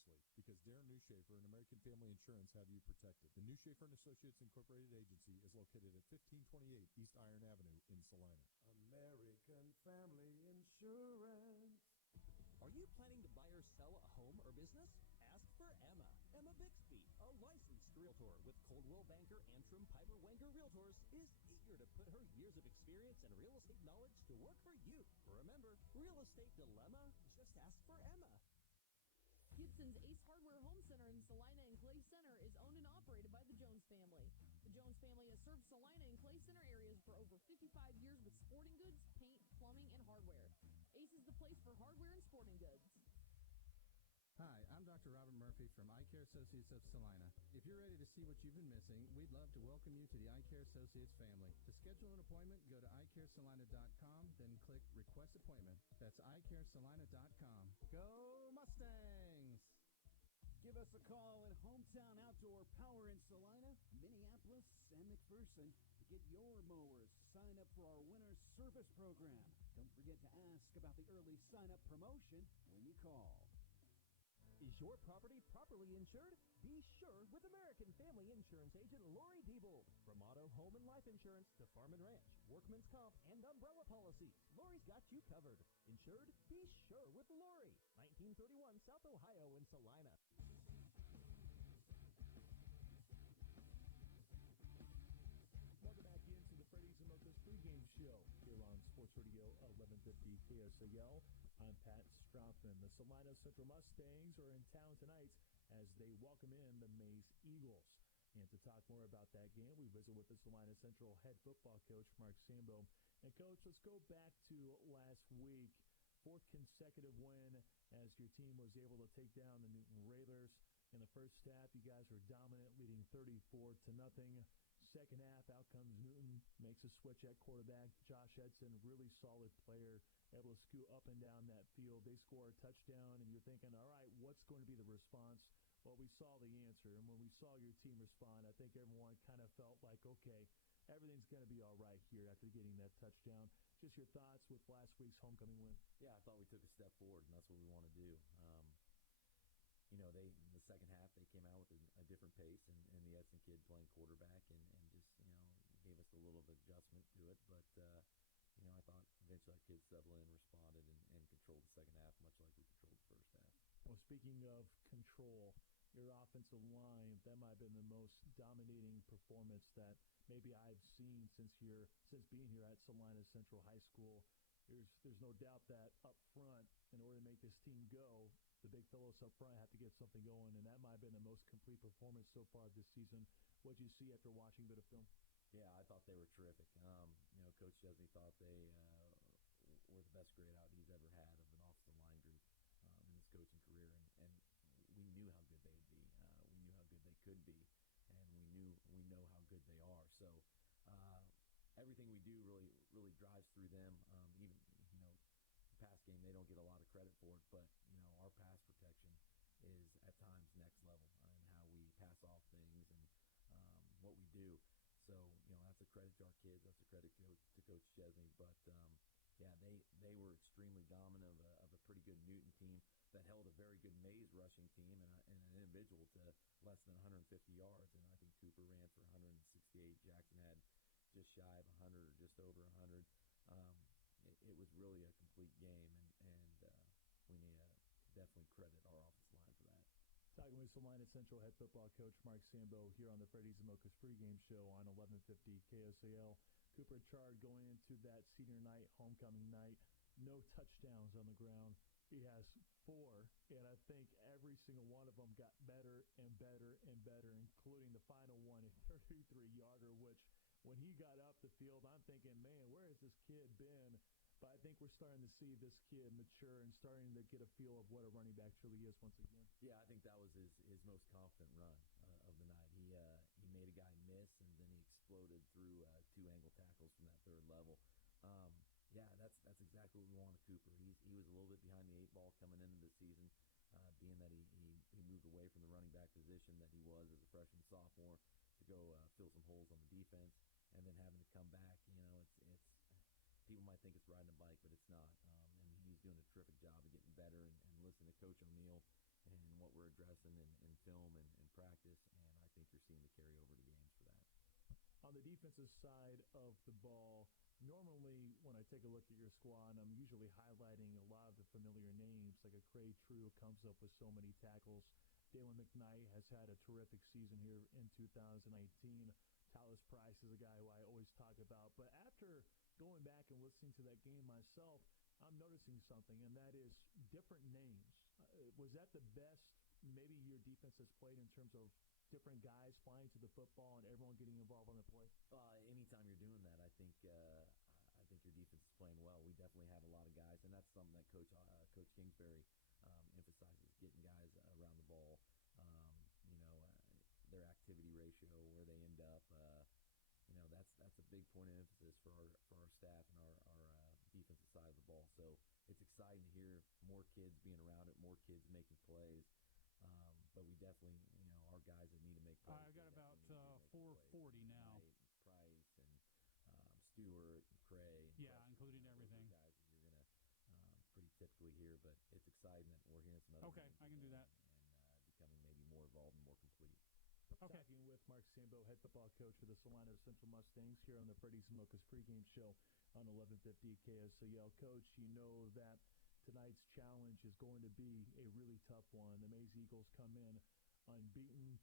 generously because Darren Newshafer and American Family Insurance have you protected. The Newshafer & Associates Incorporated agency is located at 1528 East Iron Avenue in Salina. American Family Insurance. Are you planning to buy or sell a home or business? Ask for Emma. Emma Bixby, a licensed realtor with Coldwell Banker Antrim Piper Wenger Realtors, is eager to put her years of experience and real estate knowledge to work for you. Remember, real estate dilemma? Just ask for Emma. Gibson's Ace Hardware Home Center in Salina and Clay Center is owned and operated by the Jones family. The Jones family has served Salina and Clay Center areas for over 55 years with sporting goods, paint, plumbing, and hardware. Ace is the place for hardware and sporting goods. Hi, I'm Dr. Robert Murphy from Eye Care Associates of Salina. If you're ready to see what you've been missing, we'd love to welcome you to the Eye Care Associates family. To schedule an appointment, go to eyecaresalina.com, then click Request Appointment. That's eyecaresalina.com. Go Mustangs! Give us a call at Hometown Outdoor Power in Salina, Minneapolis, and McPherson to get your mowers. Sign up for our winter service program. Don't forget to ask about the early sign-up promotion when you call. Is your property properly insured? Be sure with American Family Insurance agent Lori Diebold. From auto, home, and life insurance to farm and ranch, workman's comp, and umbrella policies, Lori's got you covered. Insured? Be sure with Lori. 1931 South Ohio in Salina. Welcome back into the Freddy's and Mocha's pregame show here on Sports Radio 1150 KSAL. I'm Pat Strothman. The Salina Central Mustangs are in town tonight as they welcome in the Maize Eagles. And to talk more about that game, we visit with the Salina Central head football coach, Mark Sambo. And, Coach, let's go back to last week. Fourth consecutive win as your team was able to take down the Newton Railers. In the first half, you guys were dominant, leading 34-0. Second half, out comes Newton, makes a switch at quarterback. Josh Edson, really solid player, able to scoot up and down that field. They score a touchdown, and you're thinking, all right, what's going to be the response? Well, we saw the answer, and when we saw your team respond, I think everyone kind of felt like, okay, everything's going to be all right here after getting that touchdown. Just your thoughts with last week's homecoming win. Yeah, I thought we took a step forward, and that's what we want to do. They in the second half, they came out with a different pace, and the Edson kid playing quarterback and just, gave us a little bit of adjustment to it. But, I thought eventually our kids settled in, responded, and controlled the second half much like we controlled the first half. Well, speaking of control, your offensive line, that might have been the most dominating performance that maybe I've seen since being here at Salina Central High School. There's no doubt that up front, in order to make this team go, the big fellows up front have to get something going, and that might have been the most complete performance so far this season. What did you see after watching a bit of film? Yeah, I thought they were terrific. Coach Chesney thought they were the best grade out he's ever had of an offensive line group in his coaching career, and we knew how good they would be. We knew how good they could be, and we know how good they are. So everything we do really drives through them. Even pass game, they don't get a lot of credit for it, but our pass protection is at times next level in how we pass off things and what we do. So that's a credit to our kids. That's a credit to Coach Chesney. But they were extremely dominant of a pretty good Newton team that held a very good Maize rushing team and an individual to less than 150 yards. And I think Cooper ran for 168. Jackson had just shy of 100 or just over 100. It was really a complete game, and we need to definitely credit our offensive line for that. Talking with Salina Central head football coach Mark Sambo here on the Freddy's and Mocha's pregame show on 1150 KSAL. Cooper Chard going into that senior night, homecoming night, no touchdowns on the ground. He has 4, and I think every single one of them got better and better and better, including the final one, a 33-yarder, which when he got up the field, I'm thinking, man, where has this kid been? But I think we're starting to see this kid mature and starting to get a feel of what a running back truly is once again. Yeah, I think that was his most confident run of the night. He made a guy miss, and then he exploded through 2 angle tackles from that third level. That's exactly what we wanted Cooper. He was a little bit behind the 8 ball coming into the season, being that he moved away from the running back position that he was as a freshman sophomore to go fill some holes on the defense, and then having to come back. It's people might think it's riding a bike, but it's not. And he's doing a terrific job of getting better and listening to Coach O'Neill and what we're in film and practice, and I think you're seeing the carryover to games for that. On the defensive side of the ball, normally when I take a look at your squad, I'm usually highlighting a lot of the familiar names, like a Cray True comes up with so many tackles. Dalen McKnight has had a terrific season here in 2019. Talis Price is a guy who I always talk about. But after going back and listening to that game myself, I'm noticing something, and that is different names. Was that the best maybe your defense has played in terms of different guys flying to the football and everyone getting involved on the play? Anytime you're doing that, I think your defense is playing well. We definitely have a lot of guys, and that's something that Coach Kingsbury emphasizes, getting guys around the ball. Their activity ratio, where they end up. That's a big point of emphasis for our staff and our defensive side of the ball. So it's exciting to hear more kids being around it, more kids making plays. But we definitely, our guys that need to make plays. I've got about 440 now. Price and Stewart and Cray. And Preston, including everything. Those are guys that you're going to pretty typically hear, but it's exciting that we're hearing some other Okay, I can do that. And becoming maybe more involved and more complete. Okay. Talking with Mark Sambo, head football coach for the Salina Central Mustangs here on the Freddie Smokas pregame show on 1150 KSAL. Coach, you know that tonight's challenge is going to be a really tough one. The Maize Eagles come in unbeaten.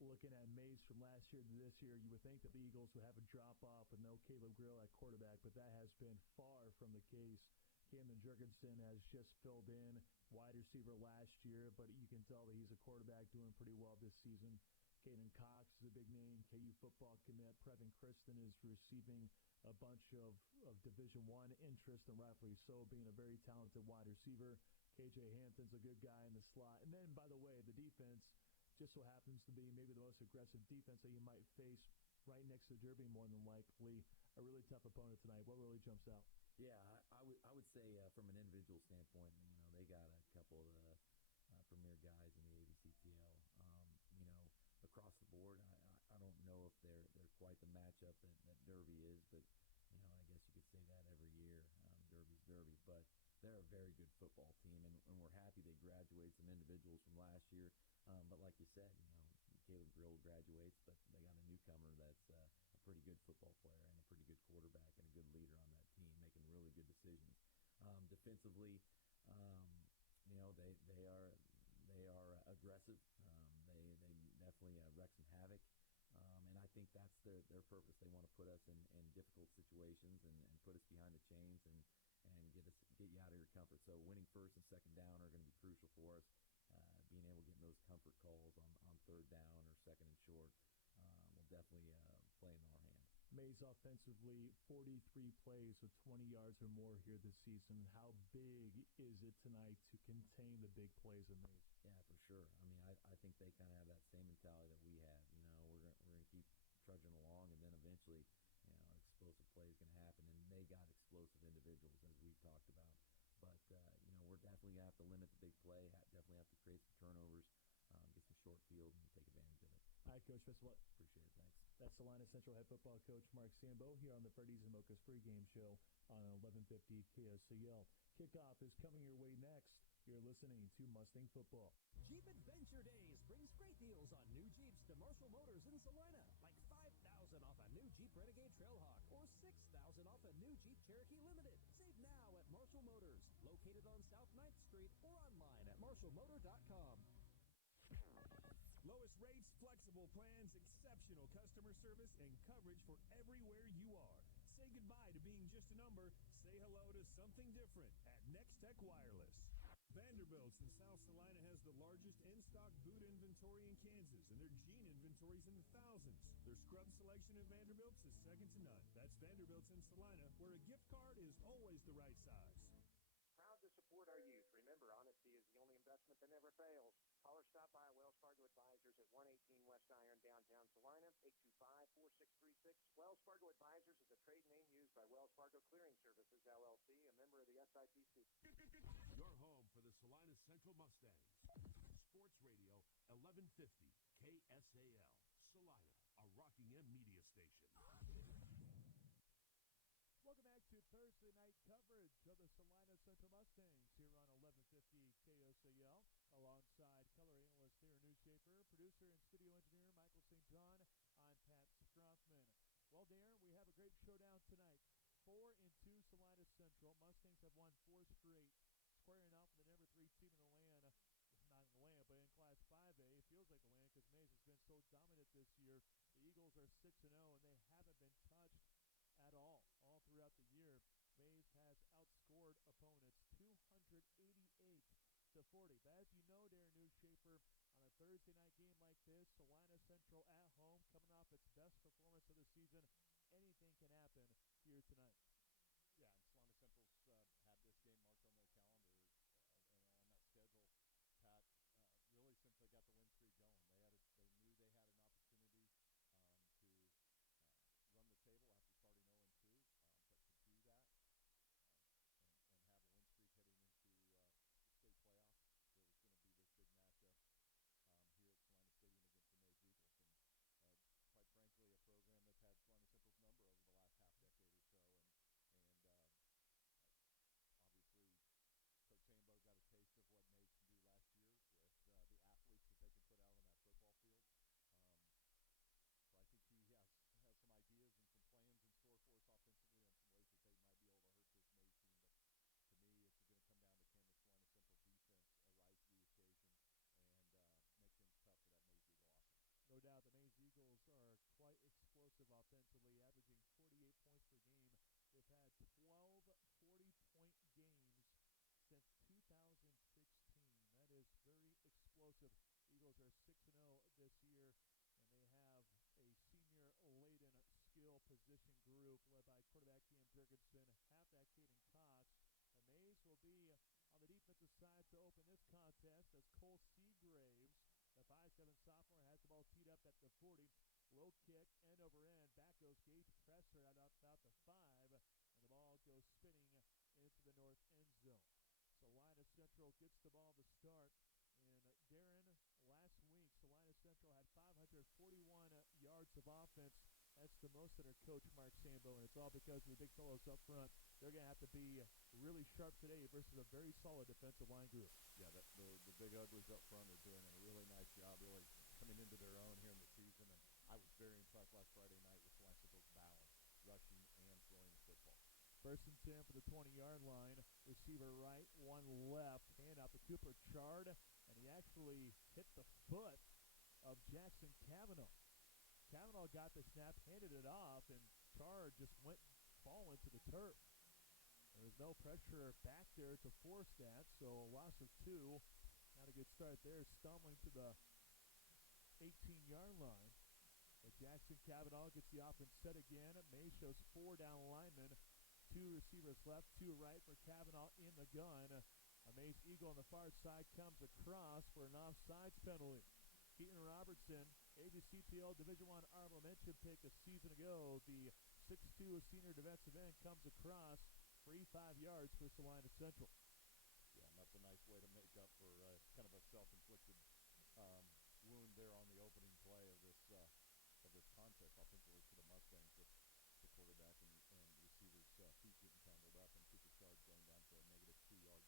Looking at Maize from last year to this year, you would think that the Eagles would have a drop-off with no Caleb Grill at quarterback, but that has been far from the case. Camden Jurgensen has just filled in, wide receiver last year, but you can tell that he's a quarterback doing pretty well this season. Caden Cox is a big name. KU football commit. Previn Kristen is receiving a bunch of Division I interest, and rightfully so, being a very talented wide receiver. KJ Hampton's a good guy in the slot. And then, by the way, the defense just so happens to be maybe the most aggressive defense that you might face right next to Derby, more than likely. A really tough opponent tonight. What really jumps out? Yeah, I would say from an individual standpoint, they got a couple of the premier guys in the ABCTL. Across the board, I don't know if they're quite the matchup that Derby is, but I guess you could say that every year. Derby's Derby, but they're a very good football team, and we're happy they graduated some individuals from last year. But like you said, Caleb Grill graduates, but they got a newcomer that's a pretty good football player and a pretty good quarterback and a good leader on that team, making really good decisions. Defensively, they are aggressive. They definitely wreck some havoc. And I think that's their purpose. They want to put us in difficult situations and put us behind the chains and get you out of your comfort. So winning first and second down are going to be crucial for us. Being able to get in those comfort calls on third down or second and short will definitely play in our hand. Maize offensively, 43 plays of 20 yards or more here this season. How big is it tonight to contain the big plays in Maize? Yeah, for sure. I think they kind of have that same mentality that we have. We're going to keep trudging along, and then eventually, explosive play is going to happen. And they got explosive individuals, as we've talked about. But we're definitely going to have to limit the big play. Definitely have to create some turnovers, get some short field, and take advantage of it. All right, Coach, best of luck. Appreciate it. Thanks. That's Salina Central head football coach Mark Sambo here on the Freddie Smokas pregame show on 1150 KSAL. Kickoff is coming your way next. You're listening to Mustang Football. Jeep Adventure Days brings great deals on new Jeeps to Marshall Motors in Salina, like $5,000 off a new Jeep Renegade Trailhawk or $6,000 off a new Jeep Cherokee Limited. Save now at Marshall Motors, located on South 9th Street or online at marshallmotor.com. Lowest rates, flexible plans, exceptional customer service, and coverage for everywhere you are. Say goodbye to being just a number. Say hello to something different at Next Tech Wireless. Vanderbilt's in South Salina has the largest in-stock boot inventory in Kansas, and their jean inventory's in the thousands. Their scrub selection at Vanderbilt's is second to none. That's Vanderbilt's in Salina, where a gift card is always the right size. Proud to support our youth. Remember, honesty is the only investment that never fails. Call or stop by Wells Fargo Advisors at 118 West Iron, downtown Salina, 825-4636. Wells Fargo Advisors is a trade name used by Wells Fargo Clearing Services, LLC, a member of the SIPC. Your home for the Salina Central Mustangs. Sports Radio 1150 KSAL. Salina, a Rocking M media station. Welcome back to Thursday night coverage of the Salina Central Mustangs here on 1150 KSAL. Alongside color analyst here, news producer and studio engineer, Michael St. John. I'm Pat Strothman. Well, Darren, we have a great showdown tonight. 4-2 Salina Central. Mustangs have won 4 straight, squaring off with the number 3 team in the land. Not in the land, but in Class 5A. It feels like the land because Maize has been so dominant this year. The Eagles are 6-0, and they haven't been touched at all throughout the year. Maize has outscored opponents 288-40. But as you know, Darren Newshafer, on a Thursday night game like this, Salina Central at home, coming off its best performance of the season, anything can happen here tonight. Yeah, and Salina Central's had this game marked on their calendar and on that schedule, Pat, really since they got the win streak going. They knew they had an opportunity to run the table after starting 0-2, but to do that and have a win streak heading into the state playoffs, there was going to be this big matchup here at Salina Stadium against the Maize Eagles, and quite frankly, a program that's had Salina Central's number over the last half decade or so, and obviously Coach Sambo got a taste of what Maize can do last year with the athletes that they can put out on that football field. So I think he has some ideas and some plans in store for us offensively on some ways that they might be able to hurt this Maize team. But to me, it's going to come down to can the Salina Central defense rise to the occasion and make things tough for that Maize Eagle offense. No doubt the Maize Eagles are quite explosive offensively, averaging 48 points per game. They've had 12 40-point games since 2016. That is very explosive. Eagles are 6-0 this year, and they have a senior-laden skill position group led by quarterback Cam Jurgensen, halfback Caden Cox. The Maize will be on the defensive side to open this contest as Cole Seagraves, the 5'7" sophomore, has the ball teed up at the 40. Low kick, end over end. Back goes Gage Presser out about the 5, and the ball goes spinning into the north end zone. Salina Central gets the ball to start. And Darren, last week, Salina Central had 541 yards of offense. That's the most under Coach Mark Sambo, and it's all because of the big fellows up front. They're going to have to be really sharp today versus a very solid defensive line group. Yeah, the big uglies up front are doing a really nice job, really coming into their own here in the season. And I was very impressed last Friday night with Salina Central's balance, rushing and throwing the football. 1st and 10 for the 20-yard line. Receiver right, one left. Hand out to Cooper Chard, and he actually hit the foot of Jackson Cavanaugh. Cavanaugh got the snap, handed it off, and Chard just went falling to the turf. There was no pressure back there to force that, so a loss of 2. Not a good start there, stumbling to the 18-yard line. But Jackson Cavanaugh gets the offense set again. May shows 4 down linemen. 2 receivers left, 2 right for Cavanaugh in the gun. A Maize Eagle on the far side comes across for an offsides penalty. Keaton Robertson, ABCPL Division I honorable mention pick a season ago. The 6'2" senior defensive end comes across for 5 yards for Salina Central. Yeah, and that's a nice way to make up for kind of a self-inflicted wound there on the opening play of this contest offensively for the Mustangs with the quarterback and receivers' feet getting tangled up, and Cooper Chard going down for a negative 2-yard gain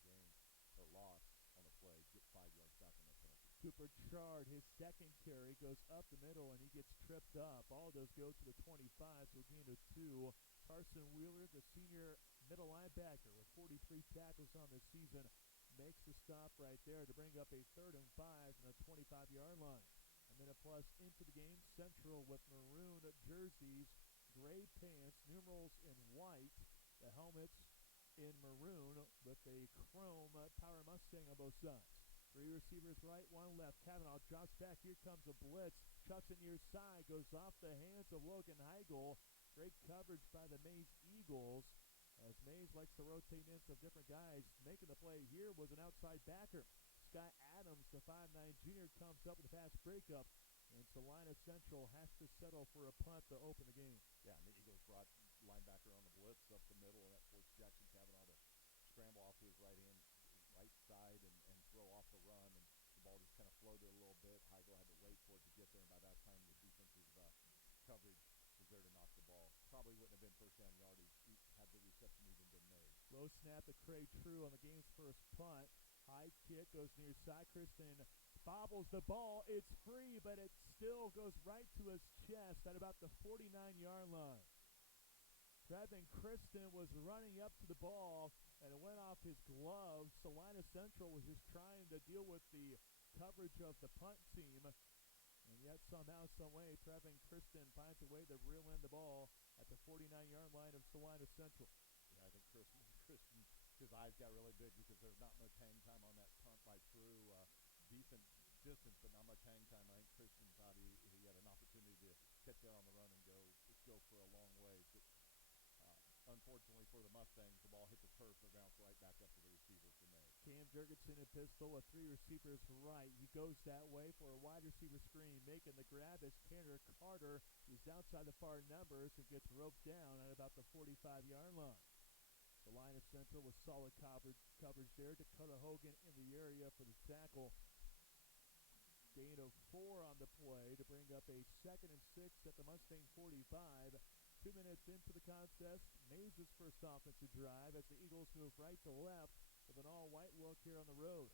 or loss on the play, get 5 yards back on that penalty. Cooper Chard, his second carry, goes up the middle, and he gets tripped up. All those go to the 25, so a gain of 2. Carson Wheeler, the senior middle linebacker with 43 tackles on the season, makes the stop right there to bring up a 3rd and 5 on the 25-yard line. A minute plus into the game, Central with maroon jerseys, gray pants, numerals in white, the helmets in maroon with a chrome Power Mustang on both sides. 3 receivers right, 1 left. Cavanaugh drops back. Here comes a blitz. Chucks it near side. Goes off the hands of Logan Heigl. Great coverage by the Maize Eagles, as Maize likes to rotate in some different guys. Making the play here was an outside backer. Sky Adams, the 5'9" junior, comes up with a fast breakup, and Salina Central has to settle for a punt to open the game. Yeah, and the Eagles brought linebacker on the blitz up the middle, and that forced Jackson Cavanaugh to scramble off to his right side and throw off the run, and the ball just kind of floated a little bit. Heigl had to wait for it to get there, and by that time the defensive coverage was there to knock the ball. Probably wouldn't have been first down yardage had the reception even been made. Low snap to Craig True on the game's first punt. High kick goes near side. Kristen bobbles the ball. It's free, but it still goes right to his chest at about the 49-yard line. Trevin Kristen was running up to the ball, and it went off his glove. Salina Central was just trying to deal with the coverage of the punt team, and yet somehow, someway, Trevin Kristen finds a way to reel in the ball at the 49-yard line of Salina Central. Yeah, I think Kristen, his eyes got really big because there's not much hang time on that punt by True. Decent distance, but not much hang time. I think Kristen thought he had an opportunity to catch that on the run and go for a long ways. But unfortunately for the Mustangs, the ball hit the turf and bounced right back up to the receiver for Maize. Cam Jurgensen in pistol with three receivers right. He goes that way for a wide receiver screen. Making the grab is Tanner Carter. He's outside the far numbers and gets roped down at about the 45-yard line. Salina Central with solid coverage there. Dakota Hogan in the area for the tackle. Gain of 4 on the play to bring up a 2nd and 6 at the Mustang 45. 2 minutes into the contest, Maize's first offensive drive as the Eagles move right to left with an all-white look here on the road.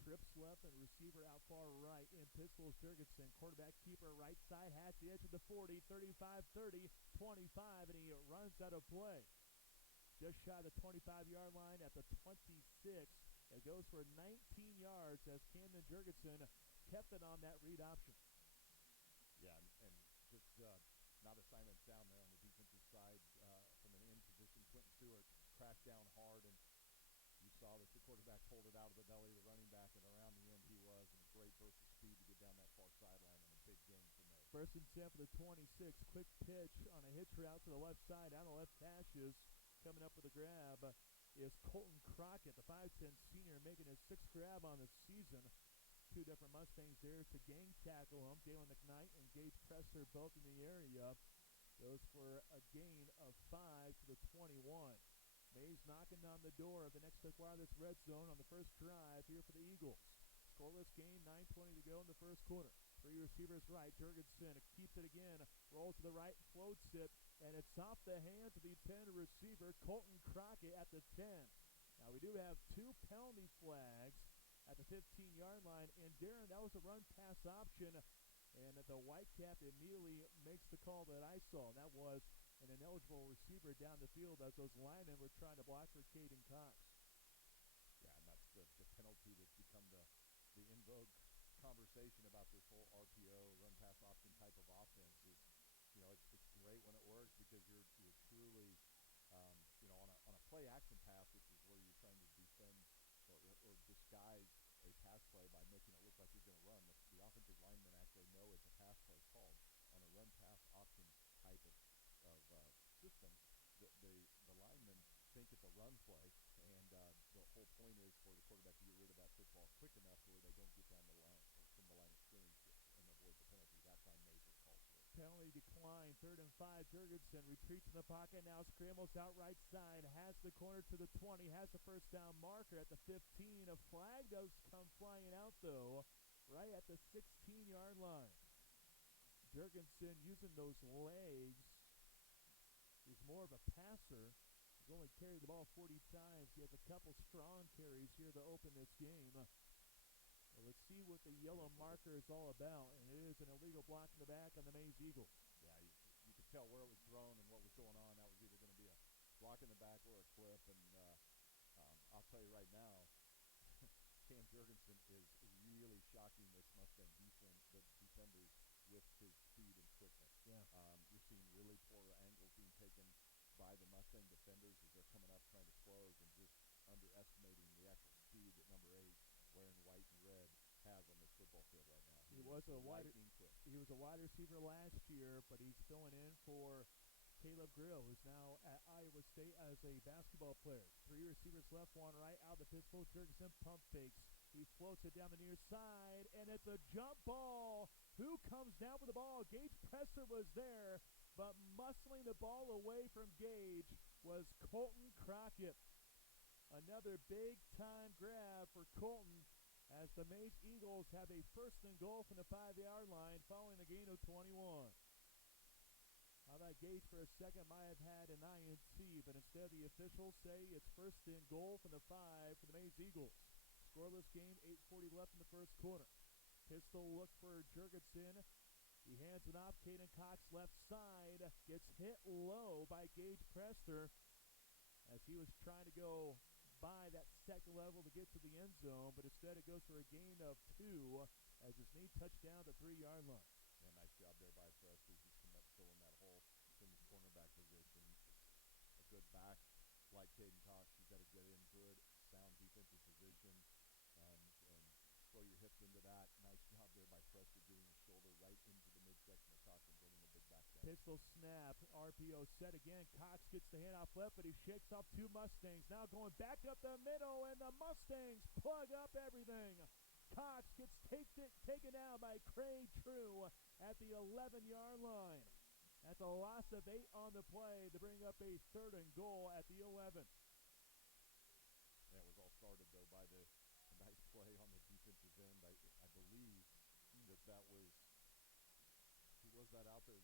Trips left and receiver out far right. In pistols Jurgensen, quarterback keeper right side, has the edge of the 40, 35, 30, 25, and he runs out of play. Just shy of the 25-yard line at the 26. It goes for 19 yards as Camden Jurgensen kept it on that read option. Yeah, and just not assignments down there on the defensive side from an in position. Quentin Stewart crashed down hard, and you saw that the quarterback pulled it out of the belly of the running back, and around the end he was, and great burst of speed to get down that far sideline and a big gain for Maize. First and 10 for the 26. Quick pitch on a hitch route to the left side, down the left hashes. Coming up with a grab is Colton Crockett, the 5'10 senior, making his 6th grab on the season. 2 different Mustangs there to gang tackle him. Dalen McKnight and Gage Presser both in the area. Goes for a gain of 5 to the 21. Maize knocking on the door of the Next Tech Wireless red zone on the first drive here for the Eagles. Scoreless game, 9:20 to go in the first quarter. 3 receivers right. Jurgensen keeps it again, rolls to the right, floats it, and it's off the hands of the intended receiver, Colton Crockett, at the 10. Now, we do have 2 penalty flags at the 15-yard line, and Darren, that was a run-pass option, and the Whitecap immediately makes the call that I saw, and that was an ineligible receiver down the field as those linemen were trying to block for Caden Cox. Yeah, and that's the penalty that's become the in vogue conversation about this whole RPO, run-pass option type of offense. Is, it's great when it works because you're truly, on a play-action pass, which is where you're trying to defend or disguise a pass play by making it look like you're going to run. The offensive linemen actually know it's a pass play called. On a run-pass option type of system, the linemen think it's a run play, and the whole point is for the quarterback to get rid of that football quick enough where they don't get down the line from the line of scrimmage and avoid the penalty. That's why Maize was called for it. Penalty decline, 3rd and 5. Jurgensen retreats in the pocket, now scrambles out right side, has the corner to the 20, has the first down marker at the 15. A flag does come flying out, though, right at the 16-yard line. Jurgensen using those legs. He's more of a passer. He's only carried the ball 40 times. He has a couple strong carries here to open this game. Well, let's see what the yellow marker is all about, and it is an illegal block in the back on the Maize Eagles. Yeah, you could tell where it was thrown and what was going on. That was either going to be a block in the back or a clip, and I'll tell you right now, Cam Jurgensen is really shocking this Mustang the defenders with his speed and quickness. Yeah. You're seeing really poor angles being taken by the Mustang defenders as they're coming up trying to close and just underestimating the actual speed that number 8, wearing white and red, has on this football field right now. He was a wide receiver last year, but he's filling in for Caleb Grill, who's now at Iowa State as a basketball player. 3 receivers left, 1 right, out of the pistol. Jurgensen pump fakes. He floats it down the near side, and it's a jump ball. Who comes down with the ball? Gage Presser was there, but muscling the ball away from Gage was Colton Crockett. Another big-time grab for Colton as the Maize Eagles have a 1st and goal from the 5-yard line following a gain of 21. How that Gage for a second might have had an INT, but instead the officials say it's 1st and goal from the 5 for the Maize Eagles. Scoreless game, 8:40 left in the first quarter. Pistol look for Jurgensen. He hands it off. Caden Cox left side. Gets hit low by Gage Prester as he was trying to go by that second level to get to the end zone, but instead it goes for a gain of 2 as his knee touched down the 3-yard line. Yeah, nice job there by Prester, just come up filling that hole in his cornerback position. A good back like Caden Cox, you got to get in good, sound defensive position, and throw your hips into that. Nice job there by Prester getting his shoulder right into the midsection of Cox and bringing the big back down. Pistol snap, RPO set again. Cox gets the handoff left, but he shakes off 2 Mustangs. Now going back up the middle, and the Mustangs plug up everything. Cox gets taken down by Craig True at the 11-yard line. That's a loss of 8 on the play to bring up a 3rd and goal at the 11. Yeah, it was all started, though, by the nice play on the defensive end. I believe that was – who was that out there?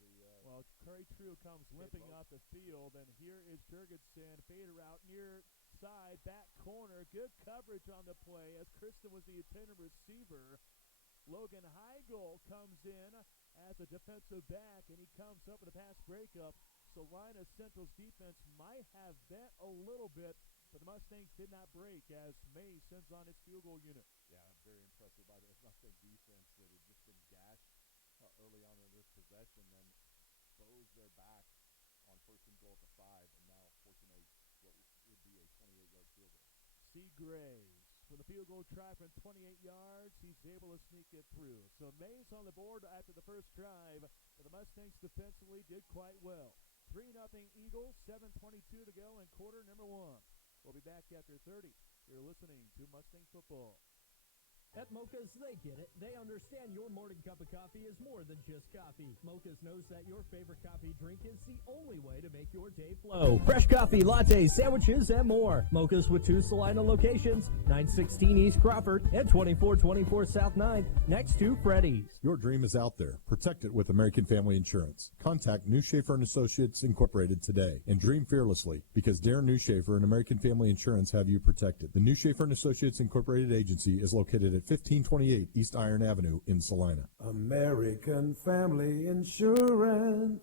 Well, Craig True comes limping off the field, and here is Jurgensen. Fader out near side, back corner. Good coverage on the play as Kristen was the intended receiver. Logan Heigl comes in as a defensive back, and he comes up with a pass breakup. Salina Central's defense might have bent a little bit, but the Mustangs did not break as Maize sends on its field goal unit. Yeah, very impressive by the Mustang defense that had just been gashed early on in this possession, then bows their back on 1st and goal at the 5, and now forcing what would be a 28-yard field goal. C. Graves with a field goal try from 28 yards. He's able to sneak it through. So Maize on the board after the first drive, but the Mustangs defensively did quite well. 3-0 Eagles, 7:22 to go in quarter number 1. We'll be back after 30. You're listening to Mustang Football. At Mocha's, they get it. They understand your morning cup of coffee is more than just coffee. Mocha's knows that your favorite coffee drink is the only way to make your day flow. Fresh coffee, lattes, sandwiches, and more. Mocha's with 2 Salina locations, 916 East Crawford and 2424 South 9th, next to Freddy's. Your dream is out there. Protect it with American Family Insurance. Contact New Schaefer & Associates Incorporated today and dream fearlessly, because Darren New Schaefer and American Family Insurance have you protected. The New Schaefer & Associates Incorporated agency is located at 1528 East Iron Avenue in Salina. American Family Insurance.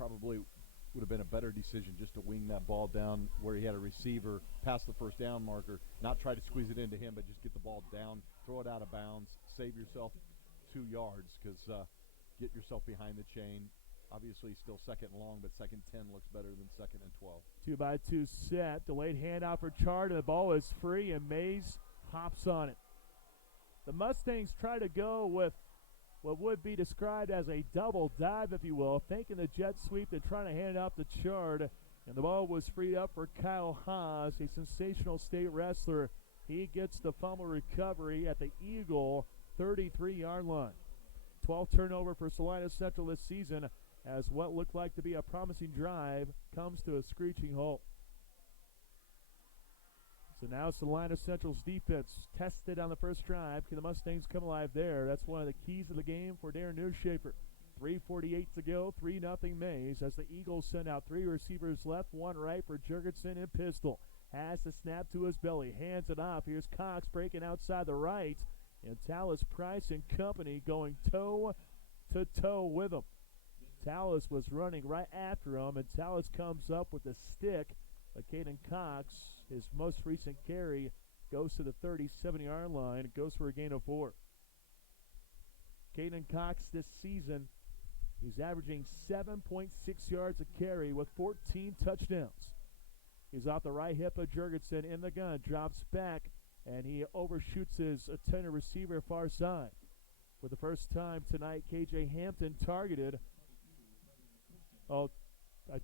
probably would have been a better decision just to wing that ball down where he had a receiver past the first down marker, not try to squeeze it into him, but just get the ball down, throw it out of bounds, save yourself 2 yards, because get yourself behind the chain. Obviously still second and long, but second 10 looks better than second and 12. 2-by-2 set, delayed handoff for Chard, and the ball is free, and Maize hops on it. The Mustangs try to go with what would be described as a double dive, if you will, faking the jet sweep and trying to hand it off to Chard. And the ball was freed up for Kyle Haas, a sensational state wrestler. He gets the fumble recovery at the Eagle 33-yard line. 12th turnover for Salina Central this season, as what looked like to be a promising drive comes to a screeching halt. So now Salina Central's defense tested on the first drive. Can the Mustangs come alive there? That's one of the keys of the game for Darren Newshafer. 3:48 to go, 3-0 Maize, as the Eagles send out 3 receivers left, 1 right for Jurgensen and Pistol. Has the snap to his belly, hands it off. Here's Cox breaking outside the right, and Tallis Price and company going toe-to-toe with him. Tallis was running right after him, and Tallis comes up with a stick. But Caden Cox, his most recent carry, goes to the 37-yard line. It goes for a gain of 4. Caden Cox this season, he's averaging 7.6 yards a carry with 14 touchdowns. He's off the right hip of Jurgensen in the gun, drops back, and he overshoots his intended receiver far side. For the first time tonight, KJ Hampton targeted. Oh, I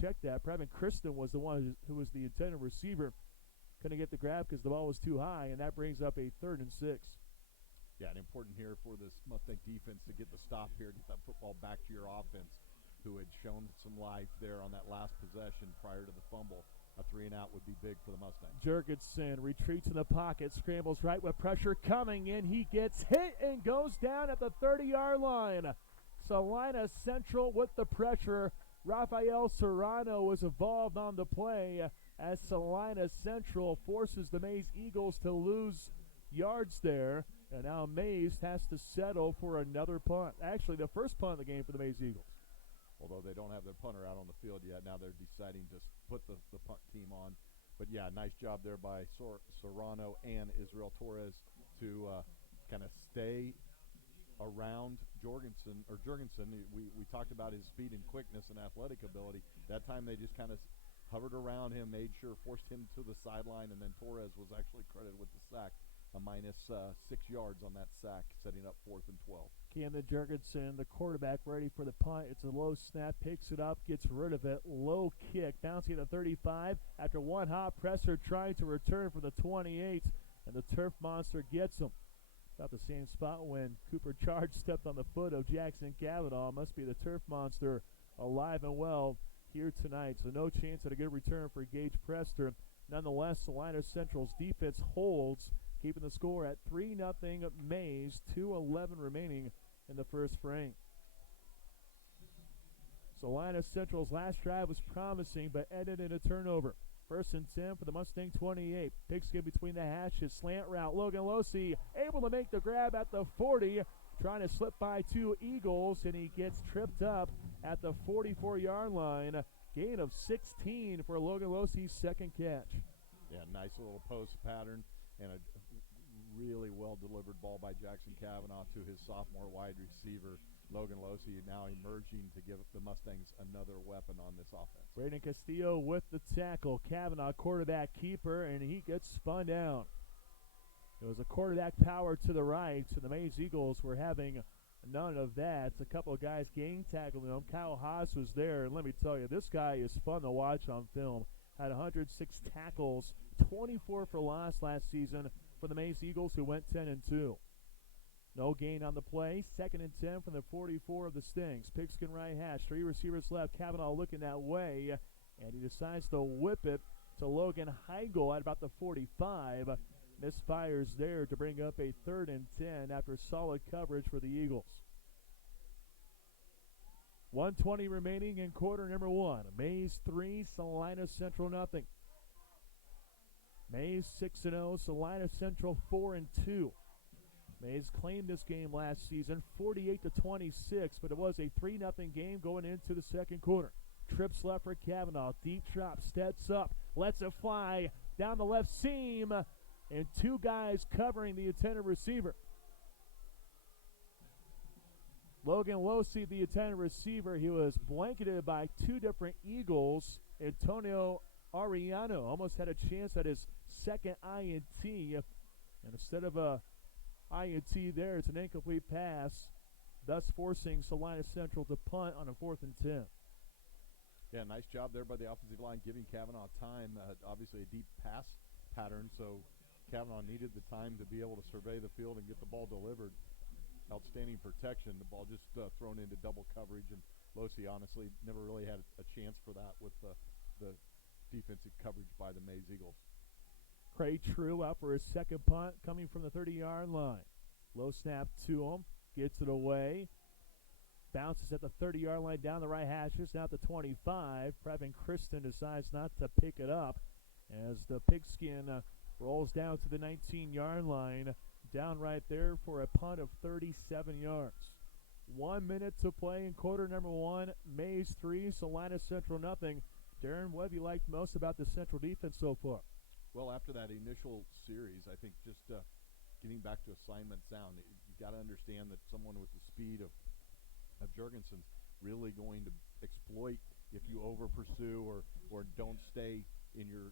checked that. Previn Kristen was the one who was the intended receiver. Couldn't get the grab because the ball was too high, and that brings up a 3rd and 6. Yeah, and important here for this Mustang defense to get the stop here, get that football back to your offense, who had shown some life there on that last possession prior to the fumble. A 3-and-out would be big for the Mustangs. Jurgensen retreats in the pocket, scrambles right with pressure coming in. He gets hit and goes down at the 30-yard line. Salina Central with the pressure. Rafael Serrano was involved on the play as Salina Central forces the Maize Eagles to lose yards there. And now Maize has to settle for another punt. Actually, the first punt of the game for the Maize Eagles. Although they don't have their punter out on the field yet, now they're deciding to put the punt team on. But, yeah, nice job there by Serrano and Israel Torres to kind of stay around Jurgensen. We talked about his speed and quickness and athletic ability. That time they just kind of hovered around him, made sure, forced him to the sideline, and then Torres was actually credited with the sack. A minus 6 yards on that sack, setting up 4th and 12. Camden Jurgensen, the quarterback, ready for the punt. It's a low snap, picks it up, gets rid of it. Low kick, bouncing at the 35. After one hop presser, trying to return for the 28, and the Turf Monster gets him. About the same spot when Cooper Charge stepped on the foot of Jackson Cavanaugh. Must be the Turf Monster alive and well here tonight. So no chance at a good return for Gage Prester. Nonetheless, Salina Central's defense holds, keeping the score at 3-0 Maize, 2:11 remaining in the first frame. Salina Central's last drive was promising, but ended in a turnover. 1st and 10 for the Mustang 28. Pigskin between the hashes, slant route. Logan Losey able to make the grab at the 40, trying to slip by 2 Eagles, and he gets tripped up at the 44-yard line. Gain of 16 for Logan Losey's second catch. Yeah, nice little post pattern and a really well-delivered ball by Jackson Cavanaugh to his sophomore wide receiver, Logan Losey, now emerging to give the Mustangs another weapon on this offense. Braden Castillo with the tackle. Cavanaugh, quarterback keeper, and he gets spun down. It was a quarterback power to the right, and the Maize Eagles were having none of that. A couple of guys gang tackling him. Kyle Haas was there, and let me tell you, this guy is fun to watch on film. Had 106 tackles, 24 for loss last season for the Maize Eagles, who went 10-2. No gain on the play. 2nd and 10 from the 44 of the Stings. Pigskin right hash. 3 receivers left. Cavanaugh looking that way, and he decides to whip it to Logan Heigl at about the 45. Misfires there to bring up a 3rd and 10 after solid coverage for the Eagles. 1:20 remaining in quarter number 1. Maize 3, Salina Central nothing. Maize 6-0, Salina Central 4-2. Maize claimed this game last season, 48-26, but it was a 3-0 game going into the second quarter. Trips left for Kavanaugh. Deep drop, steps up, lets it fly down the left seam, and two guys covering the intended receiver. Logan Losey, the intended receiver, he was blanketed by two different Eagles. Antonio Ariano almost had a chance at his second INT, and instead of a INT there, it's an incomplete pass, thus forcing Salina Central to punt on a 4th and 10. Yeah, nice job there by the offensive line, giving Kavanaugh time. Obviously a deep pass pattern, so Kavanaugh needed the time to be able to survey the field and get the ball delivered. Outstanding protection. The ball just thrown into double coverage, and Losey honestly never really had a chance for that with the defensive coverage by the Maize Eagles. Cray True out for his second punt, coming from the 30-yard line. Low snap to him, gets it away. Bounces at the 30-yard line down the right hashes, now at the 25. Previn Kristen decides not to pick it up as the pigskin rolls down to the 19-yard line. Down right there for a punt of 37 yards. 1 minute to play in quarter number 1. Maize 3, Salina Central nothing. Darren, what have you liked most about the Central defense so far? Well, after that initial series, I think just getting back to assignment sound, you got to understand that someone with the speed of Jurgensen's really going to exploit if you over pursue or don't stay in your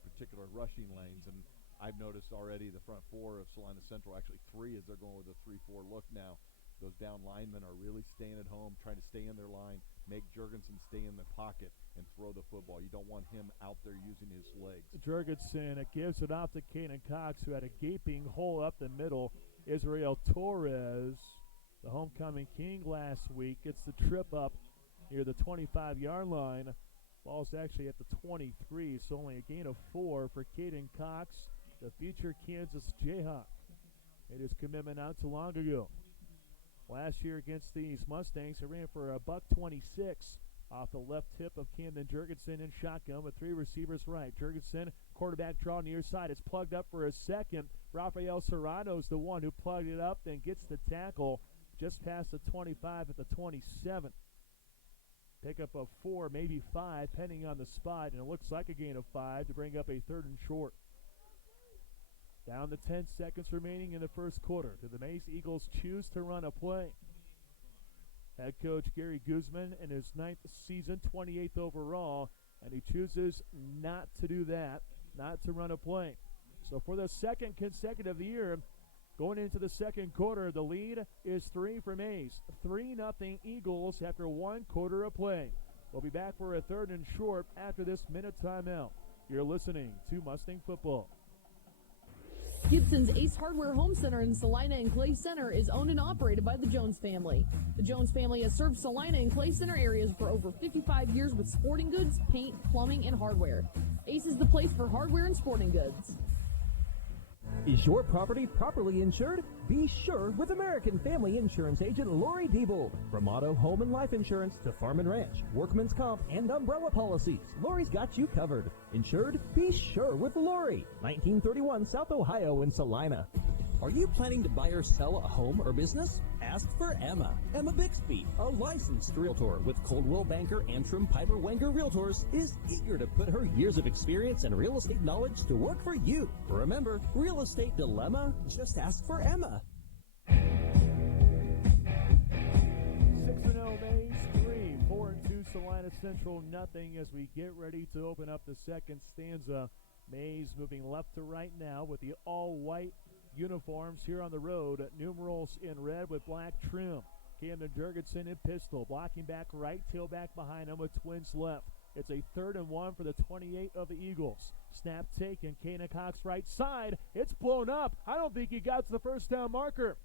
particular rushing lanes. And I've noticed already the front four of Salina Central, actually 3 as they're going with a 3-4 look now. Those down linemen are really staying at home, trying to stay in their line, make Jurgensen stay in the pocket and throw the football. You don't want him out there using his legs. Jurgensen gives it off to Caden Cox, who had a gaping hole up the middle. Israel Torres, the homecoming king last week, gets the trip up near the 25-yard line. Ball's actually at the 23, so only a gain of 4 for Caden Cox, the future Kansas Jayhawk. Made his commitment not too long ago. Last year against these Mustangs, he ran for a $126 off the left tip of Camden Jurgensen in shotgun with 3 receivers right. Jurgensen, quarterback draw near side. It's plugged up for a second. Rafael Serrano's the one who plugged it up, then gets the tackle just past the 25 at the 27. Pickup of 4, maybe 5, depending on the spot, and it looks like a gain of 5 to bring up a 3rd and short. Down to 10 seconds remaining in the first quarter. Do the Maize Eagles choose to run a play? Head coach Gary Guzman in his 9th season, 28th overall, and he chooses not to do that, not to run a play. So for the second consecutive year, going into the second quarter, the lead is 3 for Maize. 3-0 Eagles after 1 quarter of play. We'll be back for a 3rd and short after this minute timeout. You're listening to Mustang Football. Gibson's Ace Hardware Home Center in Salina and Clay Center is owned and operated by the Jones family. The Jones family has served Salina and Clay Center areas for over 55 years with sporting goods, paint, plumbing, and hardware. Ace is the place for hardware and sporting goods. Is your property properly insured? Be sure with American Family Insurance agent Lori Diebold. From auto, home, and life insurance to farm and ranch, workman's comp, and umbrella policies, Lori's got you covered. Insured? Be sure with Lori. 1931 South Ohio in Salina. Are you planning to buy or sell a home or business? Ask for Emma. Emma Bixby, a licensed realtor with Coldwell Banker Antrim Piper Wenger Realtors, is eager to put her years of experience and real estate knowledge to work for you. Remember, real estate dilemma? Just ask for Emma. 6-0 Maize 3, 4-2 Salina Central nothing as we get ready to open up the second stanza. Maize moving left to right now with the all-white uniforms here on the road. Numerals in red with black trim. Camden Jurgensen in pistol, blocking back right, tailback behind him with twins left. It's a 3rd and 1 for the 28 of the Eagles. Snap taken, Kana Cox right side. It's blown up. I don't think he got to the first down marker.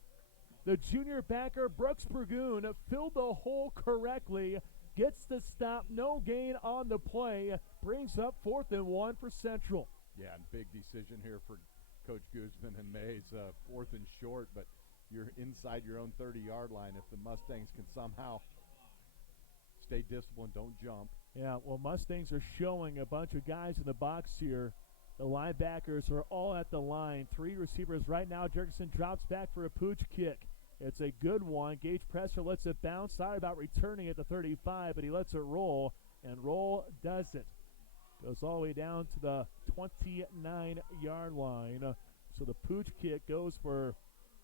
The junior backer, Brooks Burgoon, filled the hole correctly. Gets the stop, no gain on the play. Brings up 4th and 1 for Central. Yeah, and big decision here for Coach Guzman and Maize. 4th and short, but you're inside your own 30-yard line. If the Mustangs can somehow stay disciplined, don't jump. Yeah, well, Mustangs are showing a bunch of guys in the box here The linebackers are all at the line. 3 receivers right now. Jurgensen drops back for a pooch kick. It's a good one. Gage Presser lets it bounce. Sorry about returning at the 35, but he lets it roll, and roll does it. Goes all the way down to the 29-yard line. So the pooch kick goes for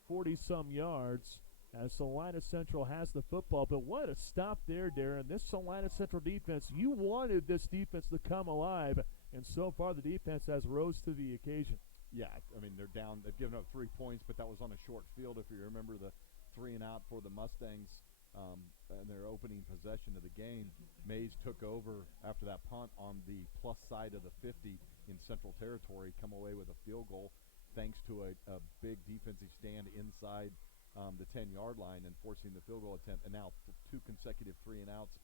40-some yards as Salina Central has the football. But what a stop there, Darren. This Salina Central defense, you wanted this defense to come alive, and so far the defense has rose to the occasion. Yeah, I mean, they're down. They've given up 3 points, but that was on a short field. If you remember the 3 and out for the Mustangs in their opening possession of the game, Maize took over after that punt on the plus side of the 50 in Central Territory, come away with a field goal thanks to a big defensive stand inside the 10-yard line and forcing the field goal attempt. And now 2 consecutive 3 and outs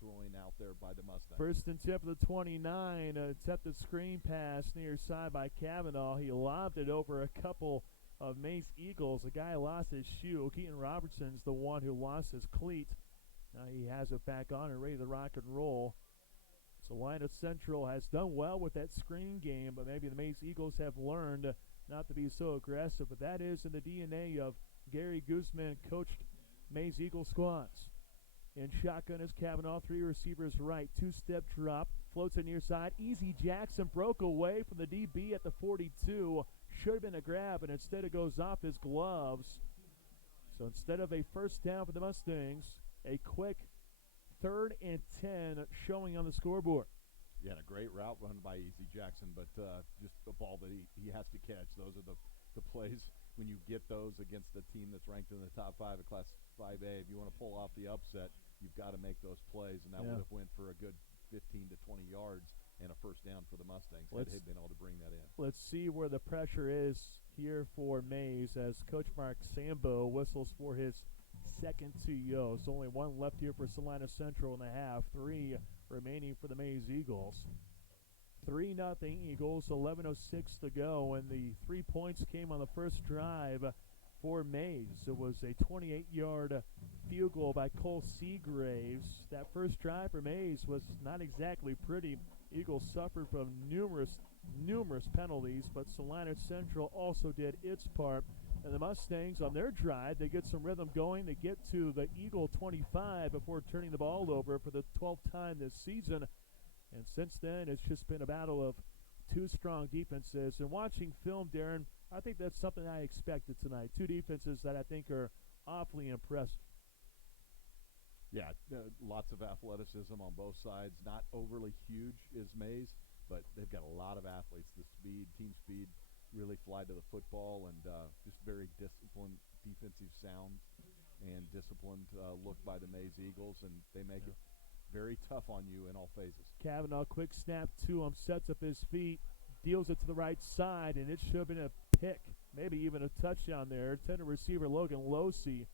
throwing out there by the Mustangs. First and 10 for the 29, attempted screen pass near side by Kavanaugh. He lobbed it over a couple of Maize Eagles. A guy lost his shoe. Keaton Robertson's the one who lost his cleat. Now he has it back on and ready to rock and roll. Salina Central has done well with that screen game, but maybe the Maize Eagles have learned not to be so aggressive. But that is in the DNA of Gary Guzman coached Maize Eagle squads. In shotgun is Kavanaugh, 3 receivers right, 2-step drop, floats it near side. Easy Jackson broke away from the DB at the 42. Should have been a grab, and instead it goes off his gloves. So instead of a first down for the Mustangs, a quick 3rd and 10 showing on the scoreboard. Yeah, and a great route run by Easy Jackson, but just the ball that he has to catch. Those are the plays when you get those against a team that's ranked in the top 5 of Class 5A. If you want to pull off the upset, you've got to make those plays, and that would have went for a good 15 to 20 yards and a first down for the Mustangs. They've been able to bring that in. Let's see where the pressure is here for Maize as Coach Mark Sambo whistles for his second TO. So only 1 left here for Salina Central in the half. 3 remaining for the Maize Eagles. 3-0 Eagles, 11:06 to go, and the 3 points came on the first drive for Maize. It was a 28-yard field goal by Cole Seagraves. That first drive for Maize was not exactly pretty. Eagles suffered from numerous penalties, but Salina Central also did its part. And the Mustangs, on their drive, they get some rhythm going. They get to the Eagle 25 before turning the ball over for the 12th time this season. And since then, it's just been a battle of 2 strong defenses. And watching film, Darren, I think that's something I expected tonight. 2 defenses that I think are awfully impressive. Yeah, lots of athleticism on both sides. Not overly huge is Maize, but they've got a lot of athletes. The speed, team speed, really fly to the football, and just very disciplined, defensive sound, and disciplined look by the Maize Eagles, and they make it very tough on you in all phases. Kavanaugh, quick snap to him, sets up his feet, deals it to the right side, and it should have been a pick, maybe even a touchdown there. Intended receiver Logan Losey.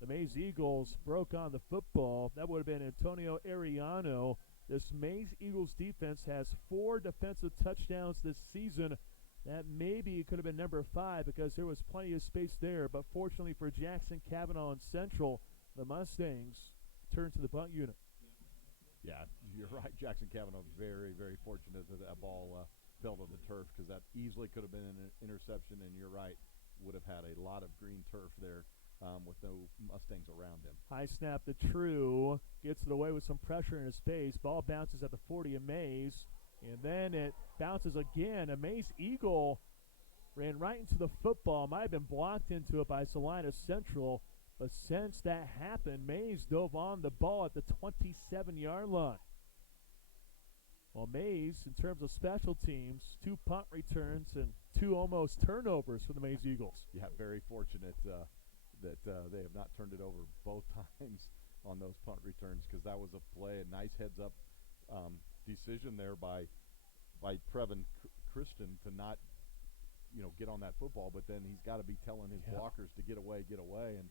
The Maize Eagles broke on the football. That would have been Antonio Ariano. This Maize Eagles defense has 4 defensive touchdowns this season. That maybe could have been number 5 because there was plenty of space there. But fortunately for Jackson, Kavanaugh, and Central, the Mustangs turned to the punt unit. Yeah, you're right. Jackson Kavanaugh very, very fortunate that that ball fell to the turf because that easily could have been an interception, and you're right, would have had a lot of green turf there with no Mustangs around him. High snap to True. Gets it away with some pressure in his face. Ball bounces at the 40 of Maize, and then it bounces again. A Maize Eagle ran right into the football. Might have been blocked into it by Salina Central. But since that happened, Maize dove on the ball at the 27-yard line. Well, Maize, in terms of special teams, 2 punt returns and 2 almost turnovers for the Maize Eagles. Yeah, very fortunate that they have not turned it over both times on those punt returns because that was a play, a nice heads-up decision there by Previn Christian to not, get on that football, but then he's got to be telling his blockers to get away, and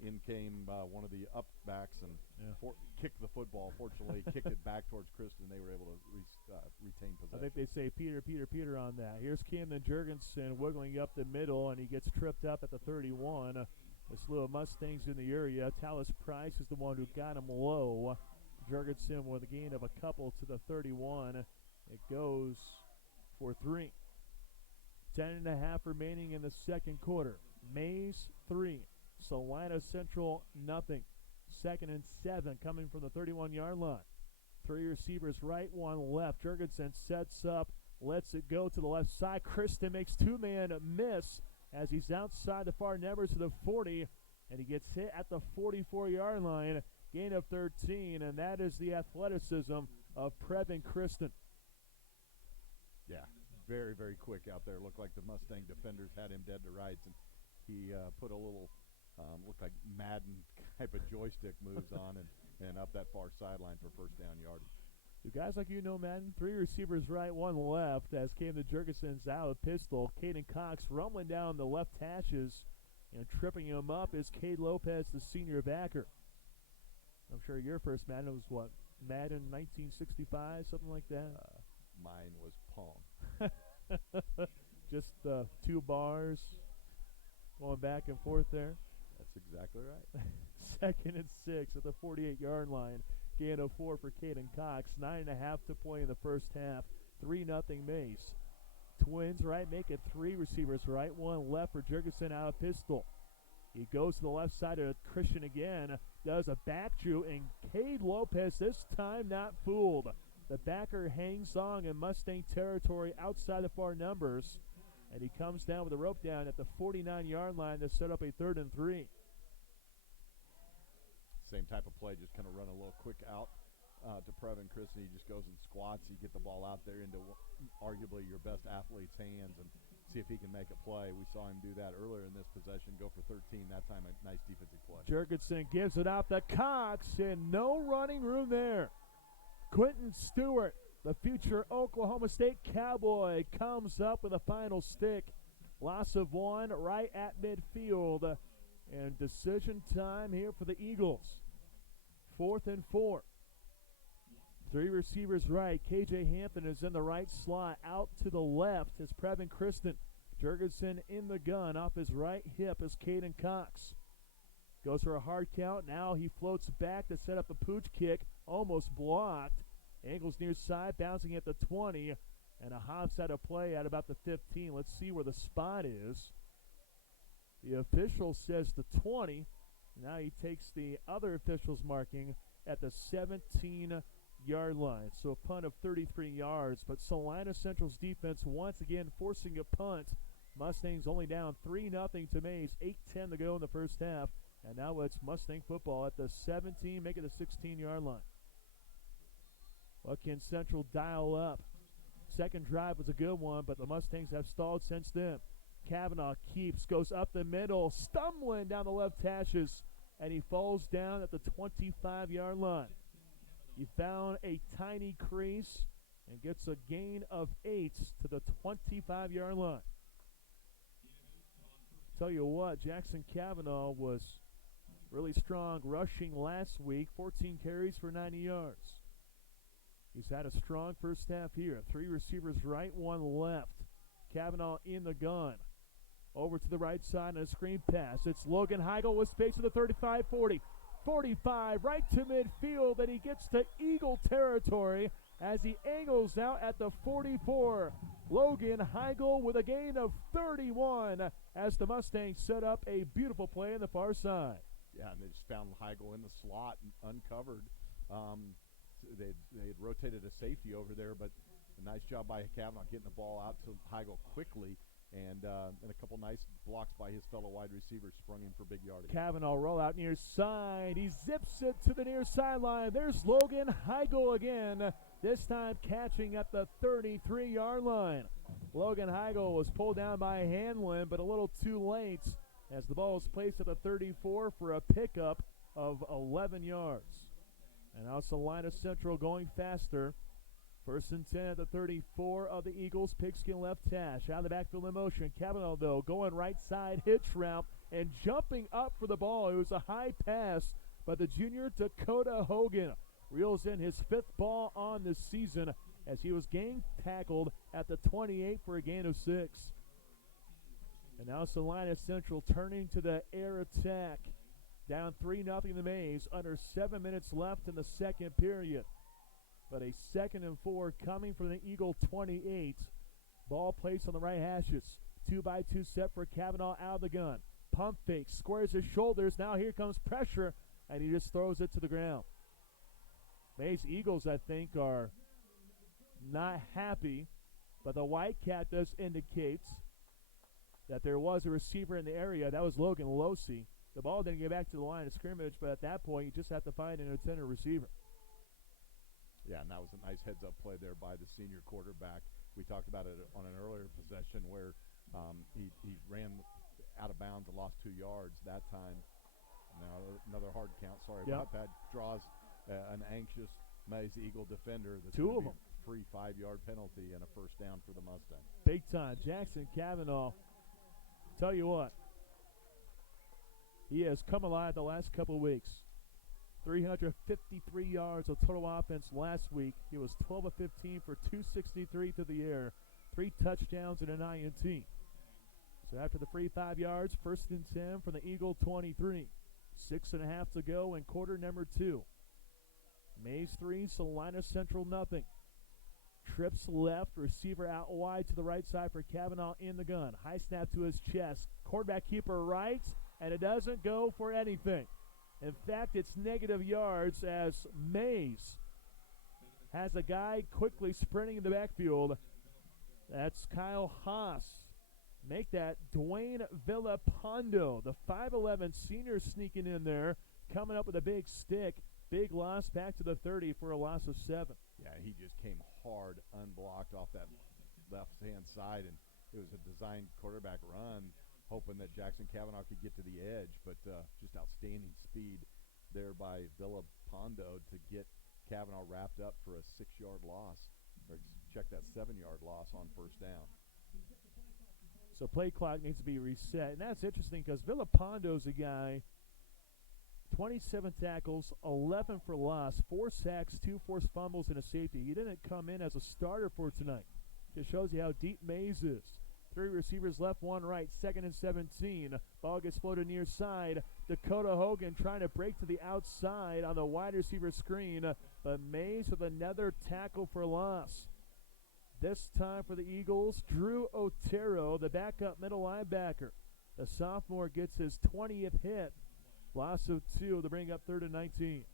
in came one of the up backs and kicked the football. Fortunately, kicked it back towards Kristen. They were able to retain possession. I think they say Peter on that. Here's Camden Jurgensen wiggling up the middle, and he gets tripped up at the 31. A slew of Mustangs in the area. Talis Price is the one who got him low. Jurgensen with a gain of a couple to the 31. It goes for 3. 10.5 remaining in the second quarter. Maize 3, Salina Central nothing. 2nd and 7 coming from the 31-yard line. 3 receivers right, 1 left. Jurgensen sets up, lets it go to the left side. Kristen makes 2-man miss as he's outside the far numbers to the 40, and he gets hit at the 44-yard line. Gain of 13, and that is the athleticism of Previn Kristen. Yeah, very, very quick out there. Looked like the Mustang defenders had him dead to rights, and he put a little, looked like Madden type of joystick moves on and up that far sideline for first down yardage. Do guys like Madden? 3 receivers right, 1 left, as came the Jurgensen's out of pistol. Caden Cox rumbling down the left hashes, and tripping him up is Cade Lopez, the senior backer. I'm sure your first Madden was what? Madden 1965, something like that? Mine was Pong. Just 2 bars going back and forth there. That's exactly right. 2nd and 6 at the 48-yard line. Gain of 4 for Caden Cox. 9.5 to play in the first half. 3-0 Maize. Twins right, make it 3 receivers right, 1 left for Jurgensen out of pistol. He goes to the left side of Christian again, does a back Jew, and Cade Lopez this time not fooled. The backer hangs on in Mustang territory outside the far numbers, and he comes down with a rope down at the 49-yard line to set up a 3rd and 3. Same type of play, just kind of run a little quick out to Previn Kristen. He just goes and squats. You get the ball out there into arguably your best athlete's hands and see if he can make a play. We saw him do that earlier in this possession, go for 13. That time a nice defensive play. Jurgensen gives it out to Cox, and no running room there. Quentin Stewart, the future Oklahoma State Cowboy, comes up with a final stick. Loss of 1 right at midfield. And decision time here for the Eagles. 4th and 4. 3 receivers right. KJ Hampton is in the right slot. Out to the left is Previn Kristen. Jurgensen in the gun. Off his right hip is Caden Cox. Goes for a hard count. Now he floats back to set up a pooch kick. Almost blocked. Angles near side. Bouncing at the 20. And a hops out of play at about the 15. Let's see where the spot is. The official says the 20. Now he takes the other official's marking at the 17-yard line. So a punt of 33 yards. But Salina Central's defense once again forcing a punt. Mustangs only down 3-0 to Maize. 8:10 to go in the first half. And now it's Mustang football at the 17, making the 16-yard line. What can Central dial up? Second drive was a good one, but the Mustangs have stalled since then. Kavanaugh keeps, goes up the middle, stumbling down the left hashes, and he falls down at the 25-yard line. He found a tiny crease and gets a gain of 8 to the 25-yard line. Tell you what, Jackson Kavanaugh was really strong rushing last week, 14 carries for 90 yards. He's had a strong first half here. 3 receivers right, 1 left. Kavanaugh in the gun. Over to the right side on a screen pass. It's Logan Heigl with space to the 35-40. 45 right to midfield, and he gets to Eagle territory as he angles out at the 44. Logan Heigl with a gain of 31 as the Mustangs set up a beautiful play on the far side. Yeah, and they just found Heigl in the slot and uncovered. They had rotated a safety over there, but a nice job by Kavanaugh getting the ball out to Heigl quickly. And a couple nice blocks by his fellow wide receivers sprung him for big yardage. Kavanaugh roll out near side. He zips it to the near sideline. There's Logan Heigl again, this time catching at the 33-yard line. Logan Heigl was pulled down by Hanlon, but a little too late as the ball is placed at the 34 for a pickup of 11 yards. And now Salina Central going faster. 1st and 10 at the 34 of the Eagles. Pigskin left hash. Out of the backfield in motion. Kavanaugh, though, going right side hitch route and jumping up for the ball. It was a high pass by the junior Dakota Hogan. Reels in his 5th ball on the season as he was gang tackled at the 28 for a gain of 6. And now Salina Central turning to the air attack. Down 3-0 the Maize. Under 7 minutes left in the second period. But a 2nd and 4 coming from the Eagle 28 Ball placed on the right hashes. 2-by-2 set for Kavanaugh out of the gun. Pump fake, squares his shoulders. Now here comes pressure, and he just throws it to the ground. Maize Eagles, I think, are not happy, but the white cat does indicate that there was a receiver in the area. That was Logan Losi. The ball didn't get back to the line of scrimmage, but at that point, you just have to find an intended receiver. Yeah, and that was a nice heads-up play there by the senior quarterback. We talked about it on an earlier possession where he ran out of bounds and lost 2 yards that time. Now another hard count. Sorry about that. Draws an anxious Maize Eagle defender. That's two of them. Free 5-yard penalty and a first down for the Mustang. Big time. Jackson Kavanaugh. Tell you what, he has come alive the last couple of weeks. 353 yards of total offense last week. He was 12 of 15 for 263 through the air, 3 touchdowns and an INT. So after the free 5 yards, 1st and 10 from the Eagle 23. 6.5 to go in quarter number 2. Maize 3, Salina Central nothing. Trips left, receiver out wide to the right side for Kavanaugh in the gun. High snap to his chest. Quarterback keeper right, and it doesn't go for anything. In fact, it's negative yards as Maize has a guy quickly sprinting in the backfield. That's Kyle Haas. Make that Dwayne Villapondo, the 5'11 senior, sneaking in there, coming up with a big stick. Big loss back to the 30 for a loss of 7. Yeah, he just came hard, unblocked off that left-hand side, and it was a designed quarterback run, hoping that Jackson Kavanaugh could get to the edge, but just outstanding speed there by Villapondo to get Kavanaugh wrapped up for a 6-yard loss, or check that 7-yard loss on first down. So play clock needs to be reset, and that's interesting because Villapondo's a guy, 27 tackles, 11 for loss, 4 sacks, 2 forced fumbles, and a safety. He didn't come in as a starter for tonight. Just shows you how deep Maize is. 3 receivers left, 1 right, 2nd and 17. Ball gets floated near side. Dakota Hogan trying to break to the outside on the wide receiver screen, but Maize with another tackle for loss. This time for the Eagles, Drew Otero, the backup middle linebacker. The sophomore gets his 20th hit. Loss of 2 to bring up 3rd and 19.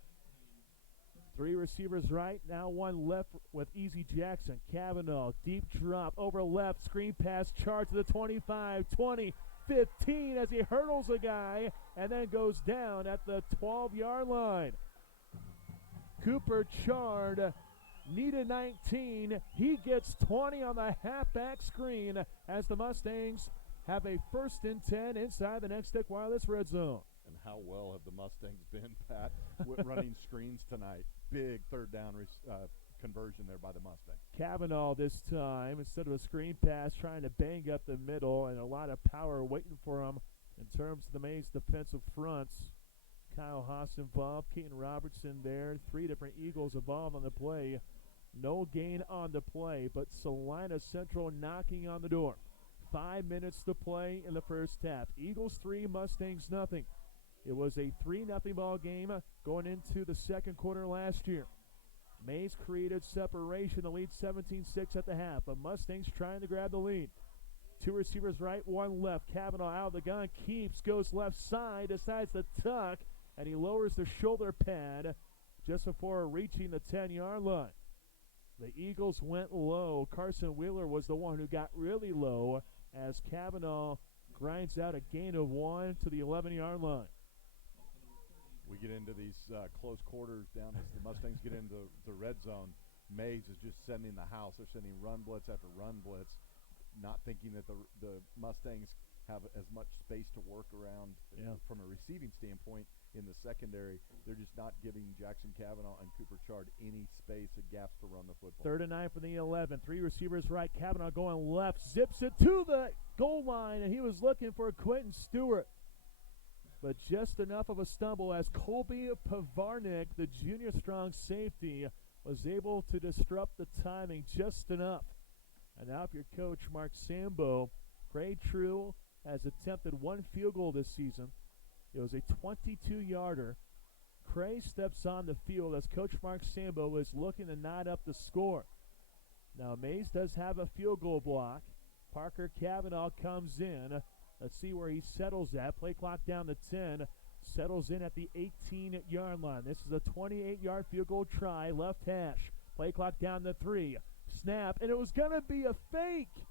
3 receivers right, now 1 left with Easy Jackson. Kavanaugh, deep drop, over left, screen pass, charge to the 25, 20, 15 as he hurdles a guy and then goes down at the 12-yard line. Cooper Chard needed 19. He gets 20 on the halfback screen as the Mustangs have a 1st and 10 inside the Next Tech Wireless red zone. And how well have the Mustangs been, Pat, running screens tonight? Big 3rd down conversion there by the Mustang. Kavanaugh this time, instead of a screen pass, trying to bang up the middle, and a lot of power waiting for him in terms of the Maize defensive fronts. Kyle Haas involved, Keaton Robertson there, 3 different Eagles involved on the play. No gain on the play, but Salina Central knocking on the door. 5 minutes to play in the first half. Eagles 3, Mustangs nothing. It was a 3-0 ball game going into the second quarter last year. Maize created separation, the lead 17-6 at the half, but Mustangs trying to grab the lead. 2 receivers right, 1 left. Kavanaugh out of the gun, keeps, goes left side, decides to tuck, and he lowers the shoulder pad just before reaching the 10-yard line. The Eagles went low. Carson Wheeler was the one who got really low as Kavanaugh grinds out a gain of 1 to the 11-yard line. We get into these close quarters down as the Mustangs get into the red zone. Maize is just sending the house. They're sending run blitz after run blitz, not thinking that the Mustangs have as much space to work around from a receiving standpoint in the secondary. They're just not giving Jackson Kavanaugh and Cooper Chard any space and gaps to run the football. 3rd and 9 from the 11. 3 receivers right. Kavanaugh going left, zips it to the goal line, and he was looking for Quentin Stewart. But just enough of a stumble as Colby Pavarnik, the junior strong safety, was able to disrupt the timing just enough. And now for your coach, Mark Sambo, Gray True has attempted 1 field goal this season. It was a 22-yarder. Cray steps on the field as Coach Mark Sambo is looking to knot up the score. Now, Maize does have a field goal block. Parker Cavanaugh comes in. Let's see where he settles at. Play clock down to 10. Settles in at the 18-yard line. This is a 28-yard field goal try, left hash. Play clock down to 3. Snap, and it was going to be a fake.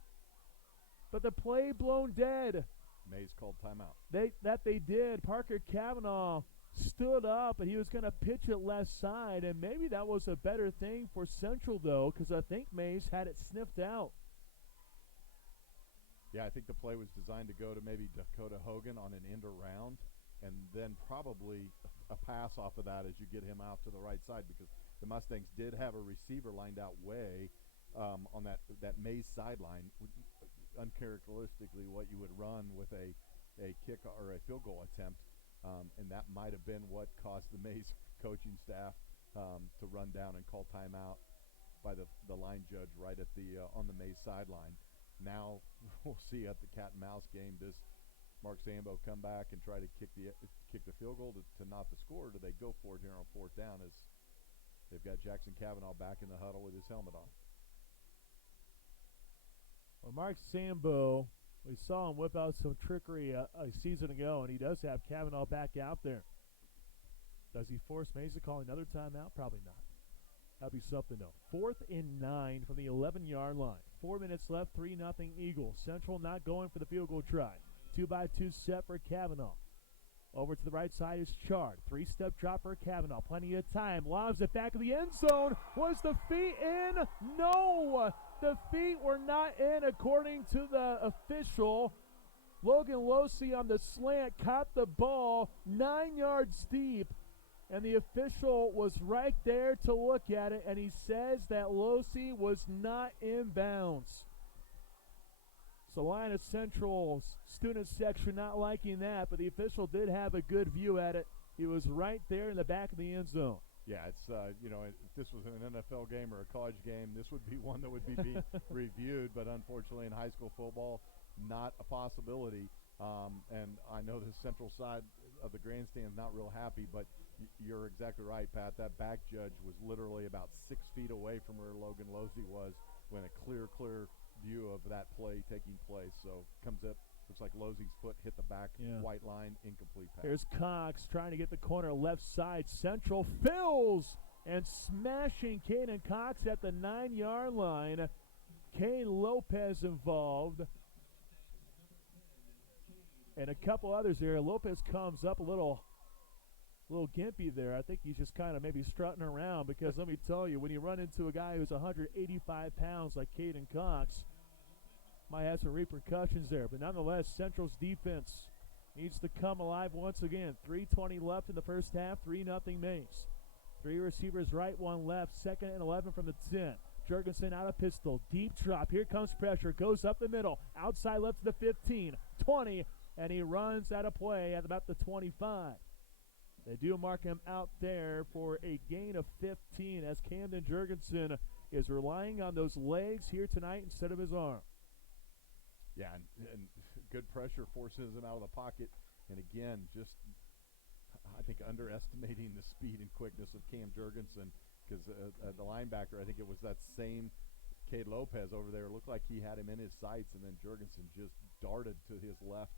But the play blown dead. Maize called timeout. They did. Parker Cavanaugh stood up, and he was going to pitch it left side, and maybe that was a better thing for Central, though, because I think Maize had it sniffed out. Yeah, I think the play was designed to go to maybe Dakota Hogan on an end around, and then probably a pass off of that as you get him out to the right side, because the Mustangs did have a receiver lined out way on that Maize sideline, uncharacteristically what you would run with a kick or a field goal attempt, and that might have been what caused the Maize coaching staff to run down and call timeout by the line judge right at the on the Maize sideline. Now we'll see at the cat and mouse game, does Mark Sambo come back and try to kick the field goal to not the score? Or do they go for it here on fourth down as they've got Jackson Cavanaugh back in the huddle with his helmet on? Well, Mark Sambo, we saw him whip out some trickery a season ago, and he does have Cavanaugh back out there. Does he force Maize to call another timeout? Probably not. That'd be something, though. 4th and 9 from the 11-yard line. 4 minutes left, 3-0 Eagles. Central not going for the field goal try. 2-by-2 set for Cavanaugh. Over to the right side is Chard. 3-step drop for Cavanaugh. Plenty of time. Lobs it back of the end zone. Was the feet in? No! The feet were not in according to the official. Logan Losey on the slant caught the ball 9 yards deep. And the official was right there to look at it, and he says that Losey was not in bounds. Salina Central's student section not liking that, but the official did have a good view at it. He was right there in the back of the end zone. Yeah, it's if this was an NFL game or a college game, this would be one that would be being reviewed. But unfortunately, in high school football, not a possibility. And I know the central side of the grandstand is not real happy, but you're exactly right, Pat. That back judge was literally about 6 feet away from where Logan Losey was when a clear view of that play taking place. So comes up, looks like Losey's foot hit the back white line, incomplete pass. Here's Cox trying to get the corner left side. Central fills and smashing Caden Cox at the 9-yard line. Kane Lopez involved. And a couple others there. Lopez comes up a little gimpy there. I think he's just kind of maybe strutting around because let me tell you, when you run into a guy who's 185 pounds like Caden Cox, might have some repercussions there. But nonetheless, Central's defense needs to come alive once again. 3:20 left in the first half, 3-0 Maize. 3 receivers right, 1 left. 2nd and 11 from the 10. Jurgensen out of pistol. Deep drop. Here comes pressure. Goes up the middle. Outside left to the 15. 20. And he runs out of play at about the 25. They do mark him out there for a gain of 15 as Camden Jurgensen is relying on those legs here tonight instead of his arm. Yeah, and good pressure forces him out of the pocket. And again, just I think underestimating the speed and quickness of Cam Jurgensen because the linebacker, I think it was that same Cade Lopez over there, looked like he had him in his sights, and then Jurgensen just darted to his left.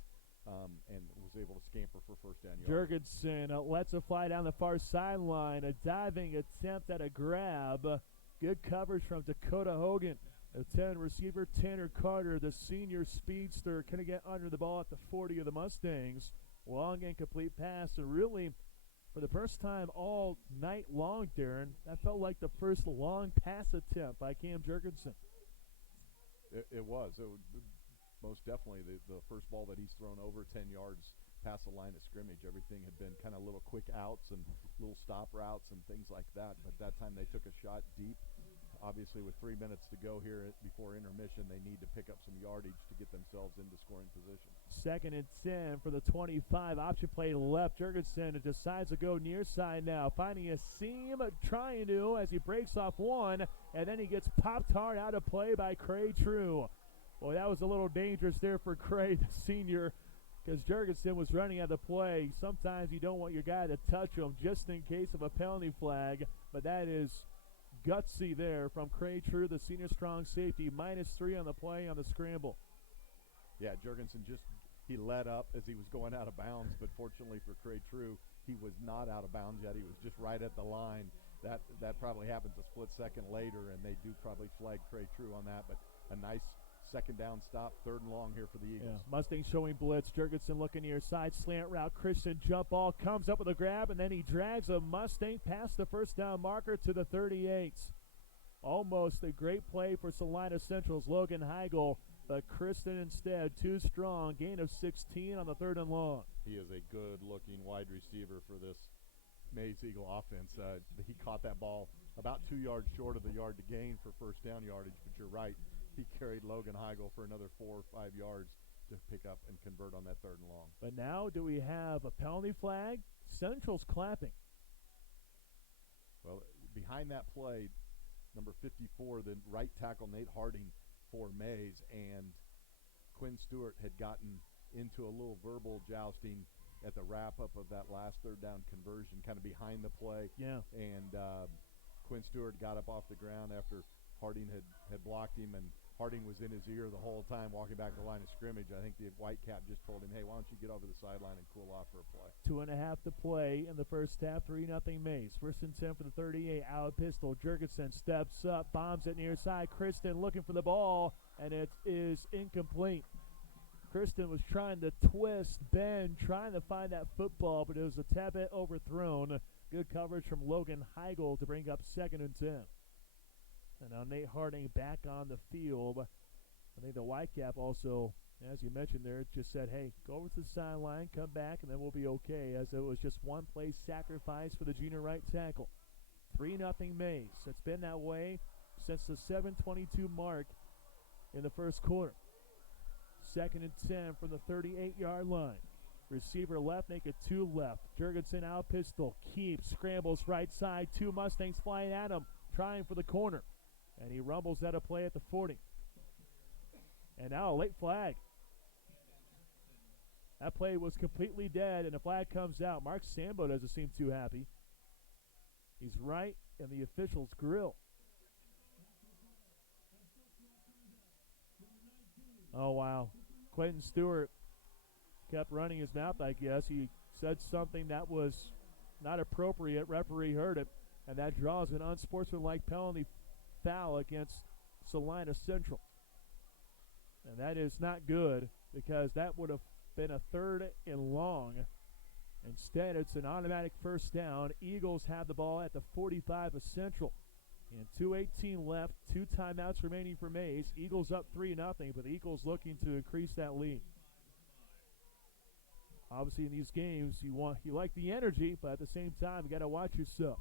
And was able to scamper for first down yards. Jurgensen lets it fly down the far sideline. A diving attempt at a grab. Good coverage from Dakota Hogan. A 10 receiver, Tanner Carter, the senior speedster, can get under the ball at the 40 of the Mustangs. Long incomplete pass, and really, for the first time all night long, Darren, that felt like the first long pass attempt by Cam Jurgensen. It was. Most definitely the first ball that he's thrown over 10 yards past the line of scrimmage. Everything had been kind of little quick outs and little stop routes and things like that. But that time they took a shot deep. Obviously, with 3 minutes to go here before intermission, they need to pick up some yardage to get themselves into scoring position. 2nd and 10 for the 25. Option play left. Jurgensen decides to go near side now. Finding a seam, trying to as he breaks off one. And then he gets popped hard out of play by Cray True. Well, that was a little dangerous there for Cray, the senior, because Jurgensen was running at the play. Sometimes you don't want your guy to touch him just in case of a penalty flag, but that is gutsy there from Cray True, the senior strong safety. -3 on the play on the scramble. Yeah, Jurgensen he let up as he was going out of bounds, but fortunately for Cray True, he was not out of bounds yet. He was just right at the line. That probably happens a split second later, and they do probably flag Cray True on that, but a nice second down stop, 3rd and long here for the Eagles. Yeah, Mustang showing blitz. Jurgensen looking near side, slant route. Christian jump ball, comes up with a grab, and then he drags a Mustang past the first down marker to the 38. Almost a great play for Salina Central's Logan Heigl, but Kristen instead too strong. Gain of 16 on the 3rd and long. He is a good-looking wide receiver for this Maize Eagle offense. He caught that ball about 2 yards short of the yard to gain for first down yardage, but you're right. He carried Logan Heigl for another 4 or 5 yards to pick up and convert on that 3rd and long. But now do we have a penalty flag? Central's clapping. Well, behind that play, number 54, the right tackle Nate Harding for Maize, and Quinn Stewart had gotten into a little verbal jousting at the wrap-up of that last 3rd down conversion, kind of behind the play. Yeah. And Quinn Stewart got up off the ground after Harding had blocked him, and Harding was in his ear the whole time walking back the line of scrimmage. I think the Whitecap just told him, hey, why don't you get over the sideline and cool off for a play. 2.5 to play in the first half, 3-0 Maize. 1st and 10 for the 38. Out pistol. Jurgensen steps up, bombs it near side. Kristen looking for the ball, and it is incomplete. Kristen was trying to twist, bend, trying to find that football, but it was a tad bit overthrown. Good coverage from Logan Heigl to bring up 2nd and 10. And now Nate Harding back on the field. I think the Whitecap also, as you mentioned there, just said, hey, go over to the sideline, come back, and then we'll be okay, as it was just one play sacrifice for the junior right tackle. 3-0 Maize. It's been that way since the 7:22 mark in the first quarter. 2nd and 10 from the 38-yard line. Receiver left, make it 2 left. Jurgensen out pistol, keeps, scrambles right side. 2 Mustangs flying at him, trying for the corner. And he rumbles out a play at the 40. And now a late flag. That play was completely dead, and the flag comes out. Mark Sambo doesn't seem too happy. He's right in the official's grill. Oh, wow. Clayton Stewart kept running his mouth, I guess. He said something that was not appropriate. Referee heard it, and that draws an unsportsmanlike penalty foul against Salina Central. And that is not good, because that would have been a 3rd and long. Instead, it's an automatic first down. Eagles have the ball at the 45 of Central. And 2:18 left, 2 timeouts remaining for Maize. Eagles up 3-0, but the Eagles looking to increase that lead. Obviously, in these games, you like the energy, but at the same time, you got to watch yourself.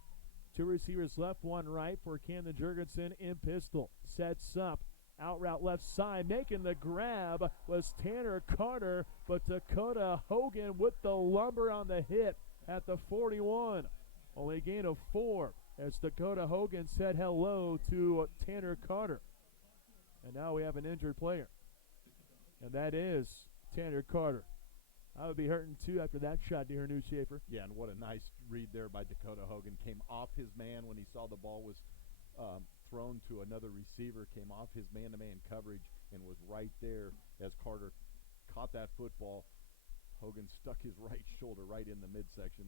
2 receivers left, 1 right for Camden Jurgensen in pistol. Sets up, out route left side. Making the grab was Tanner Carter, but Dakota Hogan with the lumber on the hit at the 41. Only a gain of 4 as Dakota Hogan said hello to Tanner Carter. And now we have an injured player, and that is Tanner Carter. I would be hurting, too, after that shot, dear New Schaefer. Yeah, and what a nice read there by Dakota Hogan. Came off his man when he saw the ball was thrown to another receiver, came off his man-to-man coverage and was right there as Carter caught that football. Hogan stuck his right shoulder right in the midsection.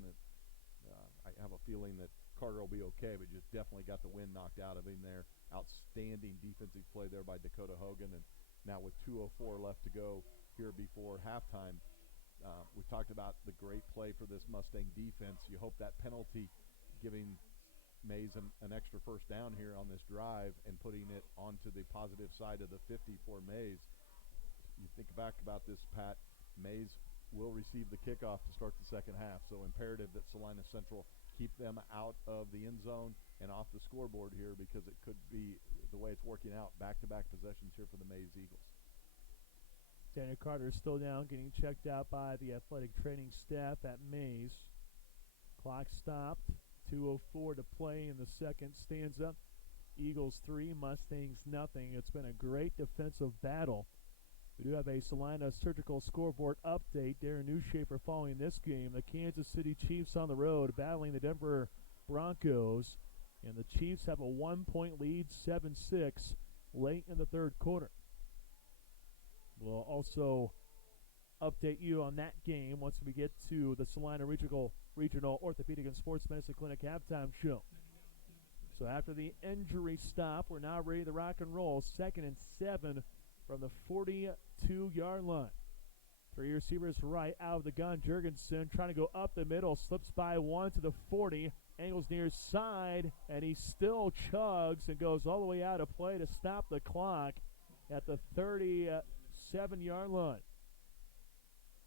I have a feeling that Carter will be okay, but just definitely got the wind knocked out of him there. Outstanding defensive play there by Dakota Hogan. And now with 2:04 left to go here before halftime, we talked about the great play for this Mustang defense. You hope that penalty giving Maize an extra first down here on this drive and putting it onto the positive side of the 50 for Maize. You think back about this, Pat, Maize will receive the kickoff to start the second half, so imperative that Salina Central keep them out of the end zone and off the scoreboard here, because it could be, the way it's working out, back-to-back possessions here for the Maize Eagles. Tanner Carter is still down, getting checked out by the athletic training staff at Maize. Clock stopped. 2:04 to play in the second stanza. Eagles 3, Mustangs nothing. It's been a great defensive battle. We do have a Salina Surgical scoreboard update. Darren Newshafer following this game. The Kansas City Chiefs on the road battling the Denver Broncos. And the Chiefs have a 1-point lead, 7-6, late in the third quarter. We'll also update you on that game once we get to the Salina Regional Orthopedic and Sports Medicine Clinic halftime show. So after the injury stop, we're now ready to rock and roll. 2nd and 7 from the 42-yard line. 3 receivers right out of the gun. Jurgensen trying to go up the middle, slips by one to the 40, angles near side, and he still chugs and goes all the way out of play to stop the clock at the 37-yard line.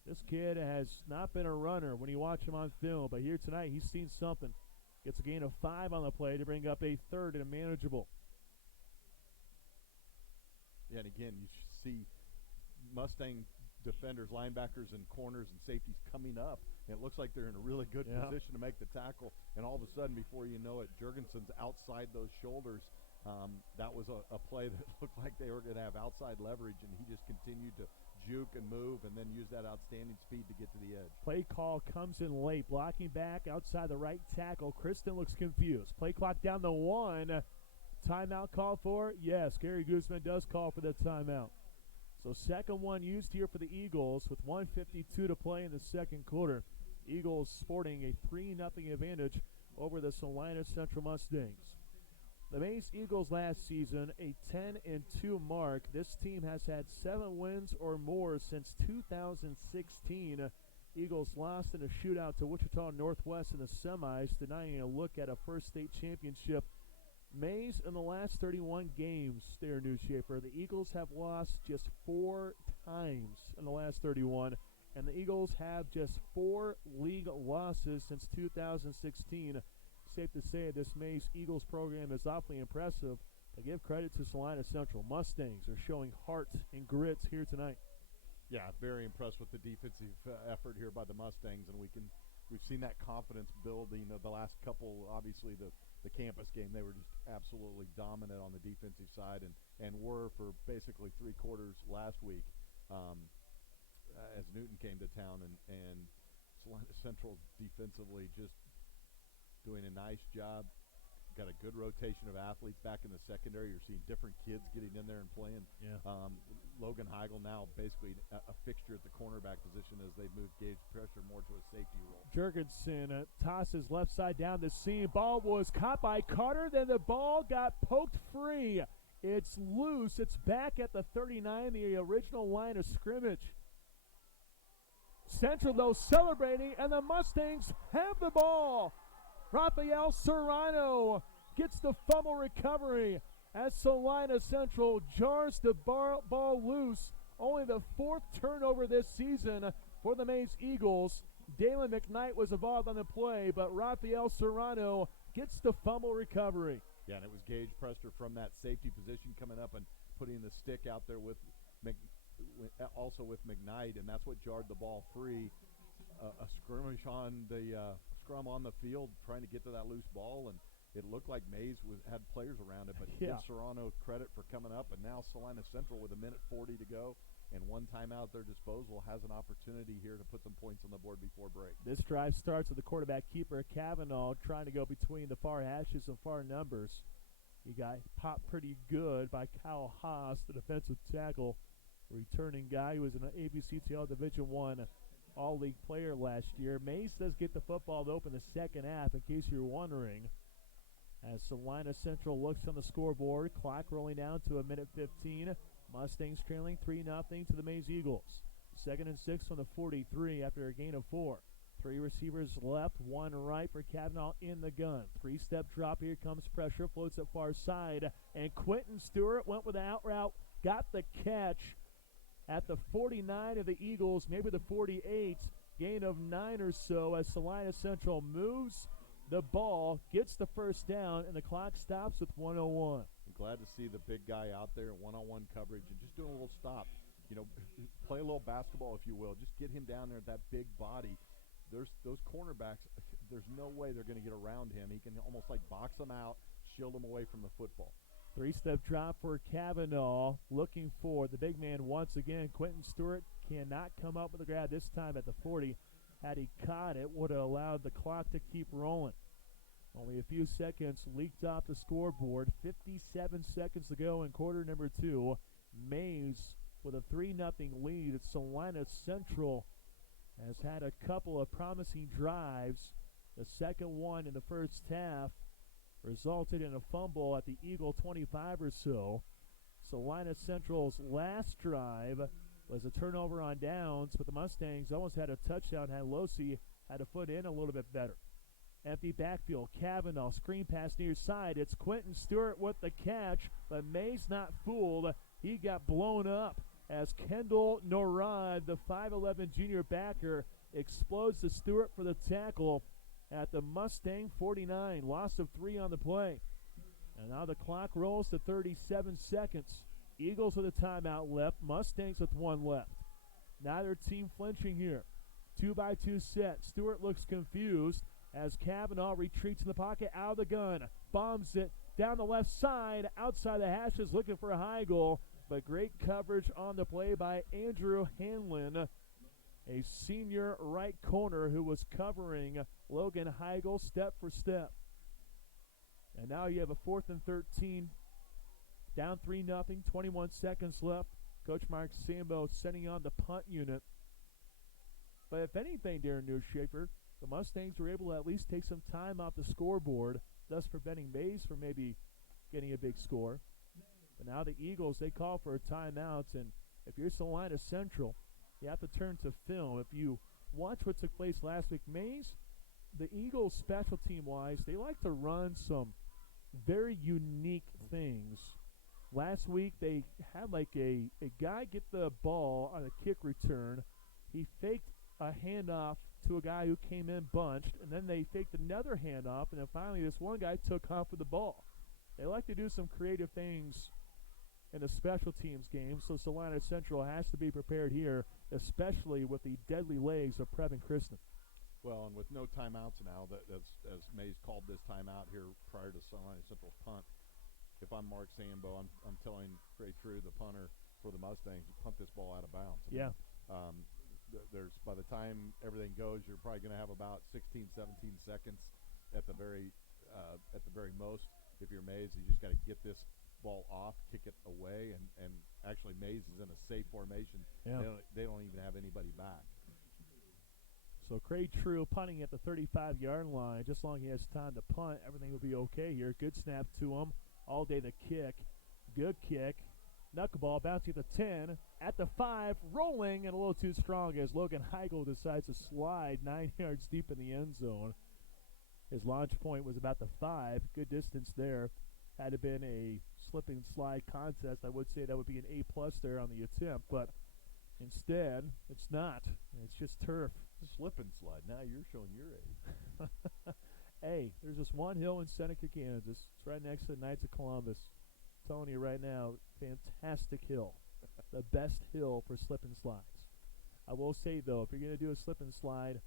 This kid has not been a runner when you watch him on film, but here tonight he's seen something. Gets a gain of 5 on the play to bring up a 3rd and a manageable. Yeah, and again, you see Mustang defenders, linebackers, and corners and safeties coming up, and it looks like they're in a really good position to make the tackle, and all of a sudden, before you know it, Jurgensen's outside those shoulders. That was a play that looked like they were going to have outside leverage, and he just continued to juke and move and then use that outstanding speed to get to the edge. Play call comes in late, blocking back outside the right tackle. Kristen looks confused. Play clock down to 1. Timeout called for? Yes, Gary Guzman does call for the timeout. So second one used here for the Eagles with 1:52 to play in the second quarter. Eagles sporting a 3-0 advantage over the Salina Central Mustangs. The Maize Eagles last season, a 10-2 mark. This team has had 7 wins or more since 2016. Eagles lost in a shootout to Wichita Northwest in the semis, denying a look at a first state championship. Maize in the last 31 games, there, New Schaefer. The Eagles have lost just 4 times in the last 31, and the Eagles have just 4 league losses since 2016. Safe to say this Maize Eagles program is awfully impressive. I give credit to Salina Central. Mustangs are showing heart and grit here tonight. Yeah, very impressed with the defensive effort here by the Mustangs, and we've seen that confidence build. You know, the last couple, obviously the campus game, they were just absolutely dominant on the defensive side, and were for basically 3 quarters last week as Newton came to town, and Salina Central defensively just doing a nice job. Got a good rotation of athletes back in the secondary. You're seeing different kids getting in there and playing. Yeah. Logan Heigl now basically a fixture at the cornerback position as they move gauge pressure more to a safety role. Jurgensen tosses left side down the seam. Ball was caught by Carter. Then the ball got poked free. It's loose. It's back at the 39, the original line of scrimmage. Central, though, celebrating, and the Mustangs have the ball. Rafael Serrano gets the fumble recovery as Salina Central jars the ball loose. Only the 4th turnover this season for the Maize Eagles. Dalen McKnight was involved on the play, but Rafael Serrano gets the fumble recovery. Yeah, and it was Gage Prester from that safety position coming up and putting the stick out there with also with McKnight, and that's what jarred the ball free. A skirmish on the scrum on the field trying to get to that loose ball, and it looked like Maize had players around it, but give Serrano credit for coming up, and now Salina Central with 1:40 to go and 1 timeout at their disposal has an opportunity here to put some points on the board before break. This drive starts with the quarterback keeper Kavanaugh trying to go between the far hashes and far numbers. He got popped pretty good by Kyle Haas, the defensive tackle, returning guy who was an ABCTL Division I All-League player last year. Maize does get the football to open the second half, in case you're wondering. As Salina Central looks on the scoreboard, clock rolling down to 1:15. Mustangs trailing 3-0 to the Maize Eagles. 2nd and 6 from the 43 after a gain of 4. 3 receivers left, 1 right for Kavanaugh in the gun. 3-step drop, here comes pressure, floats it far side, and Quentin Stewart went with the out route, got the catch at the 49 of the Eagles, maybe the 48, gain of 9 or so as Salina Central moves the ball, gets the first down, and the clock stops with 1:01. I'm glad to see the big guy out there, one-on-one coverage, and just doing a little stop. You know, play a little basketball, if you will. Just get him down there at that big body. There's those cornerbacks, there's no way they're going to get around him. He can almost like box them out, shield them away from the football. 3-step drop for Kavanaugh, looking for the big man once again. Quentin Stewart cannot come up with the grab this time at the 40. Had he caught it, would have allowed the clock to keep rolling. Only a few seconds leaked off the scoreboard. 57 seconds to go in quarter number 2. Maize with a 3-0 lead at Salina Central has had a couple of promising drives. The second one in the first half resulted in a fumble at the Eagle 25 or so. Salina Central's last drive was a turnover on downs, but the Mustangs almost had a touchdown had Losi had a foot in a little bit better. Empty backfield, Kavanaugh, screen pass near side. It's Quentin Stewart with the catch, but Maize not fooled. He got blown up as Kendall Norad, the 5'11 junior backer, explodes to Stewart for the tackle at the Mustang 49. Loss of 3 on the play. And now the clock rolls to 37 seconds. Eagles with a timeout left. Mustangs with 1 left. Neither team flinching here. 2-by-2 set. Stewart looks confused as Kavanaugh retreats in the pocket, out of the gun. Bombs it down the left side, outside the hashes, looking for a high goal. But great coverage on the play by Andrew Hanlon, a senior right corner who was covering Logan Heigl step for step. And now you have a 4th and 13, down 3-0, 21 seconds left. Coach Mark Sambo sending on the punt unit. But if anything, Darren Newshafer, the Mustangs were able to at least take some time off the scoreboard, thus preventing Maize from maybe getting a big score. But now the Eagles, they call for a timeout, and if you're Salina Central, you have to turn to film. If you watch what took place last week, Maize, the Eagles special team-wise, they like to run some very unique things. Last week, they had like a guy get the ball on a kick return. He faked a handoff to a guy who came in bunched, and then they faked another handoff, and then finally this one guy took off with the ball. They like to do some creative things in the special teams game, so Salina Central has to be prepared here, especially with the deadly legs of Previn Kristen. Well, and with no timeouts now, as Maize called this timeout here prior to Salina Central's punt, if I'm Mark Sambo, I'm telling Trey True, the punter for the Mustangs, to punt this ball out of bounds. Yeah. There's by the time everything goes, you're probably going to have about 16, 17 seconds at the very most. If you're Maize, you just got to get this ball off, kick it away, and actually Maize is in a safe formation. Yeah. They don't even have anybody back. So Craig True punting at the 35-yard line. Just long he has time to punt, everything will be okay here. Good snap to him. All day the kick. Good kick. Knuckleball bouncing at the 10, at the 5, rolling, and a little too strong as Logan Heigl decides to slide 9 yards deep in the end zone. His launch point was about the 5. Good distance there. Had it been a slip and slide contest, I would say that would be an A+ there on the attempt, but instead, it's not. It's just turf. Slip and slide. Now you're showing your age. Hey, there's this one hill in Seneca, Kansas. It's right next to the Knights of Columbus. I'm telling you right now, fantastic hill. The best hill for slip and slides. I will say, though, if you're going to do a slip and slide,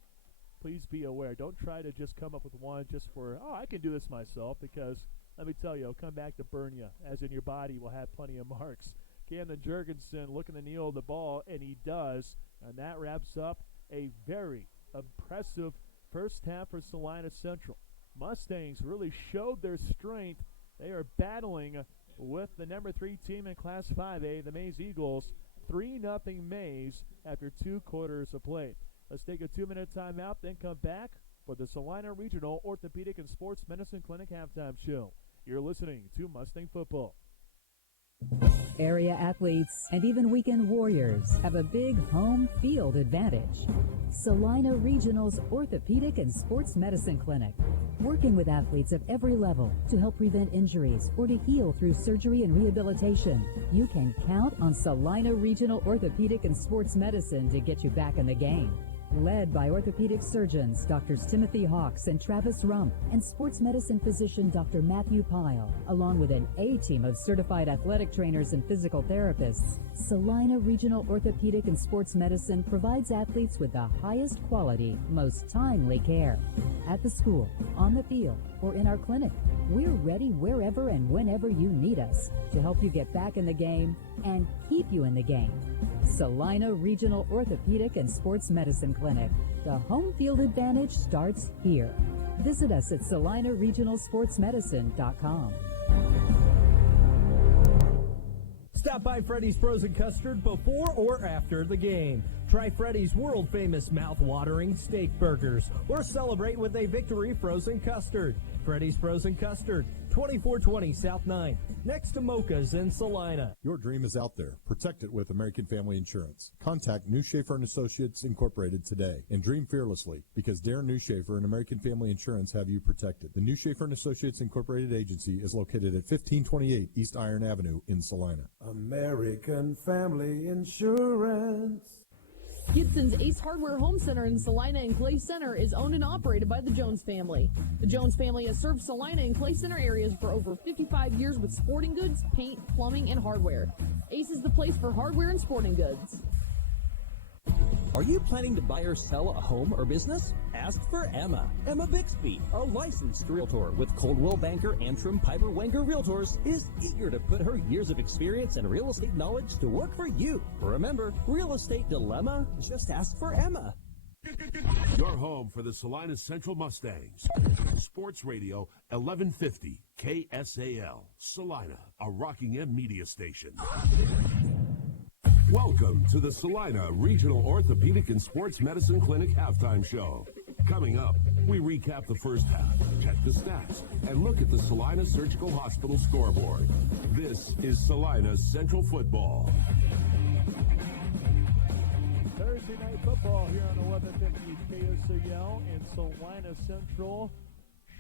please be aware. Don't try to just come up with one just for, I can do this myself, because let me tell you, it'll come back to burn you, as in your body will have plenty of marks. Camden Jurgensen looking to kneel the ball, and he does, and that wraps up a very impressive first half for Salina Central. Mustangs really showed their strength. They are battling with the number 3 team in Class 5A, the Maize Eagles. 3-0 Maize after 2 quarters of play. Let's take a 2-minute timeout, then come back for the Salina Regional Orthopedic and Sports Medicine Clinic halftime show. You're listening to Mustang Football. Area athletes and even weekend warriors have a big home field advantage. Salina Regional's Orthopedic and Sports Medicine Clinic, working with athletes of every level to help prevent injuries or to heal through surgery and rehabilitation. You can count on Salina Regional Orthopedic and Sports Medicine to get you back in the game. Led by orthopedic surgeons Drs. Timothy Hawks and Travis Rump, and sports medicine physician Dr. Matthew Pyle, along with an A-team of certified athletic trainers and physical therapists, Salina Regional Orthopedic and Sports Medicine provides athletes with the highest quality, most timely care. At the school, on the field, or in our clinic, we're ready wherever and whenever you need us to help you get back in the game and keep you in the game. Salina Regional Orthopedic and Sports Medicine Clinic. The home field advantage starts here. Visit us at SalinaRegionalSportsMedicine.com. Stop by Freddy's Frozen Custard before or after the game. Try Freddy's world-famous mouth-watering steak burgers or celebrate with a victory frozen custard. Freddy's Frozen Custard, 2420 South 9, next to Mocha's in Salina. Your dream is out there. Protect it with American Family Insurance. Contact New Schaefer and Associates Incorporated today and dream fearlessly because Darren New Schaefer and American Family Insurance have you protected. The New Schaefer and Associates Incorporated agency is located at 1528 East Iron Avenue in Salina. American Family Insurance. Gibson's Ace Hardware Home Center in Salina and Clay Center is owned and operated by the Jones family. The Jones family has served Salina and Clay Center areas for over 55 years with sporting goods, paint, plumbing, and hardware. Ace is the place for hardware and sporting goods. Are you planning to buy or sell a home or business? Ask for Emma. Emma Bixby, a licensed realtor with Coldwell Banker Antrim Piper Wenger Realtors, is eager to put her years of experience and real estate knowledge to work for you. Remember, real estate dilemma? Just ask for Emma. Your home for the Salina Central Mustangs. Sports Radio 1150 KSAL. Salina, a Rocking M media station. Welcome to the Salina Regional Orthopedic and Sports Medicine Clinic halftime show. Coming up, we recap the first half, check the stats, and look at the Salina Surgical Hospital scoreboard. This is Salina Central Football. Thursday night football here on 1150 KSAL and Salina Central,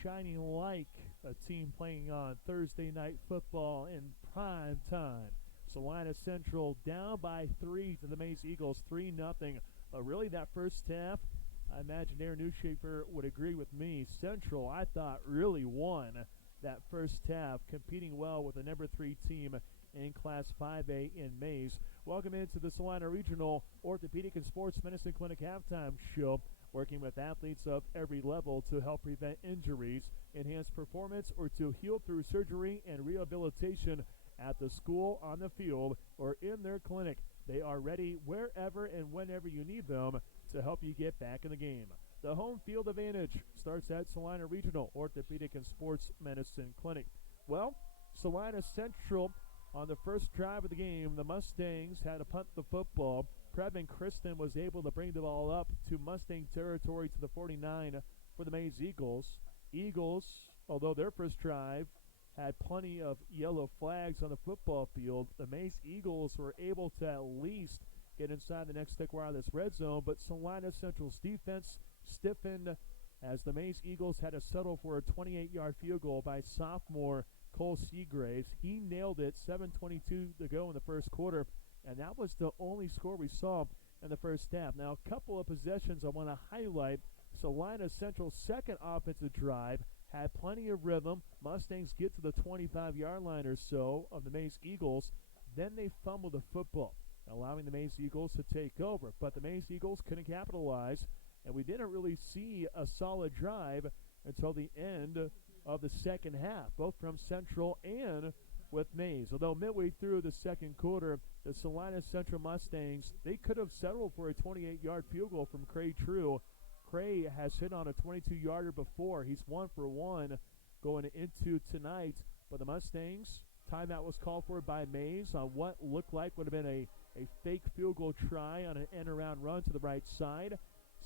shining like a team playing on Thursday night football in prime time. Salina Central down by 3 to the Maize Eagles, 3-0. Really, that first half, I imagine Aaron Newshafer would agree with me. Central, I thought, really won that first half, competing well with the number 3 team in Class 5A in Maize. Welcome into the Salina Regional Orthopedic and Sports Medicine Clinic halftime show, working with athletes of every level to help prevent injuries, enhance performance, or to heal through surgery and rehabilitation at the school, on the field, or in their clinic. They are ready wherever and whenever you need them to help you get back in the game. The home field advantage starts at Salina Regional Orthopedic and Sports Medicine Clinic. Well, Salina Central, on the first drive of the game, the Mustangs had to punt the football. Previn Kristen was able to bring the ball up to Mustang territory to the 49 for the Maize Eagles. Eagles, although their first drive had plenty of yellow flags on the football field, the Maize Eagles were able to at least get inside the next stick wireless red zone, but Salina Central's defense stiffened as the Maize Eagles had to settle for a 28-yard field goal by sophomore Cole Seagraves. He nailed it, 7:22 to go in the first quarter, and that was the only score we saw in the first half. Now, a couple of possessions I want to highlight. Salina Central's second offensive drive had plenty of rhythm. Mustangs get to the 25-yard line or so of the Maize Eagles. Then they fumble the football, allowing the Maize Eagles to take over. But the Maize Eagles couldn't capitalize, and we didn't really see a solid drive until the end of the second half, both from Central and with Maize. Although midway through the second quarter, the Salina Central Mustangs, they could have settled for a 28-yard field goal from Cray True. Cray has hit on a 22-yarder before. He's 1 for 1 going into tonight. But the Mustangs, timeout was called for by Maize on what looked like would have been a fake field goal try on an end-around run to the right side.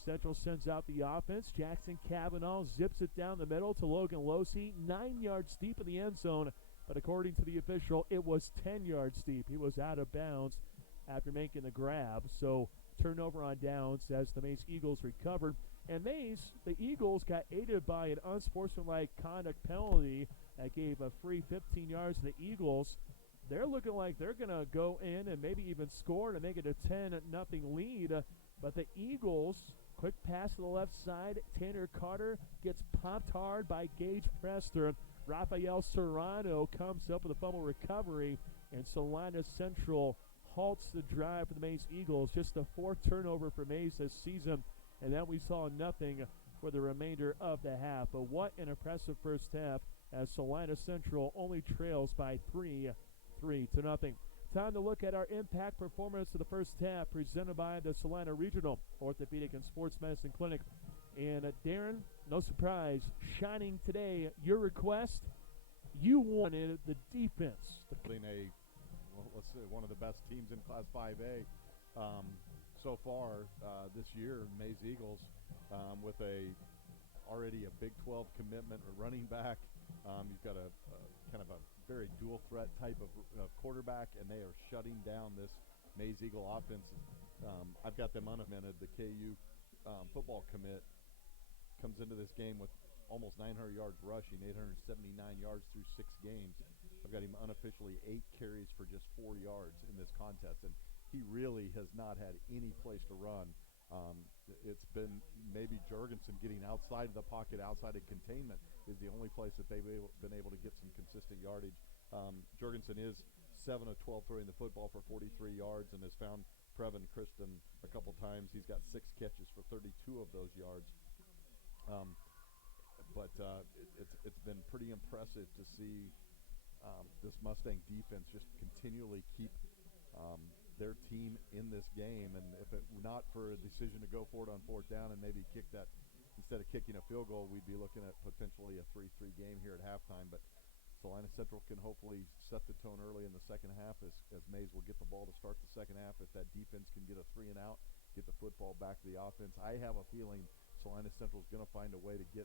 Central sends out the offense. Jackson Cavanaugh zips it down the middle to Logan Losey, 9 yards deep in the end zone. But according to the official, it was 10 yards deep. He was out of bounds after making the grab. So turnover on downs as the Maize Eagles recovered. And Maize, the Eagles got aided by an unsportsmanlike conduct penalty that gave a free 15 yards to the Eagles. They're looking like they're going to go in and maybe even score to make it a 10-0 lead. But the Eagles, quick pass to the left side. Tanner Carter gets popped hard by Gage Prester. Rafael Serrano comes up with a fumble recovery, and Salina Central halts the drive for the Maize Eagles. Just the fourth turnover for Maize this season, and then we saw nothing for the remainder of the half. But what an impressive first half as Salina Central only trails by 3-0. Time to look at our impact performance of the first half, presented by the Salina Regional Orthopedic and Sports Medicine Clinic. And Darren, no surprise, shining today. Your request, you wanted the defense. Let's say one of the best teams in Class 5A so far this year, Maize Eagles, with already a Big 12 commitment, a running back. You've got a kind of a very dual threat type of quarterback, and they are shutting down this Maize Eagle offense. I've got them unaugmented. The KU football commit comes into this game with almost 900 yards rushing, 879 yards through 6 games. I've got him unofficially 8 carries for just 4 yards in this contest, and he really has not had any place to run. It's been maybe Jorgensen getting outside of the pocket, outside of containment, is the only place that they've been able to get some consistent yardage. Jorgensen is 7 of 12 throwing the football for 43 yards and has found Previn Christian a couple times. He's got 6 catches for 32 of those yards. But it's been pretty impressive to see this Mustang defense just continually keep their team in this game. And if it were not for a decision to go for it on 4th down and maybe kick that, instead of kicking a field goal, we'd be looking at potentially a 3-3 game here at halftime. But Salina Central can hopefully set the tone early in the second half as Maize will get the ball to start the second half. If that defense can get a 3 and out, get the football back to the offense, I have a feeling Salina Central is going to find a way to get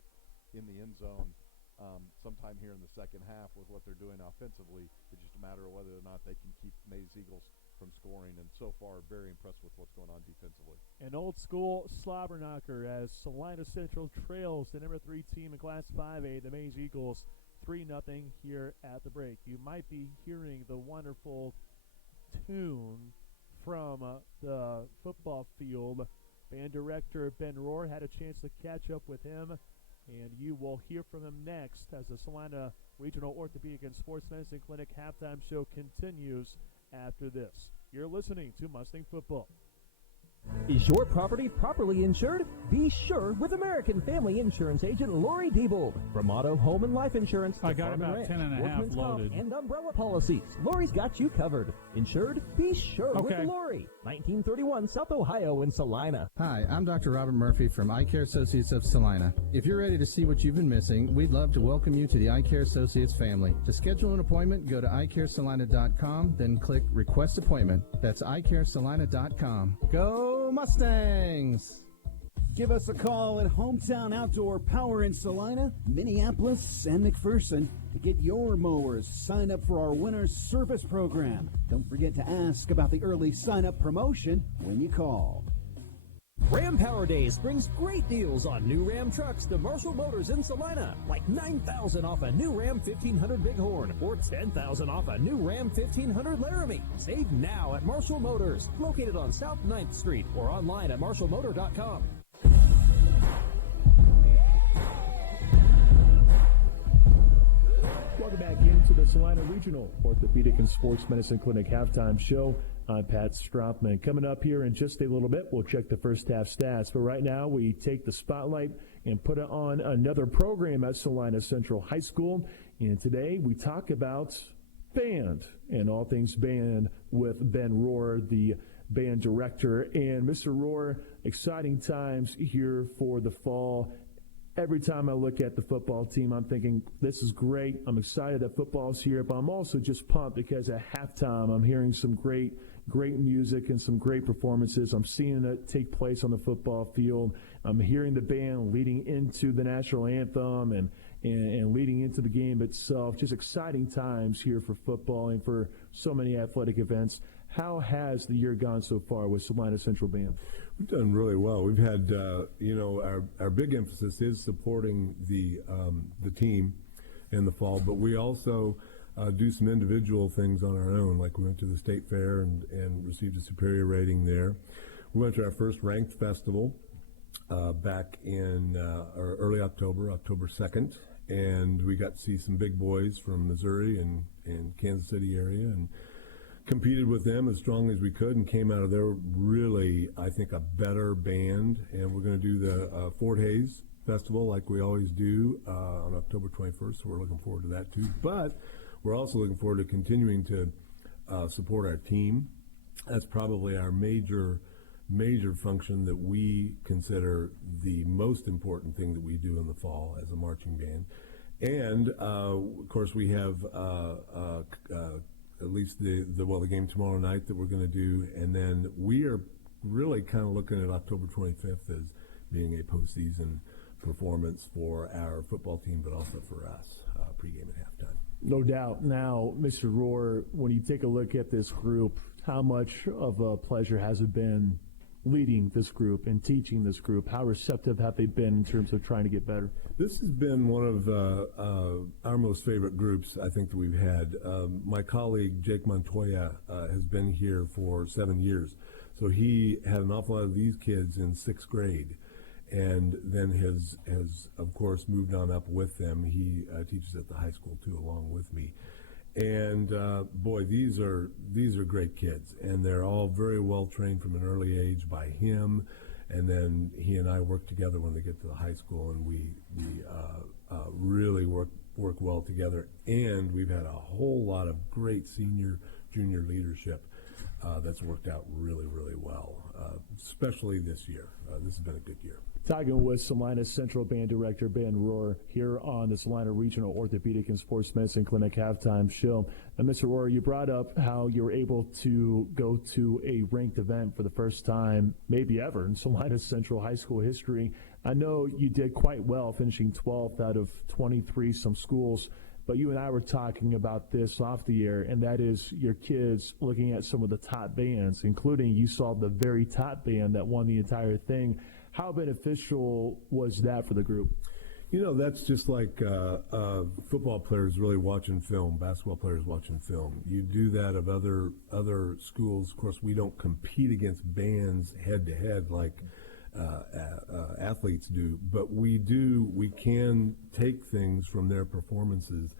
in the end zone sometime here in the second half with what they're doing offensively. It's just a matter of whether or not they can keep Maize Eagles from scoring, and so far very impressed with what's going on defensively. An old school slobber knocker as Salina Central trails the number 3 team in Class 5A, the Maize Eagles, 3-0 here at the break. You might be hearing the wonderful tune from the football field. Band director Ben Rohr had a chance to catch up with him, and you will hear from him next as the Salina Regional Orthopedic and Sports Medicine Clinic halftime show continues after this. You're listening to Mustang Football. Is your property properly insured? Be sure with American Family Insurance agent Lori Diebold. From auto, home, and life insurance to I got farm and about ranch, 10 and a half workman's comp, loaded. and umbrella policies. Lori's got you covered. Insured? Be sure with Lori. 1931 South Ohio in Salina. Hi, I'm Dr. Robert Murphy from Eye Care Associates of Salina. If you're ready to see what you've been missing, we'd love to welcome you to the Eye Care Associates family. To schedule an appointment, go to eyecaresalina.com, then click Request Appointment. That's eyecaresalina.com. Go Mustangs! Give us a call at Hometown Outdoor Power in Salina, Minneapolis, and McPherson to get your mowers. Sign up for our winter service program. Don't forget to ask about the early sign-up promotion when you call. Ram Power Days brings great deals on new Ram trucks to Marshall Motors in Salina, like $9,000 off a new Ram 1500 Bighorn or $10,000 off a new Ram 1500 Laramie. Save now at Marshall Motors, located on South 9th Street or online at marshallmotor.com. Welcome back into the Salina Regional Orthopedic and Sports Medicine Clinic halftime show. I'm Pat Strothman. Coming up here in just a little bit, we'll check the first half stats. But right now, we take the spotlight and put it on another program at Salina Central High School. And today, we talk about band and all things band with Ben Rohr, the band director. And Mr. Rohr, exciting times here for the fall. Every time I look at the football team, I'm thinking, this is great. I'm excited that football's here, but I'm also just pumped because at halftime, I'm hearing some great music and some great performances. I'm seeing it take place on the football field. I'm hearing the band leading into the national anthem and leading into the game itself. Just exciting times here for football and for so many athletic events. How has the year gone so far with Salina Central Band? We've done really well. We've had, our big emphasis is supporting the team in the fall, but we also do some individual things on our own, like we went to the state fair and received a superior rating there. We went to our first ranked festival back in early October 2nd, and we got to see some big boys from Missouri and Kansas City area and competed with them as strongly as we could and came out of there really, I think, a better band. And we're going to do the Fort Hays Festival like we always do on October 21st, so we're looking forward to that too. But we're also looking forward to continuing to support our team. That's probably our major major function that we consider the most important thing that we do in the fall as a marching band. And of course, we have at least the game tomorrow night that we're going to do, and then we are really kind of looking at October 25th as being a postseason performance for our football team, but also for us, pregame and halftime. No doubt. Now, Mr. Rohr, when you take a look at this group, how much of a pleasure has it been leading this group and teaching this group? How receptive have they been in terms of trying to get better? This has been one of our most favorite groups, I think, that we've had. My colleague, Jake Montoya, has been here for 7 years. So he had an awful lot of these kids in 6th grade, and then has of course moved on up with them. He teaches at the high school too, along with me. And boy, these are great kids, and they're all very well trained from an early age by him. And then he and I work together when they get to the high school, and we really work well together. And we've had a whole lot of great senior, junior leadership that's worked out really, really well, especially this year. This has been a good year. Talking with Salina Central Band Director Ben Rohr here on the Salina Regional Orthopedic and Sports Medicine Clinic halftime show. Now, Mr. Rohr, you brought up how you were able to go to a ranked event for the first time, maybe ever, in Salina Central High School history. I know you did quite well, finishing 12th out of 23 some schools. But you and I were talking about this off the air, and that is your kids looking at some of the top bands, including you saw the very top band that won the entire thing. How beneficial was that for the group? You know, that's just like football players really watching film, basketball players watching film. You do that of other schools. Of course, we don't compete against bands head-to-head like athletes do, but we can take things from their performances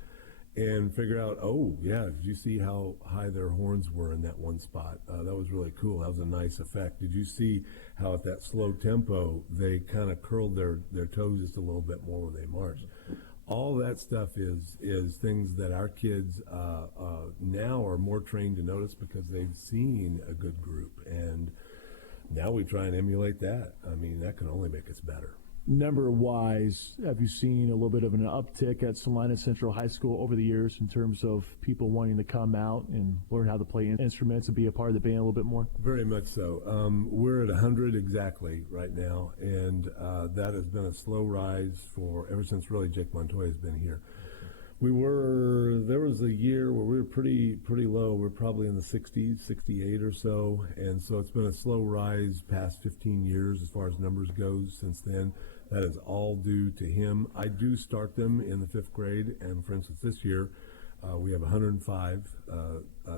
and figure out, oh, yeah, did you see how high their horns were in that one spot? That was really cool. That was a nice effect. Did you see how at that slow tempo they kind of curled their toes just a little bit more when they marched? All that stuff is things that our kids now are more trained to notice because they've seen a good group. And now we try and emulate that. I mean, that can only make us better. Number-wise, have you seen a little bit of an uptick at Salina Central High School over the years in terms of people wanting to come out and learn how to play instruments and be a part of the band a little bit more? Very much so. We're at 100 exactly right now, and that has been a slow rise ever since really Jake Montoya has been here. There was a year where we were pretty low. We're probably in the 60s, 68 or so. And so it's been a slow rise past 15 years as far as numbers goes since then. That is all due to him. I do start them in the 5th grade. And for instance, this year, we have 105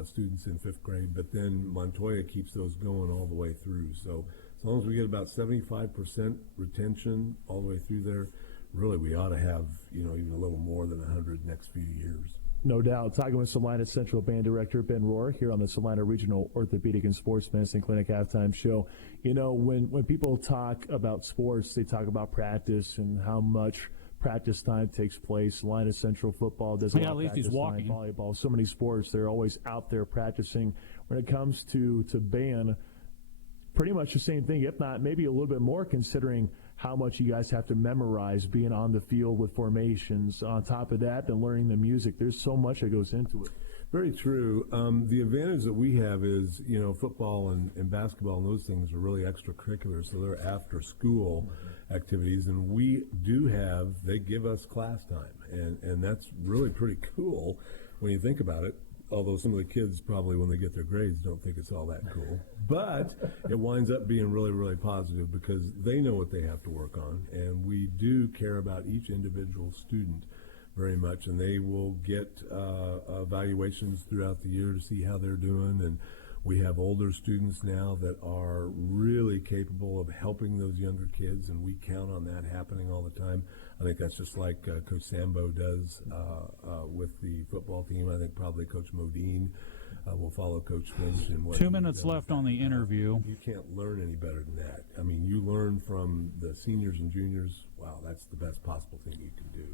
students in 5th grade. But then Montoya keeps those going all the way through. So as long as we get about 75% retention all the way through there, really, we ought to have, even a little more than 100 next few years. No doubt. Talking with Salina Central Band Director Ben Rohr here on the Salina Regional Orthopedic and Sports Medicine Clinic halftime show. When people talk about sports, they talk about practice and how much practice time takes place. Salina Central football does a lot of practice time. Volleyball, so many sports, they're always out there practicing. When it comes to band, pretty much the same thing, if not maybe a little bit more, considering how much you guys have to memorize being on the field with formations. On top of that, then learning the music. There's so much that goes into it. Very true. The advantage that we have is, football and basketball and those things are really extracurricular, so they're after-school activities, and they give us class time, and that's really pretty cool when you think about it. Although some of the kids probably, when they get their grades, don't think it's all that cool. But it winds up being really, really positive because they know what they have to work on. And we do care about each individual student very much. And they will get evaluations throughout the year to see how they're doing. And we have older students now that are really capable of helping those younger kids. And we count on that happening all the time. I think that's just like Coach Sambo does with the football team. I think probably Coach Modine will follow Coach Finch. And 2 minutes left on the interview. You can't learn any better than that. I mean, you learn from the seniors and juniors. Wow, that's the best possible thing you can do.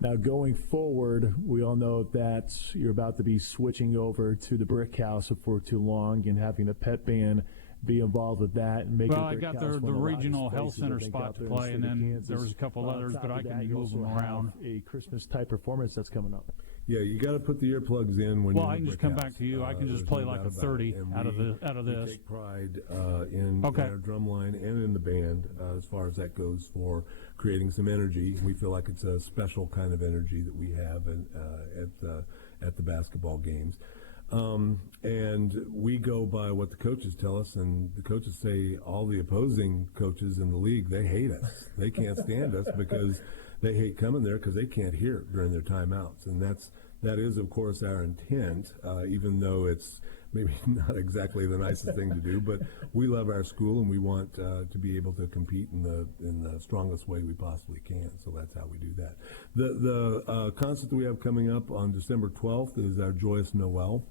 Now, going forward, we all know that you're about to be switching over to the Brick House before too long and having the pet band be involved with that and make well, it a I great got council, the one of regional hottest health places, I center think, spot out to there in the play, state and of then Kansas. there was a couple others, On but top I of can that, you move them also have around. a Christmas type performance that's coming up. Yeah, you got to put the earplugs in when Well, you're I can just come back to you. I can just play like a 30 out of We this. take pride in our drum line and in the band as far as that goes for creating some energy. We feel like it's a special kind of energy that we have at the basketball games. And we go by what the coaches tell us, and the coaches say all the opposing coaches in the league, they hate us. They can't stand us because they hate coming there because they can't hear during their timeouts. And that is, of course, our intent, even though it's maybe not exactly the nicest thing to do. But we love our school, and we want to be able to compete in the strongest way we possibly can. So that's how we do that. The concert that we have coming up on December 12th is our Joyous Noel.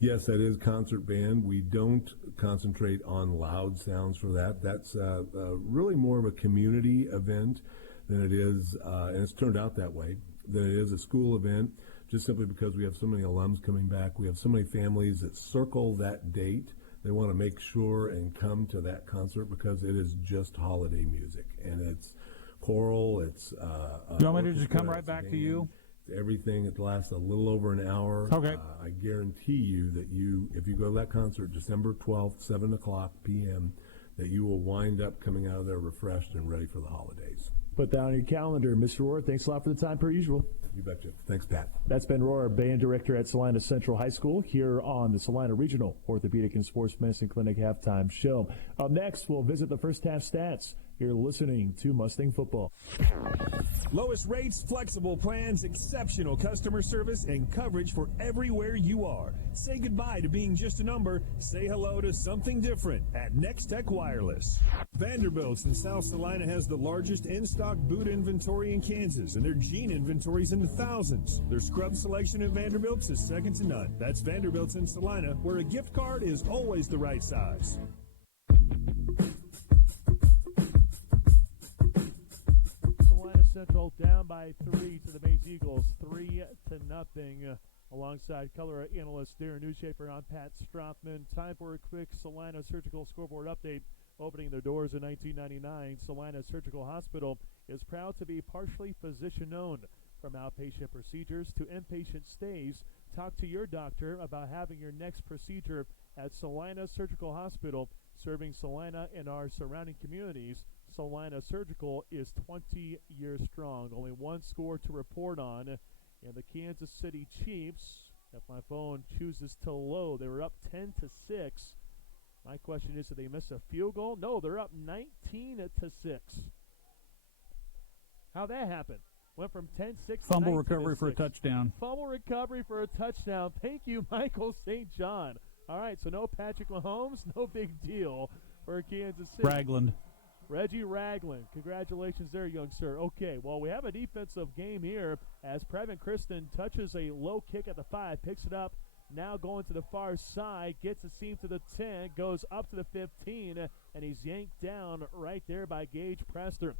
Yes, that is concert band. We don't concentrate on loud sounds for that. That's really more of a community event than it is, and it's turned out that way, than it is a school event, just simply because we have so many alums coming back. We have so many families that circle that date. They want to make sure and come to that concert because it is just holiday music, and it's choral, it's you want me to just come right back to you? Everything. It lasts a little over an hour. Okay. I guarantee you that if you go to that concert December 12th, 7 o'clock p.m., that you will wind up coming out of there refreshed and ready for the holidays. Put that on your calendar. Mr. Rohr, thanks a lot for the time per usual. You betcha. Thanks, Pat. That's Ben Rohr, band director at Salina Central High School, here on the Salina Regional Orthopedic and Sports Medicine Clinic halftime show. Up next, we'll visit the first half stats. You're listening to Mustang Football. Lowest rates, flexible plans, exceptional customer service, and coverage for everywhere you are. Say goodbye to being just a number. Say hello to something different at Next Tech Wireless. Vanderbilt's in South Salina has the largest in-stock boot inventory in Kansas, and their jean inventory's in the thousands. Their scrub selection at Vanderbilt's is second to none. That's Vanderbilt's in Salina, where a gift card is always the right size. Central down by 3 to the Maize Eagles, 3-0. Alongside color analyst Darren Newshafer, I'm Pat Strothman. Time for a quick Salina Surgical scoreboard update. Opening their doors in 1999, Salina Surgical Hospital is proud to be partially physician-owned. From outpatient procedures to inpatient stays, talk to your doctor about having your next procedure at Salina Surgical Hospital, serving Salina and our surrounding communities. Salina Surgical is 20 years strong. Only one score to report on. And the Kansas City Chiefs, if my phone chooses to load, they were up 10-6. My question is, did they miss a field goal? No, they're up 19-6. How'd that happen? Went from 10-6 to Fumble recovery for a touchdown. Fumble recovery for a touchdown. Thank you, Michael St. John. All right, so no Patrick Mahomes, no big deal for Kansas City. Ragland. Reggie Ragland. Congratulations there, young sir. Okay, well, we have a defensive game here as Previn Kristen touches a low kick at the 5, picks it up, now going to the far side, gets the seam to the 10, goes up to the 15, and he's yanked down right there by Gage Prester.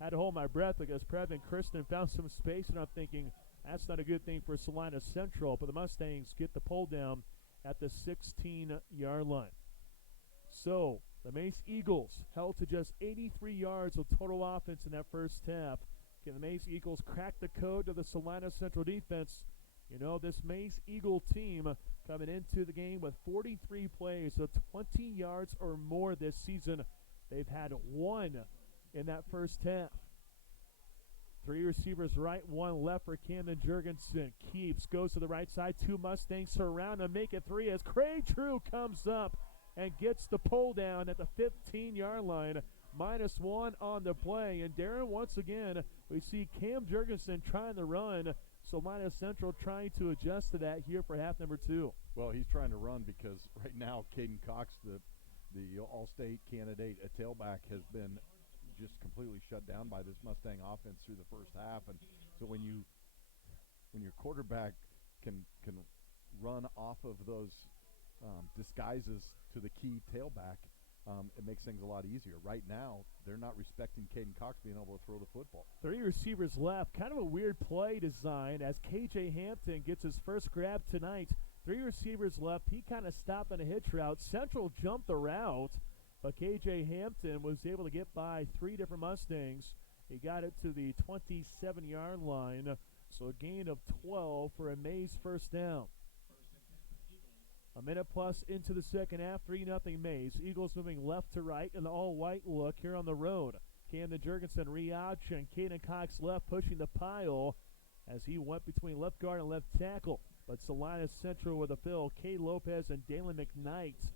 Had to hold my breath because Previn Kristen found some space, and I'm thinking that's not a good thing for Salina Central, but the Mustangs get the pull down at the 16-yard line. So the Maize Eagles held to just 83 yards of total offense in that first half. Can the Maize Eagles crack the code to the Salina Central defense? You know, this Maize Eagle team coming into the game with 43 plays, so 20 yards or more this season. They've had 1 in that first half. 3 receivers right, 1 left for Camden Jurgensen. Keeps, goes to the right side. 2 Mustangs surround him, make it 3 as Craig True comes up and gets the pull down at the 15-yard line. -1 on the play. And Darren, once again, we see Cam Jurgensen trying to run. Salina Central trying to adjust to that here for half number 2. Well, he's trying to run because right now Caden Cox, the All-State candidate at tailback, has been just completely shut down by this Mustang offense through the first half. And so when your quarterback can run off of those disguises to the key tailback, it makes things a lot easier. Right now, they're not respecting Caden Cox being able to throw the football. 3 receivers left. Kind of a weird play design as KJ Hampton gets his first grab tonight. 3 receivers left. He kind of stopped on a hitch route. Central jumped the route, but K.J. Hampton was able to get by 3 different Mustangs. He got it to the 27-yard line, so a gain of 12 for a Maize first down. A minute plus into the second half, 3-0 Maize. Eagles moving left to right in the all-white look here on the road. Camden Jurgensen, Riach, and Caden Cox left, pushing the pile as he went between left guard and left tackle. But Salina Central with a fill. Kay Lopez and Dalen McKnight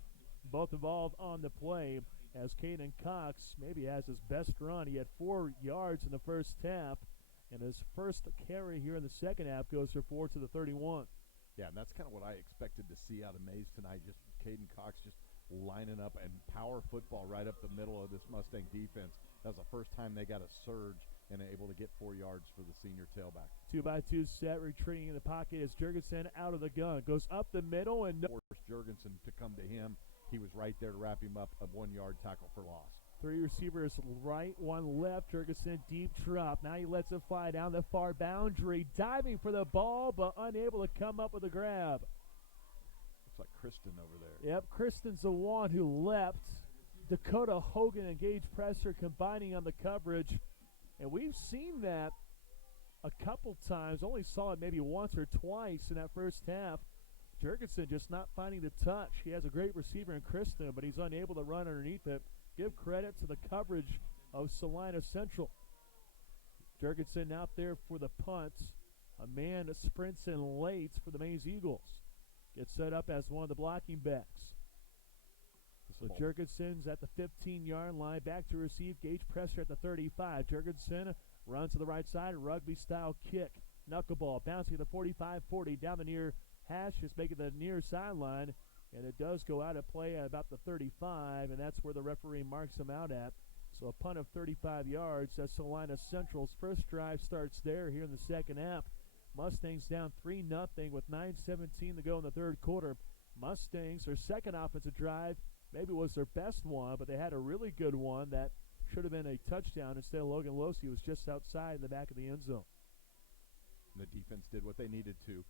both involved on the play as Caden Cox maybe has his best run. He had 4 yards in the first half, and his first carry here in the second half goes for 4 to the 31. Yeah, and that's kind of what I expected to see out of Maize tonight. Just Caden Cox just lining up and power football right up the middle of this Mustang defense. That was the first time they got a surge and able to get 4 yards for the senior tailback. 2-by-2 set, retreating in the pocket as Jurgensen out of the gun. Goes up the middle and forced Jurgensen to come to him. He was right there to wrap him up, a 1-yard tackle for loss. 3 receivers right, 1 left. Jurgensen deep drop. Now he lets it fly down the far boundary, diving for the ball, but unable to come up with a grab. Looks like Kristen over there. Yep, Kristen's the one who leapt. Dakota Hogan and Gage Presser combining on the coverage. And we've seen that a couple times. Only saw it maybe once or twice in that first half. Jurgensen just not finding the touch. He has a great receiver in Kristen, but he's unable to run underneath it. Give credit to the coverage of Salina Central. Jurgensen out there for the punt. A man sprints in late for the Maize Eagles. Gets set up as one of the blocking backs. So Jurgensen's at the 15-yard line. Back to receive. Gage Presser at the 35. Jurgensen runs to the right side. Rugby-style kick. Knuckleball bouncing to the 45-40 down the near hash. Just making the near sideline. And it does go out of play at about the 35, and that's where the referee marks him out at. So a punt of 35 yards. That's Salina Central's first drive starts there here in the second half. Mustangs down 3-0 with 9:17 to go in the third quarter. Mustangs, their second offensive drive, maybe was their best one, but they had a really good one that should have been a touchdown. Instead, Logan Losey was just outside in the back of the end zone. And the defense did what they needed to.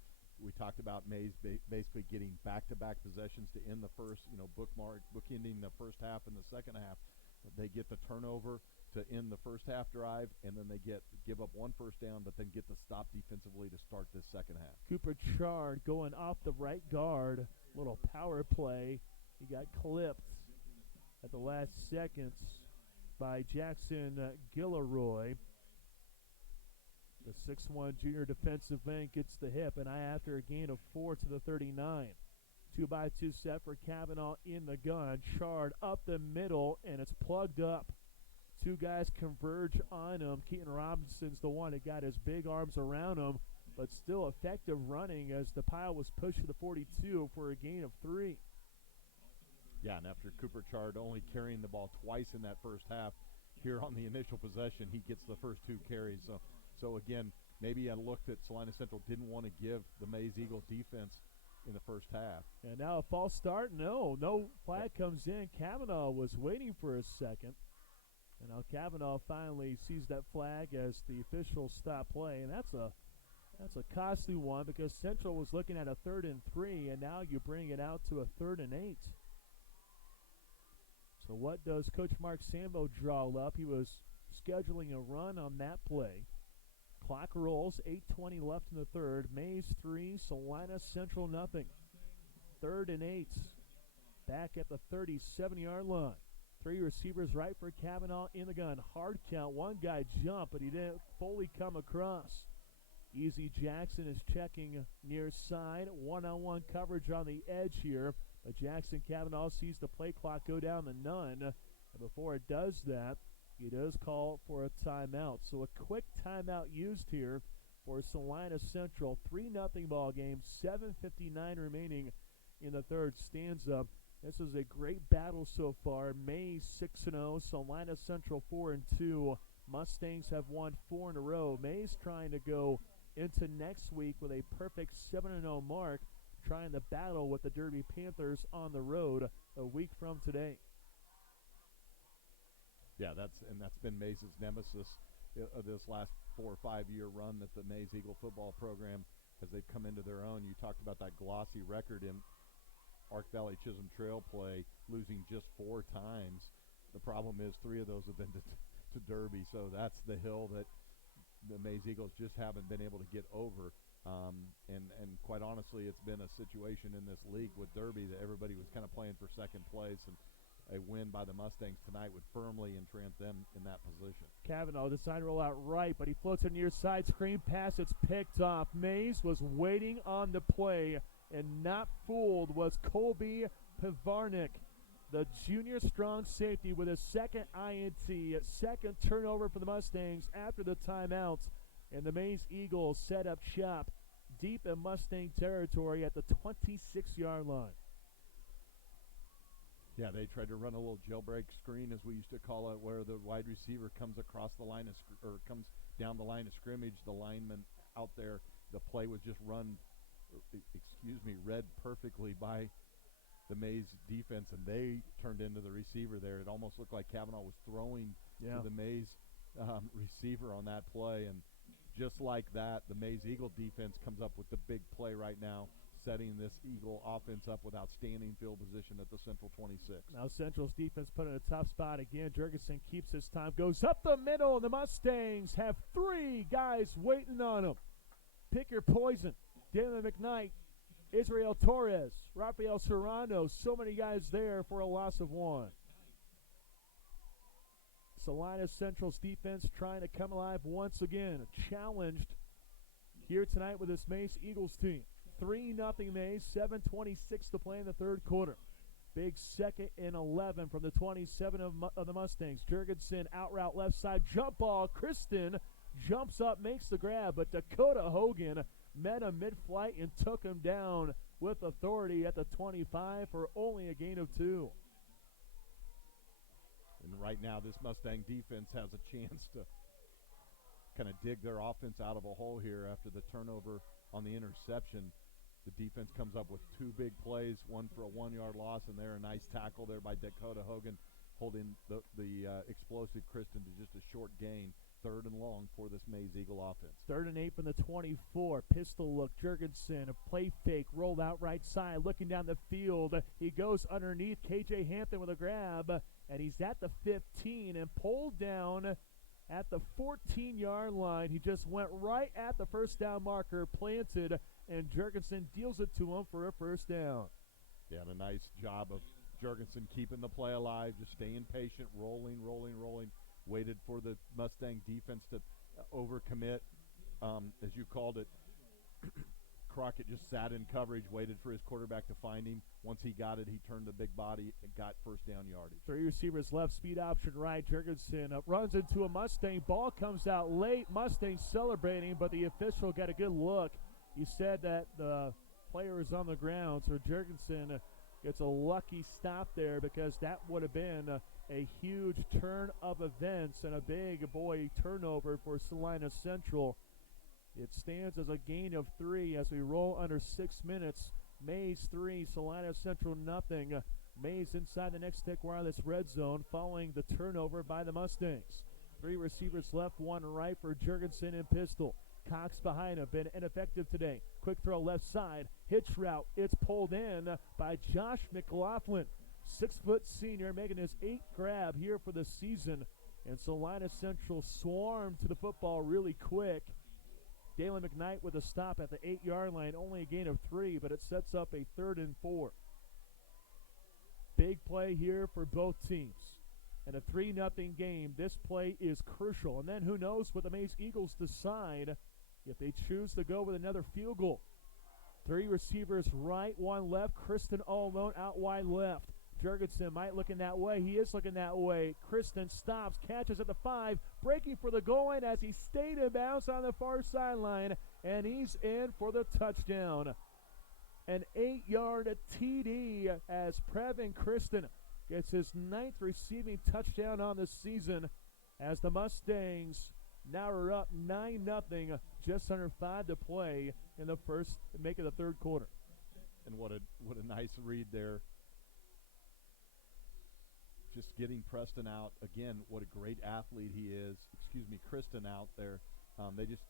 We talked about Maize basically getting back-to-back possessions to end the first, bookending the first half and the second half. They get the turnover to end the first half drive, and then they give up 1 first down, but then get the stop defensively to start this second half. Cooper Chard going off the right guard. Little power play. He got clipped at the last seconds by Jackson Gilleroy. The 6'1 junior defensive end gets the hip, and after a gain of 4 to the 39. 2-by-2 set for Kavanaugh in the gun. Chard up the middle, and it's plugged up. 2 guys converge on him. Keaton Robinson's the one that got his big arms around him, but still effective running as the pile was pushed to the 42 for a gain of 3. Yeah, and after Cooper Chard only carrying the ball twice in that first half, here on the initial possession, he gets the first 2 carries. So again, maybe a look that Salina Central didn't want to give the Maize Eagle defense in the first half. And now a false start. No flag comes in. Kavanaugh was waiting for a second. And now Kavanaugh finally sees that flag as the officials stop play. And that's a costly one because Central was looking at a 3rd and 3, and now you bring it out to a 3rd and 8. So what does Coach Mark Sambo draw up? He was scheduling a run on that play. Clock rolls, 8:20 left in the third. Maize 3, Salina Central nothing. 3rd and 8. Back at the 37-yard line. 3 receivers right for Kavanaugh in the gun. Hard count. 1 guy jumped, but he didn't fully come across. Easy Jackson is checking near side. One-on-one coverage on the edge here. But Jackson Kavanaugh sees the play clock go down to none. And before it does that, he does call for a timeout. So a quick timeout used here for Salina Central. 3-0 ball game. 7:59 remaining in the third stanza. This is a great battle so far. Maize 6-0. Salina Central 4-2. Mustangs have won 4 in a row. Maize trying to go into next week with a perfect 7-0 mark, trying to battle with the Derby Panthers on the road a week from today. Yeah, that's been Maize's nemesis of this last 4 or 5 year run that the Maize Eagle football program as they've come into their own. You talked about that glossy record in Ark Valley Chisholm Trail play, losing just 4 times. The problem is 3 of those have been to Derby, so that's the hill that the Maize Eagles just haven't been able to get over. And quite honestly, it's been a situation in this league with Derby that everybody was kind of playing for second place, and a win by the Mustangs tonight would firmly entrench them in that position. Cavanaugh decided to roll out right, but he floats a near side screen pass. It's picked off. Maize was waiting on the play, and not fooled was Colby Pivarnik, the junior strong safety, with his second INT, second turnover for the Mustangs after the timeout. And the Maize Eagles set up shop deep in Mustang territory at the 26-yard line. Yeah, they tried to run a little jailbreak screen, as we used to call it, where the wide receiver comes across the line or comes down the line of scrimmage. The lineman out there, the play was just read perfectly by the Maize defense, and they turned into the receiver there. It almost looked like Cavanaugh was throwing to the Maize receiver on that play, and just like that, the Maize Eagle defense comes up with the big play right now, setting this Eagle offense up with outstanding field position at the Central 26. Now Central's defense put in a tough spot again. Jurgensen keeps his time, goes up the middle, and the Mustangs have 3 guys waiting on him. Pick your poison. Dalen McKnight, Israel Torres, Rafael Serrano, so many guys there for a loss of 1. Salina Central's defense trying to come alive once again, challenged here tonight with this Maize Eagles team. 3-0 Maize, 7:26 to play in the third quarter. Big 2nd and 11 from the 27 of the Mustangs. Jurgensen out route left side, jump ball. Kristen jumps up, makes the grab, but Dakota Hogan met him mid-flight and took him down with authority at the 25 for only a gain of 2. And right now, this Mustang defense has a chance to kind of dig their offense out of a hole here after the turnover on the interception. The defense comes up with 2 big plays, one for a 1-yard loss, and there a nice tackle there by Dakota Hogan, holding the explosive Kristen to just a short gain. 3rd and long for this Maize Eagle offense. 3rd and 8 from the 24. Pistol look. Jurgensen, a play fake, rolled out right side, looking down the field. He goes underneath KJ Hampton with a grab, and he's at the 15 and pulled down at the 14-yard line. He just went right at the first down marker, planted, and Jurgensen deals it to him for a first down. Yeah, and a nice job of Jurgensen keeping the play alive, just staying patient, rolling. Waited for the Mustang defense to overcommit, as you called it. Crockett just sat in coverage, waited for his quarterback to find him. Once he got it, he turned the big body and got first down yardage. 3 receivers left, speed option right. Jurgensen runs into a Mustang. Ball comes out late. Mustang celebrating, but the official got a good look. He said that the player is on the ground, so Jurgensen gets a lucky stop there, because that would have been a huge turn of events and a big boy turnover for Salina Central. It stands as a gain of 3 as we roll under 6 minutes. Maize 3, Salina Central nothing. Maize inside the next tick wireless red zone following the turnover by the Mustangs. 3 receivers left, 1 right for Jurgensen and Pistol. Cox behind him, been ineffective today. Quick throw left side, hitch route. It's pulled in by Josh McLaughlin. 6-foot senior making his 8th grab here for the season. And Salina Central swarmed to the football really quick. Dalen McKnight with a stop at the 8-yard line, only a gain of 3, but it sets up a 3rd and 4. Big play here for both teams. And a 3-0 game. This play is crucial. And then who knows what the Maize Eagles decide if they choose to go with another field goal. 3 receivers right, 1 left. Kristen all alone out wide left. Jurgensen might looking that way. He is looking that way. Kristen stops, catches at the 5, breaking for the goal line as he stayed in bounds on the far sideline, and he's in for the touchdown. An 8-yard TD as Previn Kristen gets his 9th receiving touchdown on the season, as the Mustangs now are up 9-0, just under 5 to play in the first, make it the third quarter. And what a nice read there. Just getting Preston out. Again, what a great athlete he is. Kristen out there.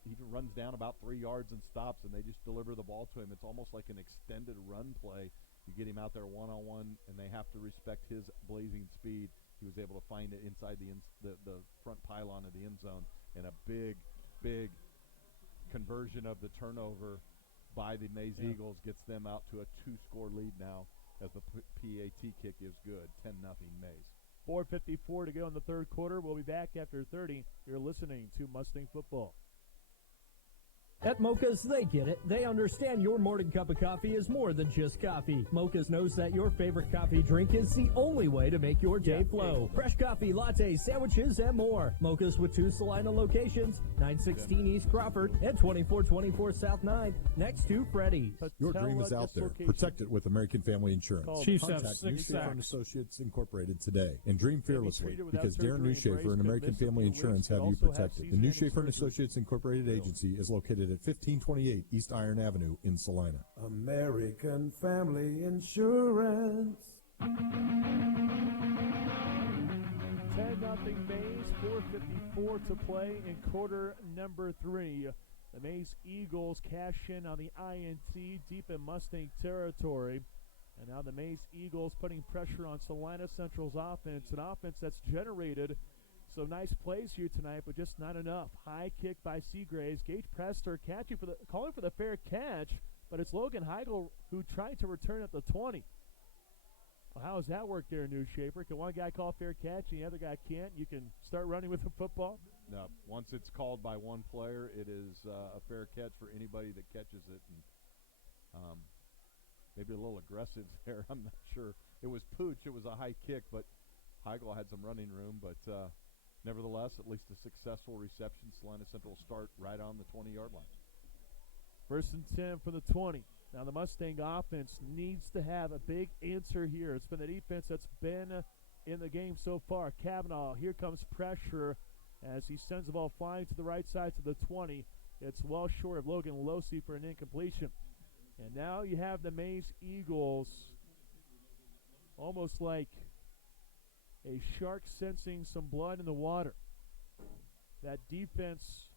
He runs down about 3 yards and stops, and they just deliver the ball to him. It's almost like an extended run play. You get him out there one-on-one, and they have to respect his blazing speed. He was able to find it inside the front pylon of the end zone, and a big conversion of the turnover by the Maize Eagles gets them out to a 2-score lead now as the PAT kick is good, 10-0 Maize. 4:54 to go in the third quarter. We'll be back after 30. You're listening to Mustang Football. At Mocha's, they get it. They understand your morning cup of coffee is more than just coffee. Mocha's knows that your favorite coffee drink is the only way to make your day flow. Fresh coffee, lattes, sandwiches, and more. Mocha's with 2 Salina locations, 916 East Crawford and 2424 South 9th, next to Freddy's. Your dream is out there. Protect it with American Family Insurance. Chiefs have Contact 6 New Schaefer sacks. and Associates Incorporated today and dream fearlessly because Darren New Schaefer and American Family Insurance have you protected. The New Schaefer and Associates Incorporated agency is located at 1528 East Iron Avenue in Salina. American Family Insurance. 10-0 Maize, 4:54 to play in quarter number 3. The Maize Eagles cash in on the INT deep in Mustang territory. And now the Maize Eagles putting pressure on Salina Central's offense, an offense that's generated some nice plays here tonight, but just not enough. High kick by Seagraves. Gage Prester calling for the fair catch, but it's Logan Heigl who tried to return at the 20. Well, how does that work there, New Schaefer? Can one guy call fair catch and the other guy can't? You can start running with the football? No, once it's called by one player, it is a fair catch for anybody that catches it. And maybe a little aggressive there. I'm not sure. It was Pooch. It was a high kick, but Heigl had some running room. But nevertheless, at least a successful reception. Salina Central will start right on the 20-yard line. 1st and 10 from the 20. Now the Mustang offense needs to have a big answer here. It's been the defense that's been in the game so far. Kavanaugh, here comes pressure as he sends the ball flying to the right side to the 20. It's well short of Logan Losey for an incompletion. And now you have the Maize Eagles almost like a shark sensing some blood in the water. That defense,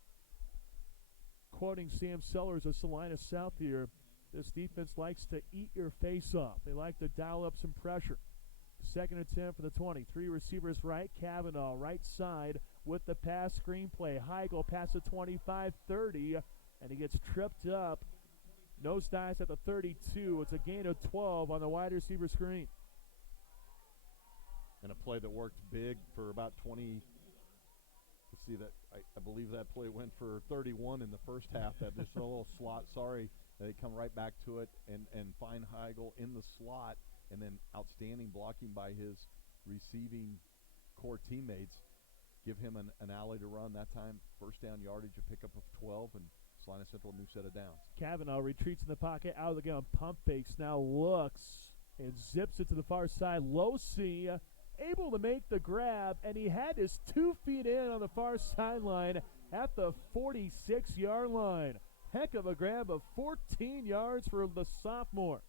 quoting Sam Sellers of Salina South here, this defense likes to eat your face off. They like to dial up some pressure. 2nd and 10 for the 20. 3 receivers right. Kavanaugh right side with the pass screenplay. Heigl past the 25-30, and he gets tripped up. Nose dives at the 32. It's a gain of 12 on the wide receiver screen. And a play that worked big for about 20. Let's see that. I believe that play went for 31 in the first half. That just a little slot. Sorry, they come right back to it and find Heigl in the slot, and then outstanding blocking by his receiving core teammates. Give him an alley to run that time. First down yardage, a pickup of 12, and Salina Central, new set of downs. Kavanaugh retreats in the pocket, out of the gun. Pump fakes, now looks and zips it to the far side. Losey able to make the grab, and he had his 2 feet in on the far sideline at the 46-yard line. Heck of a grab of 14 yards for the sophomore.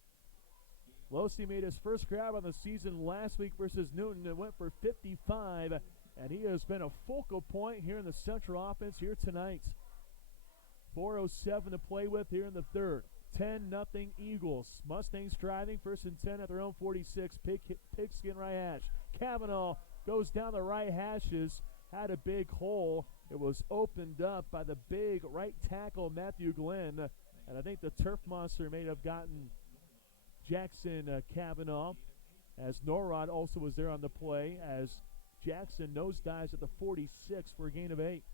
Losey made his first grab on the season last week versus Newton and went for 55, and he has been a focal point here in the Central offense here tonight. 4:07 to play with here in the third. 10-0 Eagles. Mustangs driving 1st and 10 at their own 46. Pigskin right hash. Kavanaugh goes down the right hashes. Had a big hole. It was opened up by the big right tackle Matthew Glenn. And I think the turf monster may have gotten Jackson Kavanaugh, as Norrod also was there on the play as Jackson nosedives at the 46 for a gain of 8.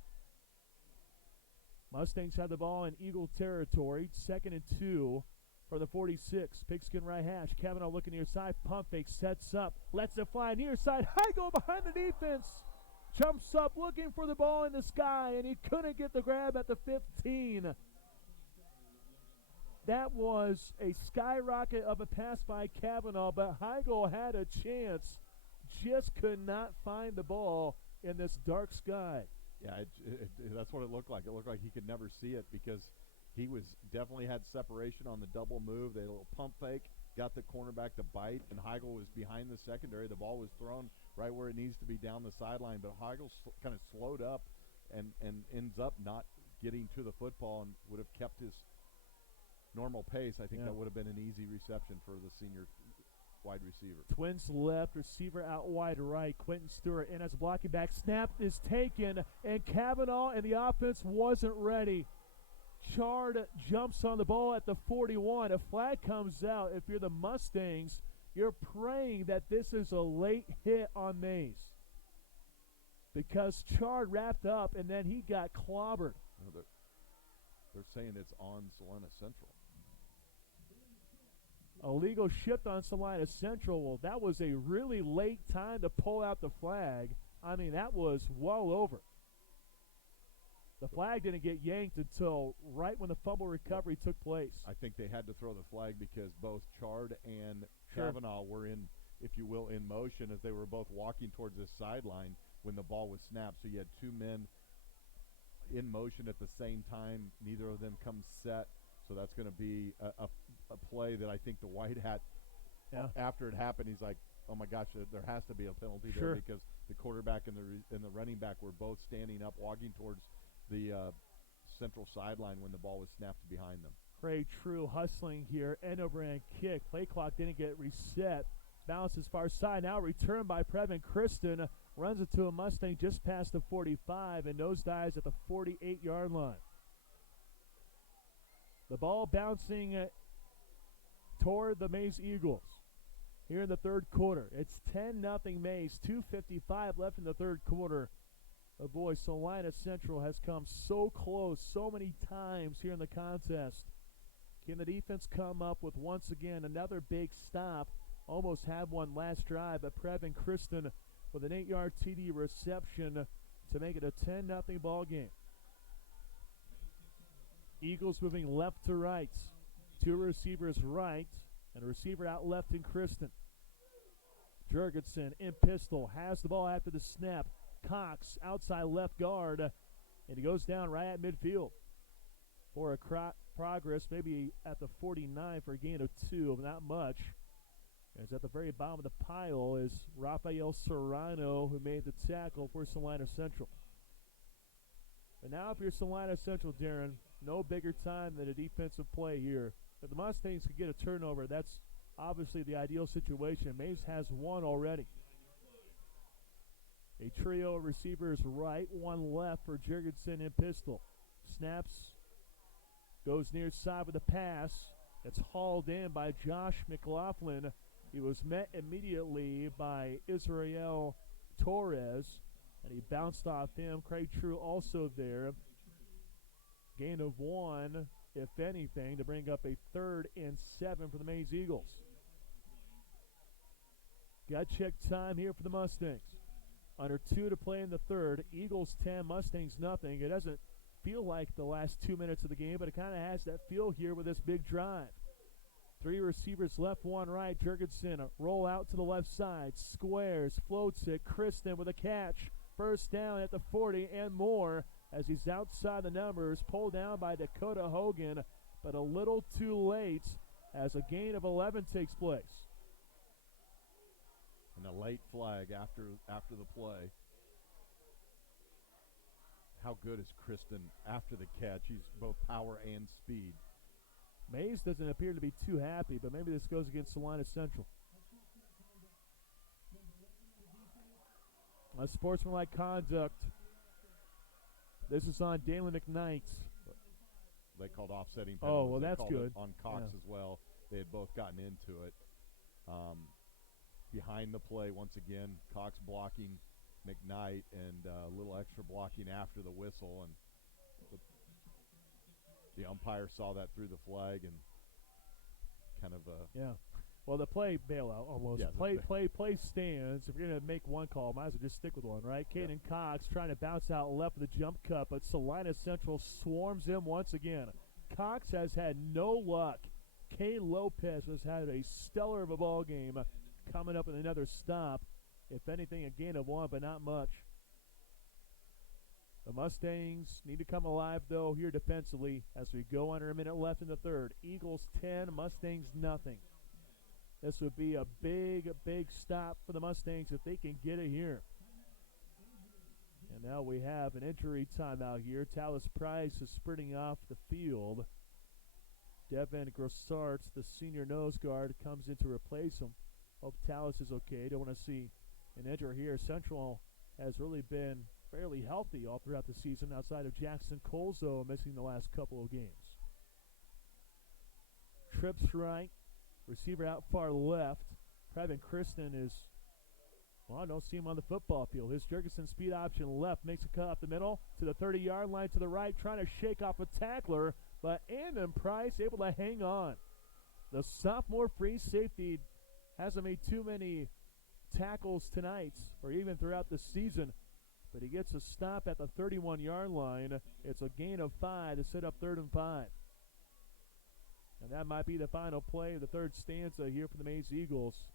Mustangs have the ball in Eagle territory. 2nd and 2 from the 46. Pigskin right hash. Kavanaugh looking near side. Pump fake sets up. Lets it fly near side. Heigl behind the defense. Jumps up looking for the ball in the sky, and he couldn't get the grab at the 15. That was a skyrocket of a pass by Kavanaugh, but Heigl had a chance. Just could not find the ball in this dark sky. Yeah, that's what it looked like. It looked like he could never see it because he was definitely had separation on the double move. They had a little pump fake, got the cornerback to bite, and Heigl was behind the secondary. The ball was thrown right where it needs to be down the sideline, but Heigl kind of slowed up and ends up not getting to the football and would have kept his normal pace, I think that would have been an easy reception for the senior wide receiver. Twins left, receiver out wide right. Quentin Stewart in as a blocking back. Snap is taken, and Kavanaugh and the offense wasn't ready. Chard jumps on the ball at the 41. A flag comes out. If you're the Mustangs, you're praying that this is a late hit on Maize, because Chard wrapped up and then he got clobbered. No, they're saying it's on Salina Central. Illegal shift on Salina Central. Well, that was a really late time to pull out the flag. I mean, that was well over. The flag didn't get yanked until right when the fumble recovery took place. I think they had to throw the flag because both Chard and Kavanaugh were in, if you will, in motion as they were both walking towards this sideline when the ball was snapped. So you had two men in motion at the same time. Neither of them come set. So that's going to be a play that I think the white hat, after it happened, he's like, oh, my gosh, there has to be a penalty there because the quarterback and the running back were both standing up, walking towards the central sideline when the ball was snapped behind them. Craig True hustling here, end over end kick. Play clock didn't get reset. Bounces far side. Now returned by Previn Kristen. Runs it to a Mustang just past the 45 and nosedives at the 48-yard line. The ball bouncing toward the Maize Eagles here in the third quarter. It's 10-0 Maize, 2:55 left in the third quarter. Oh boy, Salina Central has come so close so many times here in the contest. Can the defense come up with, once again, another big stop? Almost had one last drive, but Previn Kristen with an 8-yard TD reception to make it a 10-0 ball game. Eagles moving left to right. Two receivers right, and a receiver out left in Kristen. Jurgensen in pistol, has the ball after the snap. Cox outside left guard, and he goes down right at midfield for a progress, maybe at the 49 for a gain of 2, not much. As at the very bottom of the pile is Rafael Serrano, who made the tackle for Salina Central. And now if you're Salina Central, Darren, no bigger time than a defensive play here. If the Mustangs could get a turnover, that's obviously the ideal situation. Maize has one already. A trio of receivers right, one left for Jurgensen in pistol. Snaps, goes near side with a pass. It's hauled in by Josh McLaughlin. He was met immediately by Israel Torres, and he bounced off him. Craig True also there. Gain of 1, if anything, to bring up a 3rd and 7 for the Maize Eagles. Got check time here for the Mustangs. Under 2 to play in the third. Eagles 10, Mustangs nothing. It doesn't feel like the last 2 minutes of the game, but it kind of has that feel here with this big drive. 3 receivers left, 1 right. Jurgensen roll out to the left side. Squares, floats it. Kristen with a catch. First down at the 40 and more as he's outside the numbers. Pulled down by Dakota Hogan, but a little too late as a gain of 11 takes place. And a late flag after the play. How good is Kristen after the catch? He's both power and speed. Maize doesn't appear to be too happy, but maybe this goes against Salina Central. A sportsmanlike conduct. This is on Dalen McKnight. They called offsetting penalties. Oh, well, they that's good. On Cox as well. They had both gotten into it. Behind the play, once again, Cox blocking McKnight and a little extra blocking after the whistle. And the umpire saw that through the flag and kind of Well, the play bailout almost. Yeah, play stands. If you're going to make one call, might as well just stick with one, right? Caden Cox trying to bounce out left with the jump cut, but Salina Central swarms him once again. Cox has had no luck. Kane Lopez has had a stellar of a ball game coming up with another stop. If anything, a gain of 1, but not much. The Mustangs need to come alive, though, here defensively as we go under a minute left in the third. Eagles 10, Mustangs nothing. This would be a big, big stop for the Mustangs if they can get it here. And now we have an injury timeout here. Talus Price is sprinting off the field. Devin Grossart, the senior nose guard, comes in to replace him. Hope Talus is okay. Don't want to see an injury here. Central has really been fairly healthy all throughout the season outside of Jackson Colzo missing the last couple of games. Trips right. Receiver out far left. Private Kristen is, well, I don't see him on the football field. His Jurgensen speed option left makes a cut up the middle to the 30-yard line to the right, trying to shake off a tackler, but Andon Price able to hang on. The sophomore free safety hasn't made too many tackles tonight or even throughout the season, but he gets a stop at the 31-yard line. It's a gain of 5 to set up 3rd and 5. And that might be the final play of the third stanza here for the Maize Eagles.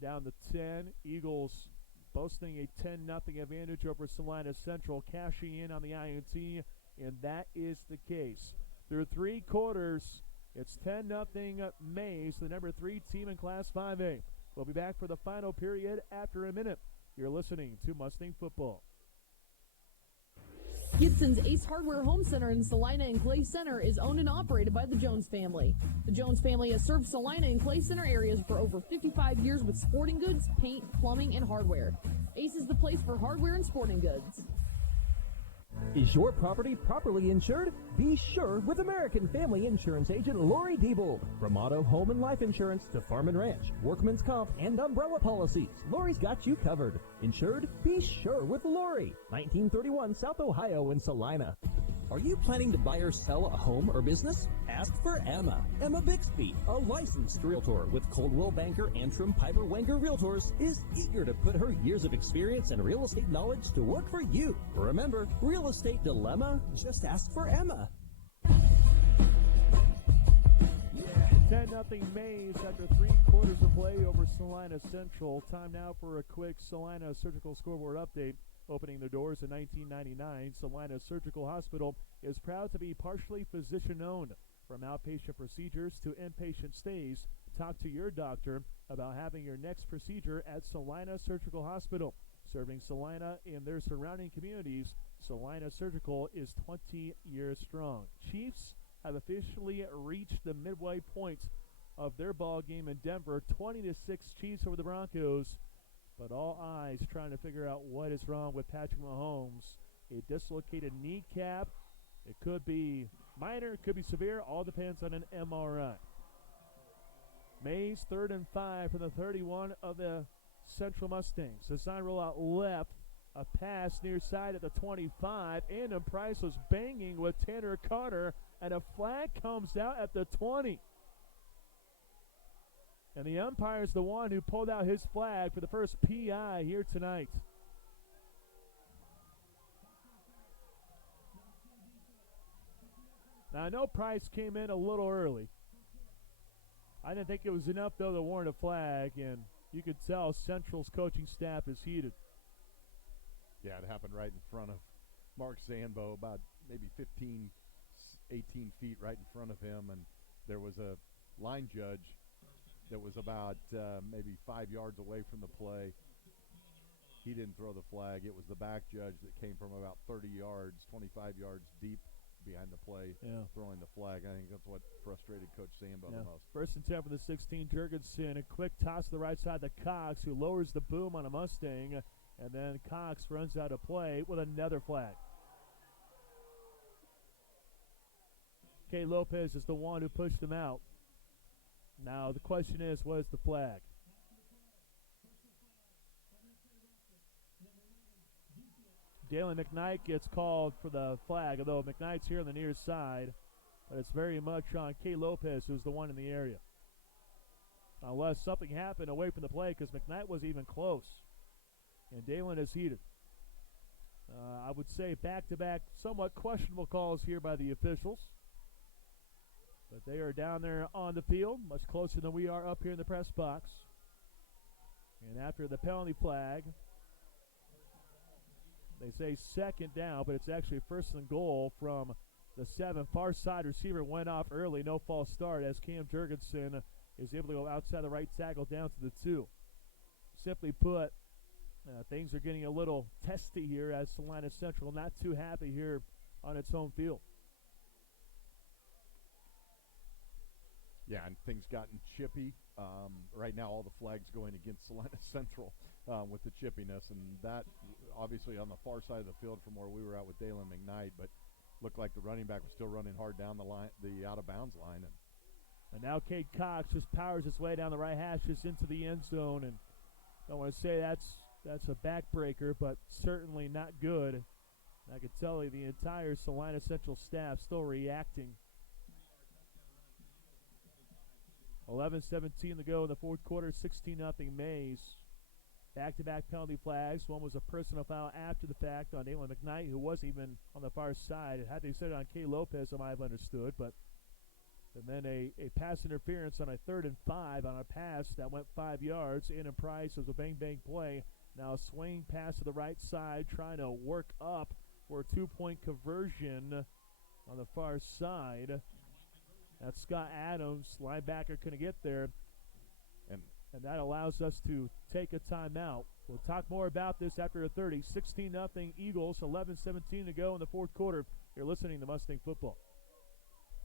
Down to 10. Eagles boasting a 10-0 advantage over Salina Central, cashing in on the INT, and that is the case. Through 3 quarters, it's 10-0 Maize, the number 3 team in Class 5A. We'll be back for the final period after a minute. You're listening to Mustang Football. Gibson's Ace Hardware Home Center in Salina and Clay Center is owned and operated by the Jones family. The Jones family has served Salina and Clay Center areas for over 55 years with sporting goods, paint, plumbing, and hardware. Ace is the place for hardware and sporting goods. Is your property properly insured? Be sure with American Family Insurance agent Lori Diebold. From auto, home, and life insurance to farm and ranch, workman's comp, and umbrella policies, Lori's got you covered. Insured? Be sure with Lori. 1931 South Ohio in Salina. Are you planning to buy or sell a home or business? Ask for Emma. Emma Bixby, a licensed realtor with Coldwell Banker Antrim Piper Wenger Realtors, is eager to put her years of experience and real estate knowledge to work for you. Remember, real estate dilemma? Just ask for Emma. 10-0 Maize after 3 quarters of play over Salina Central. Time now for a quick Salina Surgical Scoreboard update. Opening their doors in 1999, Salina Surgical Hospital is proud to be partially physician-owned. From outpatient procedures to inpatient stays, talk to your doctor about having your next procedure at Salina Surgical Hospital. Serving Salina and their surrounding communities, Salina Surgical is 20 years strong. Chiefs have officially reached the midway point of their ball game in Denver, 20-6 Chiefs over the Broncos. But all eyes trying to figure out what is wrong with Patrick Mahomes. A dislocated kneecap. It could be minor, it could be severe. All depends on an MRI. Maize 3rd and 5 from the 31 of the Central Mustangs. The sign roll out left. A pass near side at the 25. Andon Price was banging with Tanner Carter. And a flag comes out at the 20. And the umpire is the one who pulled out his flag for the first PI here tonight. Now, I know Price came in a little early. I didn't think it was enough, though, to warrant a flag, and you could tell Central's coaching staff is heated. Yeah, it happened right in front of Mark Zambo, about maybe 15, 18 feet right in front of him, and there was a line judge that was about maybe 5 yards away from the play. He didn't throw the flag. It was the back judge that came from about 30 yards, 25 yards deep behind the play, throwing the flag. I think that's what frustrated Coach Sambo the most. 1st and 10 for the 16. Jurgensen, a quick toss to the right side to Cox, who lowers the boom on a Mustang, and then Cox runs out of play with another flag. Kay Lopez is the one who pushed him out. Now the question is, what is the flag? Dalen McKnight gets called for the flag, although McKnight's here on the near side. But it's very much on Kay Lopez, who's the one in the area. Unless something happened away from the play, because McKnight was even close. And Dalen is heated. I would say back-to-back somewhat questionable calls here by the officials. But they are down there on the field, much closer than we are up here in the press box. And after the penalty flag, they say 2nd down, but it's actually 1st and goal from the 7. Far side receiver went off early, no false start, as Cam Jurgensen is able to go outside the right tackle down to the 2. Simply put, things are getting a little testy here as Salina Central not too happy here on its home field. Yeah, and things gotten chippy. Right now, all the flags going against Salina Central with the chippiness, and that obviously on the far side of the field from where we were at with Dalen McKnight, but looked like the running back was still running hard down the line, the out-of-bounds line. And now Cade Cox just powers his way down the right hash just into the end zone, and I don't want to say that's a backbreaker, but certainly not good. I can tell you the entire Salina Central staff still reacting. 11:17 to go in the fourth quarter, 16-0 Maize. Back-to-back penalty flags. One was a personal foul after the fact on Dalen McKnight, who wasn't even on the far side. Had they said it on Kay Lopez, I might have understood, but and then a pass interference on a 3rd and 5 on a pass that went 5 yards. Aiden Price was a bang-bang play. Now a swing pass to the right side, trying to work up for a 2-point conversion on the far side. That's Scott Adams, linebacker, couldn't get there. And that allows us to take a timeout. We'll talk more about this after a 30. 16-0 Eagles, 11:17 to go in the fourth quarter. You're listening to Mustang Football.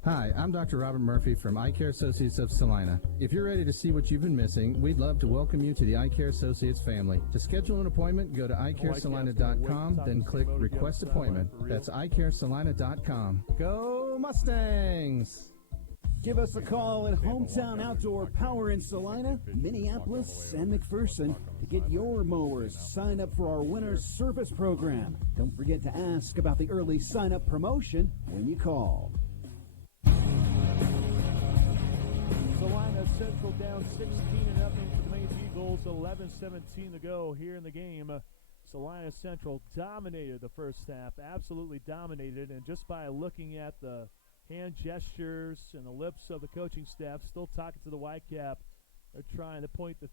Hi, I'm Dr. Robert Murphy from Eye Care Associates of Salina. If you're ready to see what you've been missing, we'd love to welcome you to the Eye Care Associates family. To schedule an appointment, go to eyecaresalina.com, then click Request Appointment. That's eyecaresalina.com. Go Mustangs! Give us a call at Hometown Outdoor Power in Salina, Minneapolis, and McPherson to get your mowers. Sign up for our winter service program. Don't forget to ask about the early sign-up promotion when you call. Salina Central down 16-0 to the Maize Eagles, 11:17 to go here in the game. Salina Central dominated the first half, absolutely dominated, and just by looking at the hand gestures and the lips of the coaching staff, still talking to the Whitecap, they're trying to point the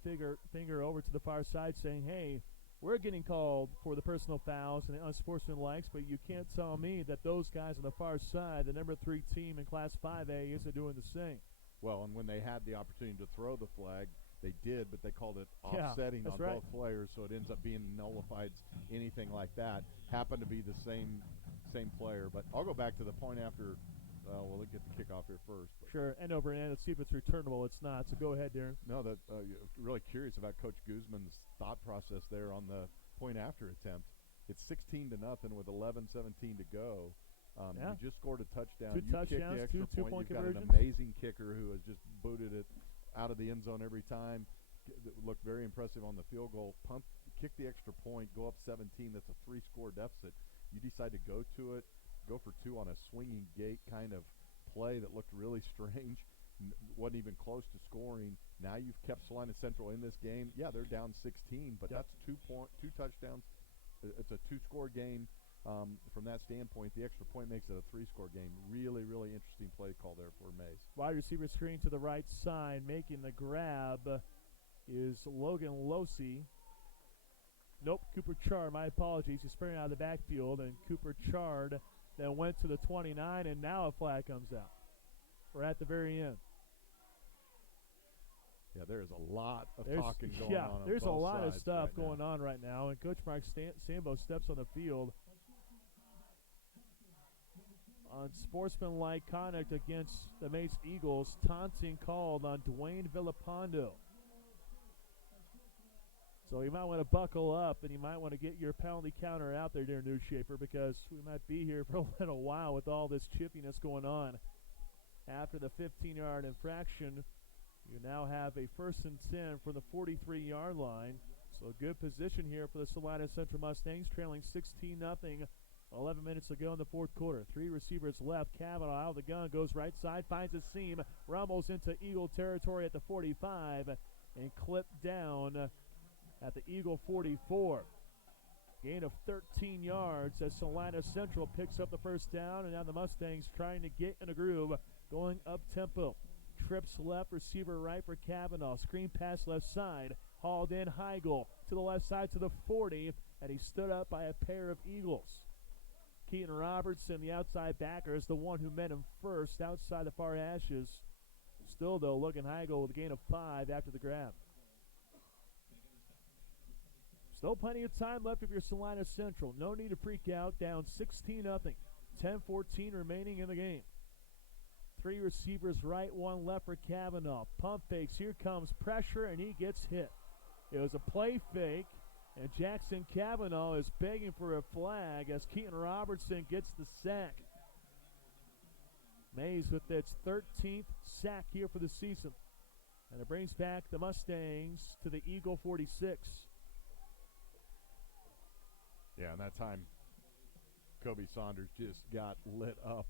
finger over to the far side saying, hey, we're getting called for the personal fouls and the unsportsmanlikes, but you can't tell me that those guys on the far side, the number 3 team in Class 5A, isn't doing the same. Well, and when they had the opportunity to throw the flag, they did, but they called it offsetting on both players, so it ends up being nullified. Anything like that happened to be the same player. But I'll go back to the point after. We'll get the kickoff here first. Sure, end over end. Let's see if it's returnable. It's not, so go ahead, Darren. No, really curious about Coach Guzman's thought process there on the point after attempt. It's 16-0 with 11:17 to go. You just scored a touchdown. Two touchdowns, kicked the extra two-point You've conversions. got an amazing kicker who has just booted it out of the end zone every time. Looked very impressive on the field goal. Kick the extra point, go up 17. That's a 3-score deficit. You decide to go to it. Go for 2 on a swinging gate kind of play that looked really strange. Wasn't even close to scoring. Now you've kept Salina Central in this game. Yeah, they're down 16, but that's 2 touchdowns. It's a 2-score game. From that standpoint, the extra point makes it a 3-score game. Really, really interesting play call there for Maize. Wide receiver screen to the right side, making the grab is Logan Losey. Nope, Cooper Chard. My apologies. He's spraying out of the backfield, and Cooper Chard then went to the 29, and now a flag comes out. We're at the very end. Yeah, there is a lot of talking going on. Yeah, there's a lot of stuff right going on right now, and Coach Mark Sambo steps on the field on sportsmanlike conduct against the Maize Eagles. Taunting called on Dwayne Villapando. So you might want to buckle up, and you might want to get your penalty counter out there, dear Newshaper, because we might be here for a little while with all this chippiness going on. After the 15-yard infraction, you now have a 1st and 10 from the 43-yard line. So good position here for the Salina Central Mustangs, trailing 16-0. 11 minutes to go in the fourth quarter. 3 receivers left. Cavanaugh out of the gun, goes right side, finds a seam, rumbles into Eagle territory at the 45, and clipped down at the Eagle 44. Gain of 13 yards as Salina Central picks up the first down, and now the Mustangs trying to get in a groove, going up-tempo. Trips left, receiver right for Cavanaugh. Screen pass left side, hauled in Heigl to the left side to the 40, and he stood up by a pair of Eagles. Keaton Robertson, the outside backer, is the one who met him first outside the far hashes. Still, though, looking Heigl with a gain of 5 after the grab. Still plenty of time left if you're Salina Central. No need to freak out. Down 16-0. 10-14 remaining in the game. 3 receivers right, 1 left for Kavanaugh. Pump fakes. Here comes pressure, and he gets hit. It was a play fake, and Jackson Kavanaugh is begging for a flag as Keaton Robertson gets the sack. Maize with its 13th sack here for the season. And it brings back the Mustangs to the Eagle 46. Yeah, and that time, Kobe Saunders just got lit up.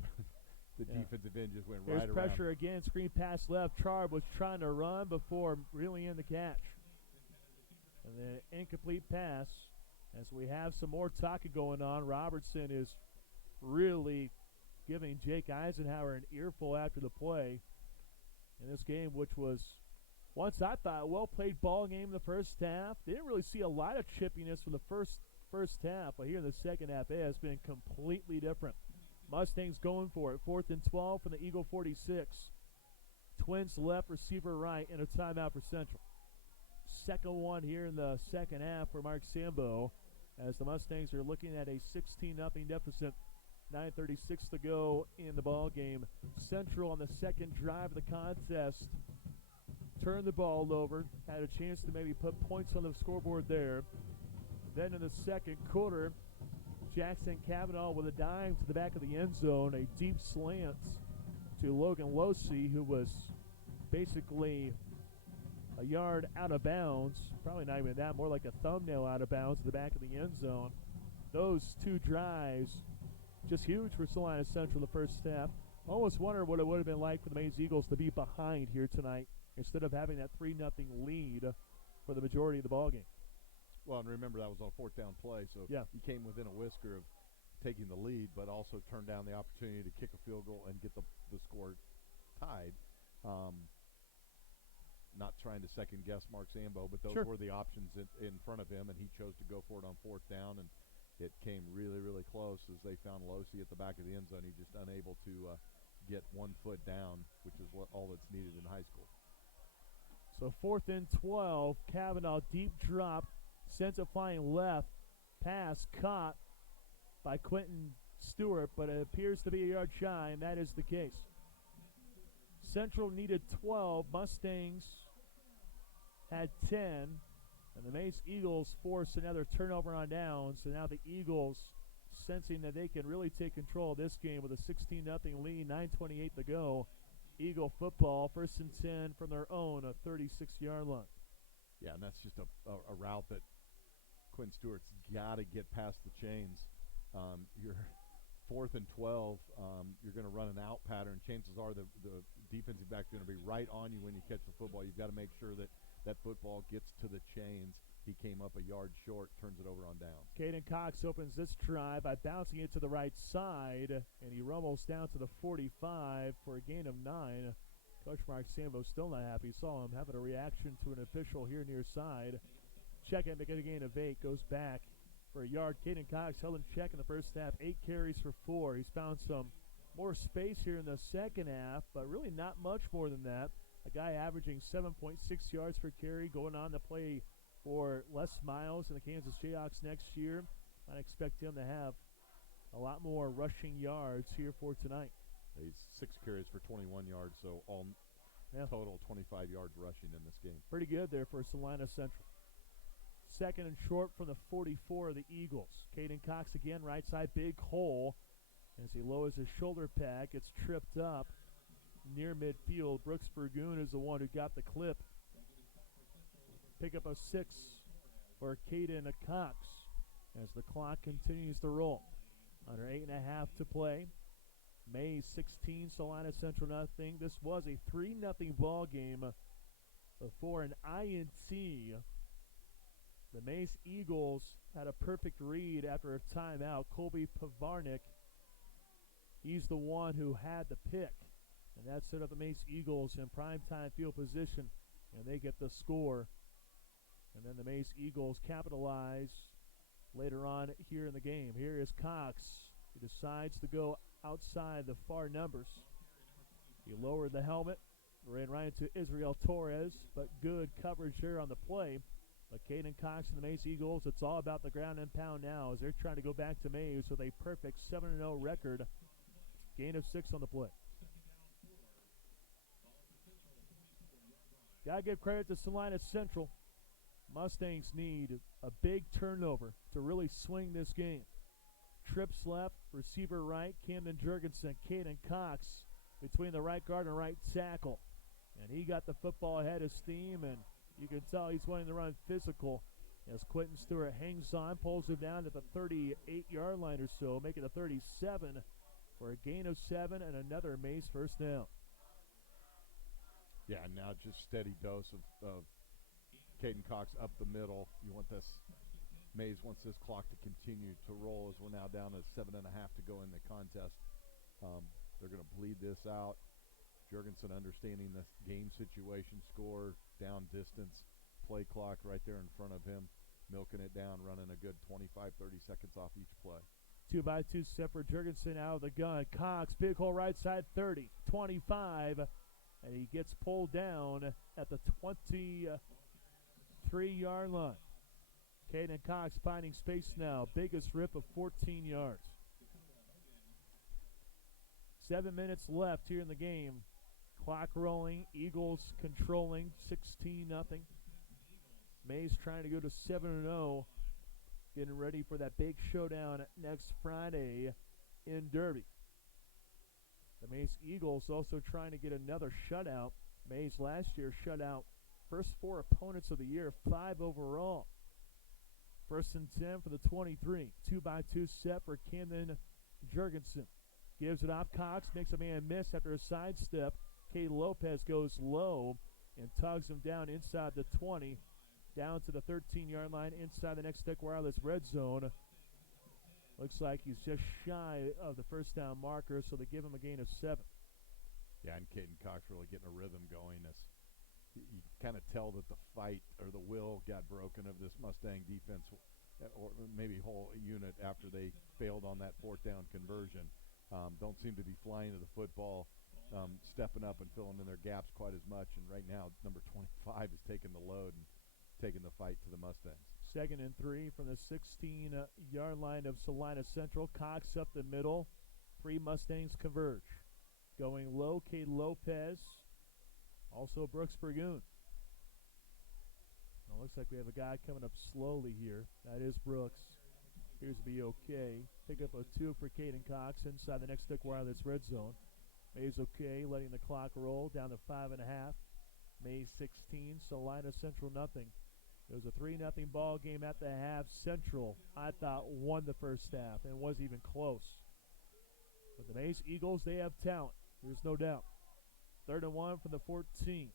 The defensive end just went There's right around. There's pressure again. Screen pass left. Charb was trying to run before reeling in the catch. And the incomplete pass. As we have some more talking going on, Robertson is really giving Jake Eisenhower an earful after the play in this game, which was once I thought a well-played ball game in the first half. Didn't really see a lot of chippiness from the first half, but here in the second half it has been completely different. Mustangs going for it. 4th and 12 from the Eagle 46. Twins left, receiver right, and a timeout for Central. Second one here in the second half for Mark Sambo as the Mustangs are looking at a 16-0 deficit. 9:36 to go in the ball game. Central on the second drive of the contest turned the ball over, had a chance to maybe put points on the scoreboard there. Then in the second quarter, Jackson Kavanaugh with a dime to the back of the end zone, a deep slant to Logan Losey, who was basically a yard out of bounds. Probably not even that, more like a thumbnail out of bounds to the back of the end zone. Those 2 drives, just huge for Salina Central in the first half. Almost wonder what it would have been like for the Maize Eagles to be behind here tonight instead of having that 3-0 lead for the majority of the ball game. Well, and remember that was on a 4th down play, so you came within a whisker of taking the lead, but also turned down the opportunity to kick a field goal and get the score tied. Not trying to second-guess Mark Sambo, but those were the options in front of him, and he chose to go for it on 4th down, and it came really, really close as they found Losey at the back of the end zone. He just unable to get 1 foot down, which is all that's needed in high school. So 4th and 12, Kavanaugh deep drop, sends it flying left, pass caught by Quentin Stewart, but it appears to be a yard shy, and that is the case. Central needed 12, Mustangs had 10, and the Maize Eagles forced another turnover on downs, so now the Eagles sensing that they can really take control of this game with a 16-0 lead, 9:28 to go. Eagle football, 1st and 10 from their own, a 36-yard line. Yeah, and that's just a route that Quinn Stewart's got to get past the chains. You're 4th and 12. You're going to run an out pattern. Chances are the defensive back's going to be right on you when you catch the football. You've got to make sure that that football gets to the chains. He came up a yard short, turns it over on downs. Caden Cox opens this drive by bouncing it to the right side, and he rumbles down to the 45 for a gain of 9. Coach Mark Sambo still not happy. Saw him having a reaction to an official here near side. Check it, making a gain of 8, goes back for a yard. Caden Cox held in check in the first half, 8 carries for 4. He's found some more space here in the second half, but really not much more than that. A guy averaging 7.6 yards per carry, going on to play for Les Miles in the Kansas Jayhawks next year. I'd expect him to have a lot more rushing yards here for tonight. He's 6 carries for 21 yards, so all total 25 yards rushing in this game. Pretty good there for Salina Central. 2nd and short from the 44 of the Eagles. Caden Cox again, right side, big hole. As he lowers his shoulder pad, gets tripped up near midfield. Brooks Burgoon is the one who got the clip. Pick up a 6 for Caden Cox as the clock continues to roll. Under 8.5 to play. Maize 16, Salina Central nothing. This was a 3-0 ball game before an INT. The Maize Eagles had a perfect read after a timeout. Colby Pavarnik, he's the one who had the pick. And that set up the Maize Eagles in primetime field position, and they get the score. And then the Maize Eagles capitalize later on here in the game. Here is Cox. He decides to go outside the far numbers. He lowered the helmet, ran right into Israel Torres, but good coverage there on the play. But Caden Cox and the Maize Eagles, it's all about the ground and pound now as they're trying to go back to Maize with a perfect 7-0 record. Gain of 6 on the play. Got to give credit to Salina Central. Mustangs need a big turnover to really swing this game. Trips left, receiver right, Camden Jurgensen, Caden Cox between the right guard and right tackle. And he got the football ahead of steam, and you can tell he's wanting to run physical as Quentin Stewart hangs on, pulls him down to the 38-yard line or so, making a 37 for a gain of 7 and another Maize first down. Yeah, now just steady dose of Caden Cox up the middle. You want this, Maize wants this clock to continue to roll as we're now down to 7.5 to go in the contest. They're going to bleed this out. Jurgensen understanding the game situation, score, down distance, play clock right there in front of him, milking it down, running a good 25, 30 seconds off each play. 2-by-2 step for Jurgensen out of the gun. Cox, big hole right side, 30, 25, and he gets pulled down at the 23-yard line. Caden Cox finding space now. Biggest rip of 14 yards. 7 minutes left here in the game. Clock rolling. Eagles controlling 16-0. Maize trying to go to 7-0. Getting ready for that big showdown next Friday in Derby. The Maize Eagles also trying to get another shutout. Maize last year shut out first 4 opponents of the year, 5 overall. 1st and 10 for the 23. 2-by-2 set for Camden Jurgensen. Gives it off. Cox makes a man miss after a sidestep. Kay Lopez goes low and tugs him down inside the 20, down to the 13-yard line inside the Next Tech Wireless red zone. Looks like he's just shy of the first down marker, so they give him a gain of 7. Yeah, and Caden Cox really getting a rhythm going. As you kind of tell that the fight or the will got broken of this Mustang defense, or maybe whole unit, after they failed on that 4th down conversion. Don't seem to be flying to the football, stepping up and filling in their gaps quite as much. And right now, number 25 is taking the load and taking the fight to the Mustangs. 2nd and 3 from the 16-yard line of Salina Central. Cox up the middle. 3 Mustangs converge. Going low, Kay Lopez. Also Brooks Burgoon. Well, looks like we have a guy coming up slowly here. That is Brooks. Appears to be okay. Pick up a 2 for Caden Cox inside the Next Tech Wireless red zone. Maize okay, letting the clock roll down to 5.5. Maize 16, Salina Central nothing. It was a 3-0 ball game at the half. Central, I thought, won the first half and wasn't even close. But the Maize Eagles, they have talent. There's no doubt. 3rd and 1 from the 14.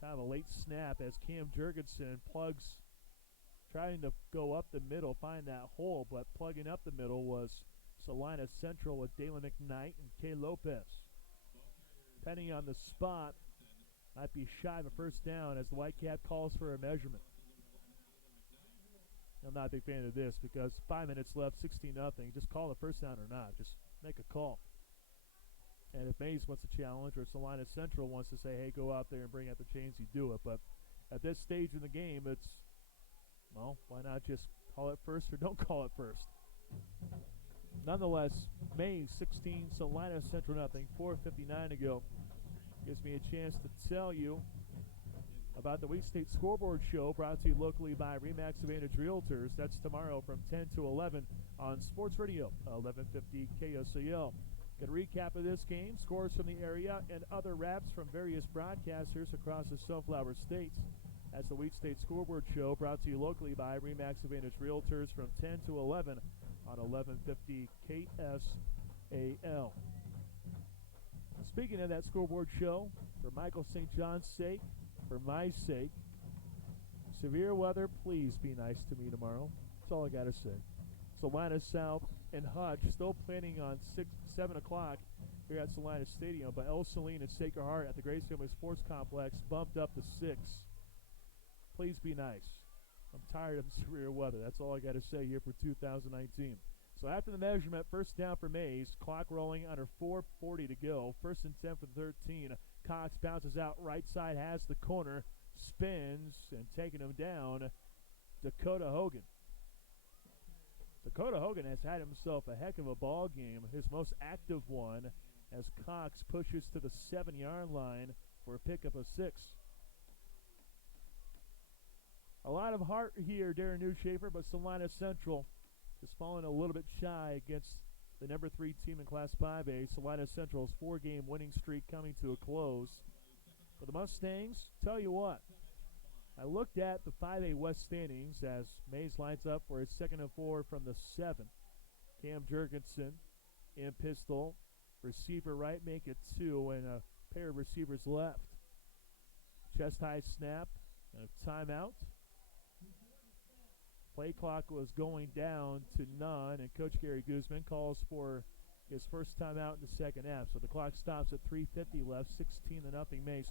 Kind of a late snap as Cam Jurgensen plugs, trying to go up the middle, find that hole, but plugging up the middle was Salina Central with Dalen McKnight and Kay Lopez. Depending on the spot, might be shy of a first down as the Whitecap calls for a measurement. I'm not a big fan of this because 5 minutes left, 16-0. Just call the first down or not. Just make a call. And if Maize wants a challenge or Salina Central wants to say, hey, go out there and bring out the chains, you do it. But at this stage in the game, it's, well, why not just call it first or don't call it first? Nonetheless, Maize 16, Salina Central nothing, 4:59 to go. Gives me a chance to tell you about the Week State Scoreboard Show, brought to you locally by RE/MAX Advantage Realtors. That's tomorrow from 10 to 11 on Sports Radio, 1150 KSAL. Get a recap of this game, scores from the area, and other raps from various broadcasters across the Sunflower States. That's the Week State Scoreboard Show, brought to you locally by RE/MAX Advantage Realtors from 10 to 11 on 1150 KSAL. Speaking of that scoreboard show, for Michael St. John's sake, for my sake, severe weather, please be nice to me tomorrow. That's all I got to say. Salina South and Hutch still planning on 7 o'clock here at Salina Stadium, but El Saline and Sacred Heart at the Grace Family Sports Complex bumped up to 6. Please be nice. I'm tired of severe weather. That's all I got to say here for 2019. So after the measurement, first down for Maize. Clock rolling under 4:40 to go. 1st and 10 for the 13. Cox bounces out right side, has the corner. spins and taking him down, Dakota Hogan. Dakota Hogan has had himself a heck of a ball game, his most active one, as Cox pushes to the 7-yard line for a pickup of 6. A lot of heart here, Darren Newshafer, but Salina Central is falling a little bit shy against the number 3 team in Class 5A. Salina Central's 4-game winning streak coming to a close. For the Mustangs, tell you what, I looked at the 5A West standings as Maize lines up for his 2nd and 4 from the 7. Cam Jurgensen in pistol. Receiver right, make it 2, and a pair of receivers left. Chest high snap, and a timeout. Play clock was going down to none, and Coach Gary Guzman calls for his first timeout in the second half. So the clock stops at 3:50 left, 16-0 Maize.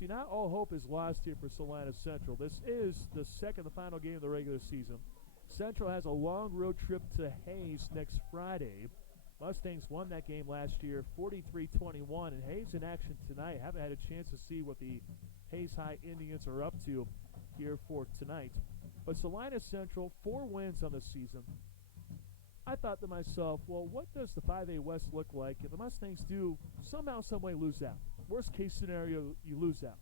See, not all hope is lost here for Salina Central. This is the second and final game of the regular season. Central has a long road trip to Hayes next Friday. Mustangs won that game last year, 43-21, and Hayes in action tonight. Haven't had a chance to see what the Hayes High Indians are up to here for tonight. But Salina Central, 4 wins on the season. I thought to myself, well, what does the 5A West look like if the Mustangs do somehow, some way lose out? Worst case scenario, you lose out.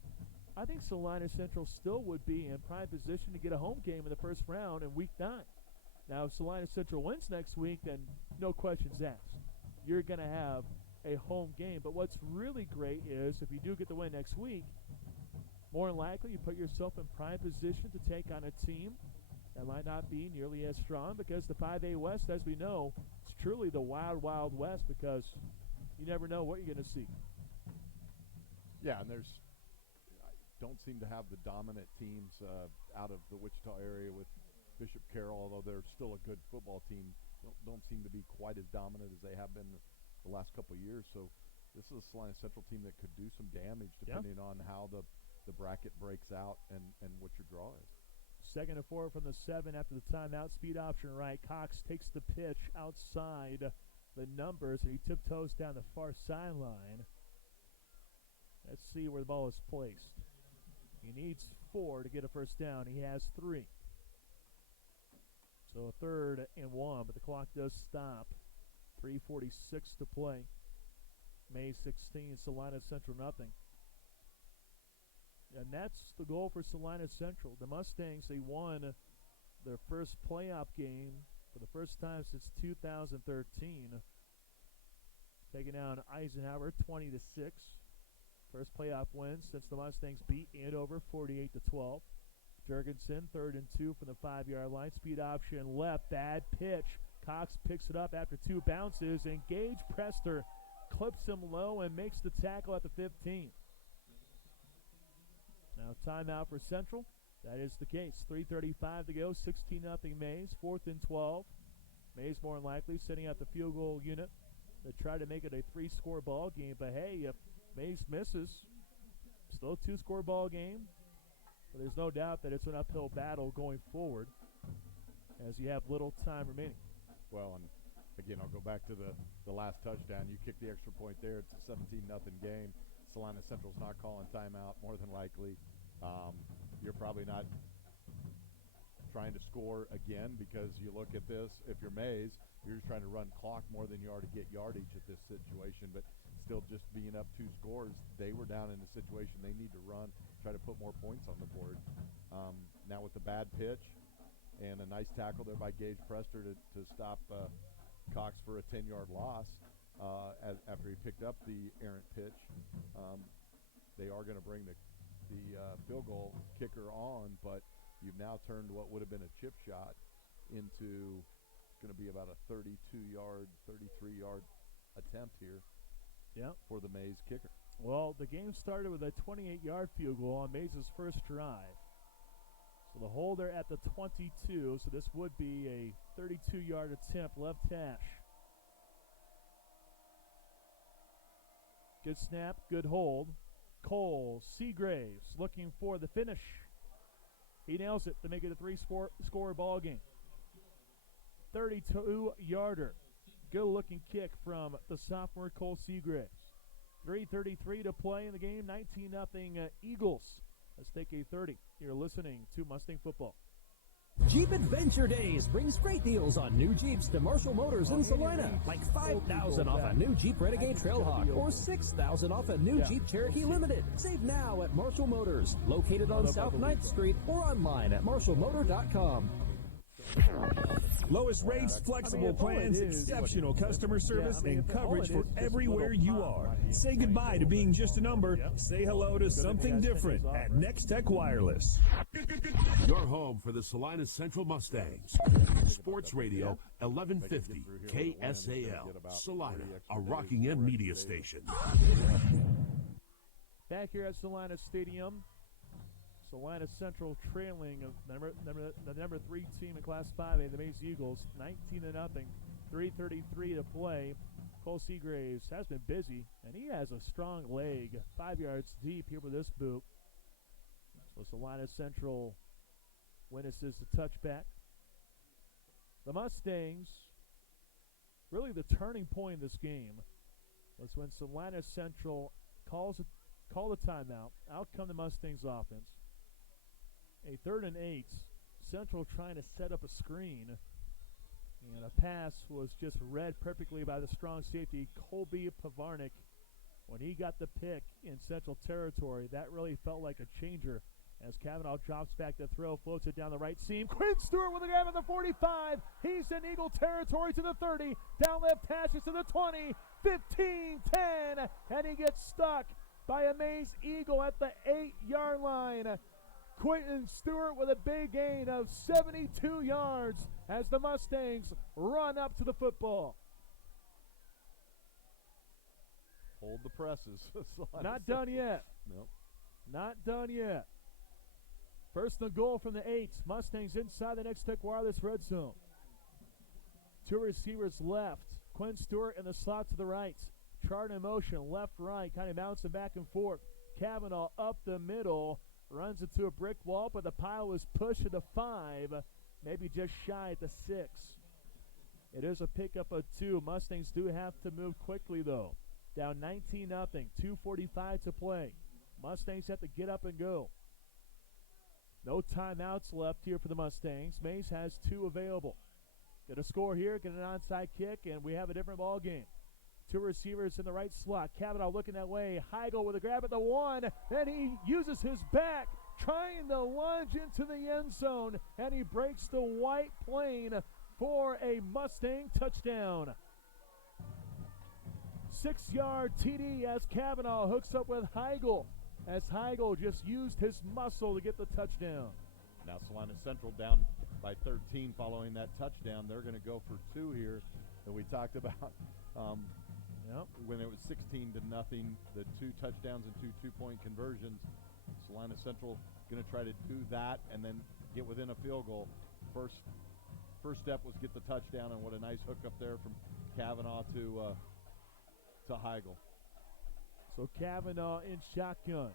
I think Salina Central still would be in prime position to get a home game in the first round in Week 9. Now, if Salina Central wins next week, then no questions asked. You're going to have a home game. But what's really great is if you do get the win next week, more than likely you put yourself in prime position to take on a team that might not be nearly as strong, because the 5A West, as we know, is truly the wild, wild west, because you never know what you're going to see. Yeah, and don't seem to have the dominant teams out of the Wichita area with Bishop Carroll, although they're still a good football team. Don't seem to be quite as dominant as they have been the last couple of years. So this is a Salina Central team that could do some damage depending on how the bracket breaks out and what your draw is. 2nd and 4 from the 7 after the timeout. Speed option right. Cox takes the pitch outside the numbers, and he tiptoes down the far sideline. Let's see where the ball is placed. He needs 4 to get a first down. He has 3. So 3rd and 1, but the clock does stop. 3:46 to play. Maize 16, Salina Central nothing. And that's the goal for Salina Central. The Mustangs, they won their first playoff game for the first time since 2013. Taking down Eisenhower 20-6. First playoff win since the Mustangs beat Andover 48-12. Jurgensen, 3rd and 2 from the 5-yard line. Speed option left, bad pitch. Cox picks it up after 2 bounces, and Gage Prester clips him low and makes the tackle at the 15. Now timeout for Central. That is the case. 3:35 to go, 16-0 Maize, 4th and 12. Maize more than likely sending out the field goal unit to try to make it a 3-score ball game. But hey, if Maize misses, still a 2-score ball game. But there's no doubt that it's an uphill battle going forward as you have little time remaining. Well, and again, I'll go back to the last touchdown. You kick the extra point there. It's a 17-0 game. Salina Central's not calling timeout, more than likely. You're probably not trying to score again, because you look at this, if you're Maize, you're just trying to run clock more than you are to get yardage at this situation. But still, just being up 2 scores, they were down in a situation they need to run, try to put more points on the board. Now with the bad pitch and a nice tackle there by Gage Prester to stop Cox for a 10-yard loss after he picked up the errant pitch, they are going to bring the field goal kicker on, but you've now turned what would have been a chip shot into, it's going to be about a 32-yard, 33-yard attempt here for the Maize kicker. Well, the game started with a 28-yard field goal on Maize's first drive. So the holder at the 22, so this would be a 32-yard attempt, left hash. Good snap, good hold. Cole Seagraves looking for the finish. He nails it to make it a 3-score ball game. 32-yarder. Good-looking kick from the sophomore Cole Seagraves. 3:33 to play in the game. 19-0 Eagles. Let's take a 30. You're listening to Mustang Football. Jeep Adventure Days brings great deals on new Jeeps to Marshall Motors in Salina, like $5,000 off a new Jeep Renegade Trailhawk or $6,000 off a new Jeep Cherokee Limited. Save now at Marshall Motors, located on South 9th Street or online at marshallmotor.com. Lowest rates, flexible plans, exceptional customer service, and coverage for everywhere you are. Say goodbye to being just a number. Say hello to something different at Next Tech Wireless. Your home for the Salina Central Mustangs. Sports Radio 1150 KSAL. Salina, a Rocking M media station. Back here at Salina Stadium, Salina Central trailing the number 3 team in Class 5A, the Maize Eagles, 19-0. 3:33 to play. Cole Seagraves has been busy, and he has a strong leg, 5 yards deep here with this boot. So Salina Central witnesses the touchback. The Mustangs, really the turning point in this game was when Salina Central called a timeout. Out come the Mustangs offense. A 3rd and 8. Central trying to set up a screen. And a pass was just read perfectly by the strong safety, Colby Pavarnik. When he got the pick in Central territory, that really felt like a changer. As Kavanaugh drops back to throw, floats it down the right seam. Quinn Stewart with a grab at the 45. He's in Eagle territory to the 30. Down left passes to the 20. 15, 10. And he gets stuck by a Maize Eagle at the 8-yard line. Quentin Stewart with a big gain of 72 yards as the Mustangs run up to the football. Hold the presses. Not done yet. Nope. Not done yet. First and goal from the 8. Mustangs inside the Next Tech Wireless red zone. 2 receivers left. Quinn Stewart in the slot to the right. Chart in motion, left, right, kind of bouncing back and forth. Kavanaugh up the middle. Runs into a brick wall, but the pile was pushed to the 5, maybe just shy at the 6. It is a pickup of 2. Mustangs do have to move quickly, though. Down 19-0, 2:45 to play. Mustangs have to get up and go. No timeouts left here for the Mustangs. Maize has 2 available. Get a score here, get an onside kick, and we have a different ball game. 2 receivers in the right slot. Kavanaugh looking that way. Heigl with a grab at the 1. Then he uses his back, trying to lunge into the end zone, and he breaks the white plane for a Mustang touchdown. 6-yard TD as Kavanaugh hooks up with Heigl, as Heigl just used his muscle to get the touchdown. Now Salina Central down by 13 following that touchdown. They're going to go for 2 here that we talked about. When it was 16-0, the 2 touchdowns and 2 two-point conversions. Salina Central going to try to do that and then get within a field goal. First step was get the touchdown, and what a nice hook up there from Kavanaugh to Heigl. So Kavanaugh in shotgun.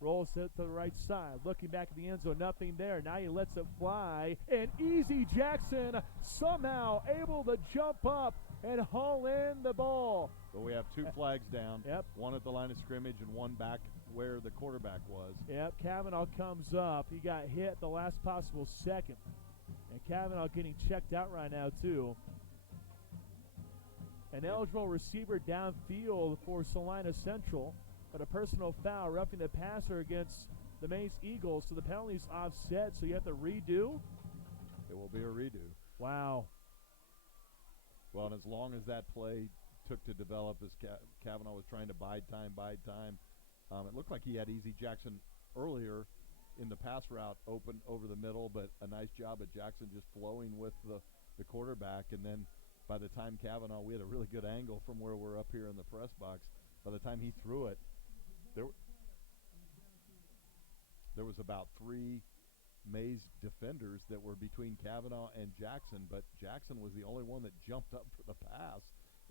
Rolls it to the right side. Looking back at the end zone, nothing there. Now he lets it fly. And Easy Jackson somehow able to jump up and haul in the ball. So we have 2 flags down. Yep. 1 at the line of scrimmage and 1 back where the quarterback was. Yep, Kavanaugh comes up. He got hit the last possible second. And Kavanaugh getting checked out right now, too. An eligible receiver downfield for Salina Central, but a personal foul roughing the passer against the Maize Eagles. So the penalty's offset, so you have to redo. It will be a redo. Wow. Well, and as long as that play took to develop, as Kavanaugh was trying to bide time, it looked like he had Easy Jackson earlier in the pass route open over the middle, but a nice job at Jackson just flowing with the quarterback. And then by the time Kavanaugh, we had a really good angle from where we're up here in the press box. By the time he threw it, there was about 3 Maize defenders that were between Kavanaugh and Jackson, but Jackson was the only one that jumped up for the pass,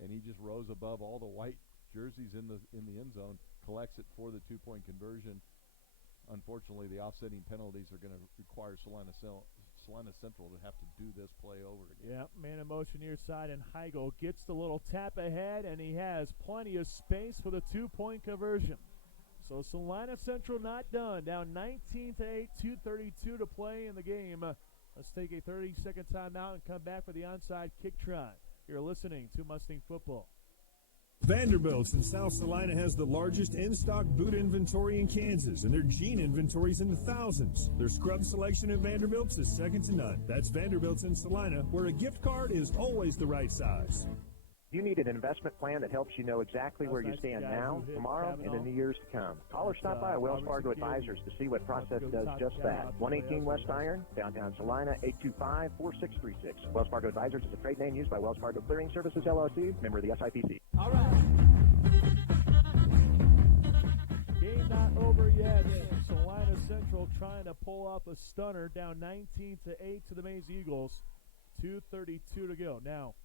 and he just rose above all the white jerseys in the end zone, collects it for the 2-point conversion. Unfortunately, the offsetting penalties are going to require Salina Central to have to do this play over again. Yeah, man in motion near side, and Heigl gets the little tap ahead, and he has plenty of space for the 2-point conversion. So Salina Central not done. Down 19-8, 2:32 to play in the game. Let's take a 30-second timeout and come back for the onside kick try. You're listening to Mustang Football. Vanderbilt's in South Salina has the largest in-stock boot inventory in Kansas, and their jean inventory's in the thousands. Their scrub selection at Vanderbilt's is second to none. That's Vanderbilt's in Salina, where a gift card is always the right size. You need an investment plan that helps you know exactly where you stand now, tomorrow, and in the years to come. Call or stop by Wells Fargo Advisors to see what process does just that. 118 West Iron, downtown Salina, 825-4636. Wells Fargo Advisors is a trade name used by Wells Fargo Clearing Services, LLC, member of the SIPC. All right. Game not over yet. Salina Central trying to pull off a stunner, down 19-8 to the Maize Eagles. 2:32 to go. Now,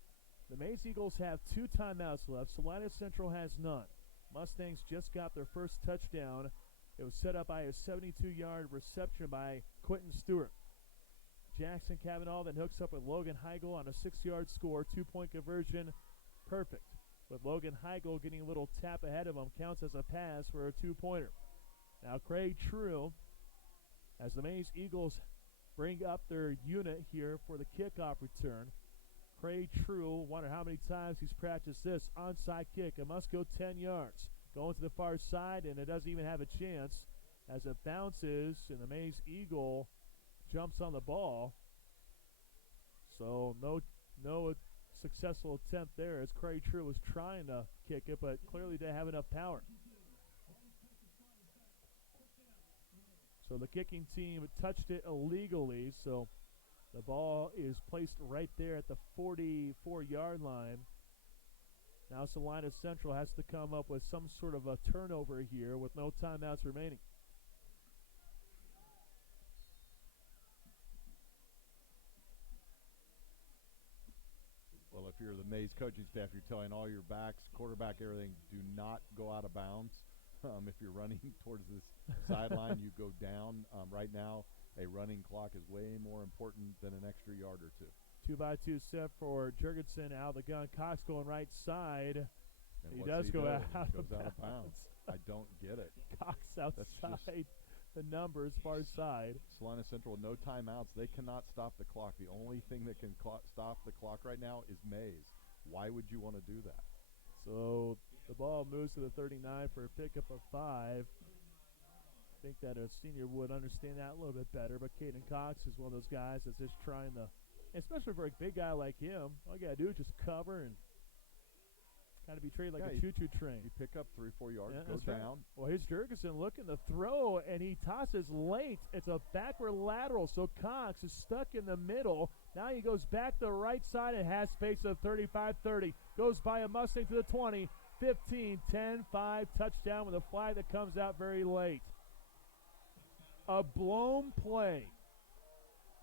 the Maize Eagles have 2 timeouts left. Salina Central has none. Mustangs just got their first touchdown. It was set up by a 72-yard reception by Quentin Stewart. Jackson Cavanaugh then hooks up with Logan Heigl on a 6-yard score, 2-point conversion. Perfect. With Logan Heigl getting a little tap ahead of him, counts as a pass for a 2-pointer. Now Craig True, as the Maize Eagles bring up their unit here for the kickoff return. Craig True, wonder how many times he's practiced this onside kick. It must go 10 yards. Going to the far side, and it doesn't even have a chance as it bounces, and the Maize Eagle jumps on the ball. So no successful attempt there as Craig True was trying to kick it, but clearly didn't have enough power. So the kicking team touched it illegally, so the ball is placed right there at the 44-yard line. Now Salina Central has to come up with some sort of a turnover here with no timeouts remaining. Well, if you're the Maize coaching staff, you're telling all your backs, quarterback, everything, do not go out of bounds. If you're running towards this sideline, you go down. Right now, a running clock is way more important than an extra yard or two. 2-by-2 set for Jurgensen out of the gun. Cox going right side. And he does go out of bounds. I don't get it. Cox outside the numbers, far side. Salina Central, no timeouts. They cannot stop the clock. The only thing that can stop the clock right now is Maize. Why would you want to do that? So the ball moves to the 39 for a pickup of 5. I think that a senior would understand that a little bit better, but Caden Cox is one of those guys that's just trying to, especially for a big guy like him, all you got to do is just cover and kind of be treated like a choo-choo train. You pick up 3-4 yards, go down. Right. Well, here's Jurgensen looking to throw, and he tosses late. It's a backward lateral, so Cox is stuck in the middle. Now he goes back to the right side and has space of 35-30. Goes by a Mustang to the 20, 15, 10, 5, touchdown with a flag that comes out very late. A blown play.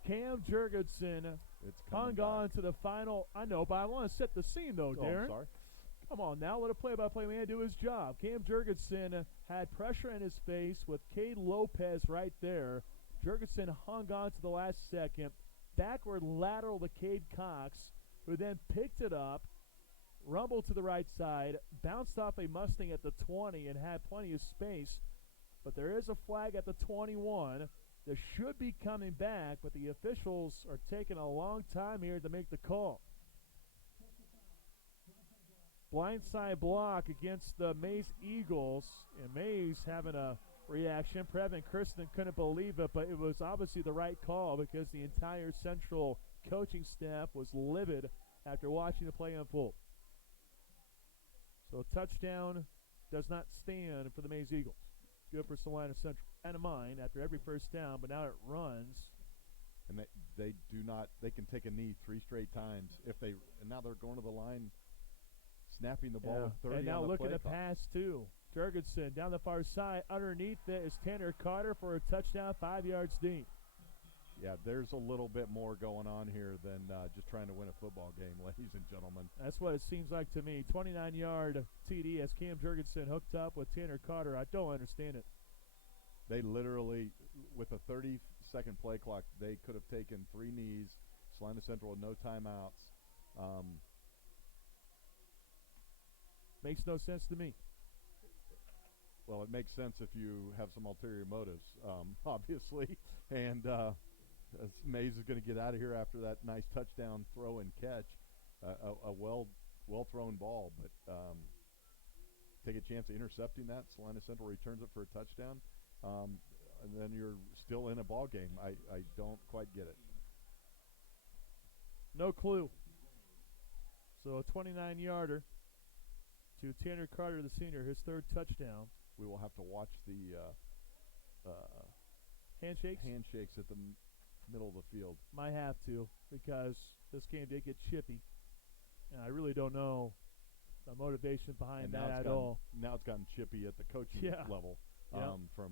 Cam Jurgensen hung on to the final. I know, but I want to set the scene, though, Darren. I'm sorry. Come on now, let a play-by-play man do his job. Cam Jurgensen had pressure in his face with Cade Lopez right there. Jurgensen hung on to the last second. Backward lateral to Cade Cox, who then picked it up, rumbled to the right side, bounced off a Mustang at the 20 and had plenty of space. But there is a flag at the 21. This should be coming back, but the officials are taking a long time here to make the call. Blindside block against the Maize Eagles, and Maize having a reaction. Previn Kirsten couldn't believe it, but it was obviously the right call because the entire Central coaching staff was livid after watching the play unfold. So a touchdown does not stand for the Maize Eagles. Good for Salina Central. And of mind after every first down, but now it runs. And they do not. They can take a knee 3 straight times if they. And now they're going to the line, snapping the ball. 30 and now on the looking play to clock. pass too. Jurgensen down the far side. Underneath it is Tanner Carter for a touchdown, 5 yards deep. Yeah, there's a little bit more going on here than just trying to win a football game, ladies and gentlemen. That's what it seems like to me. 29-yard TD as Cam Jurgensen hooked up with Tanner Carter. I don't understand it. They literally, with a 30-second play clock, they could have taken 3 knees. Salina Central with no timeouts. Makes no sense to me. Well, it makes sense if you have some ulterior motives, obviously. And Maize is going to get out of here after that nice touchdown throw and catch, a well thrown ball, but take a chance of intercepting that. Salina Central returns it for a touchdown, and then you're still in a ball game. I don't quite get it. No clue. So a 29-yarder to Tanner Carter, the senior, his third touchdown. We will have to watch the handshakes at the middle of the field. Might have to, because this game did get chippy, and I really don't know the motivation behind that at all. Now it's gotten chippy at the coaching level, from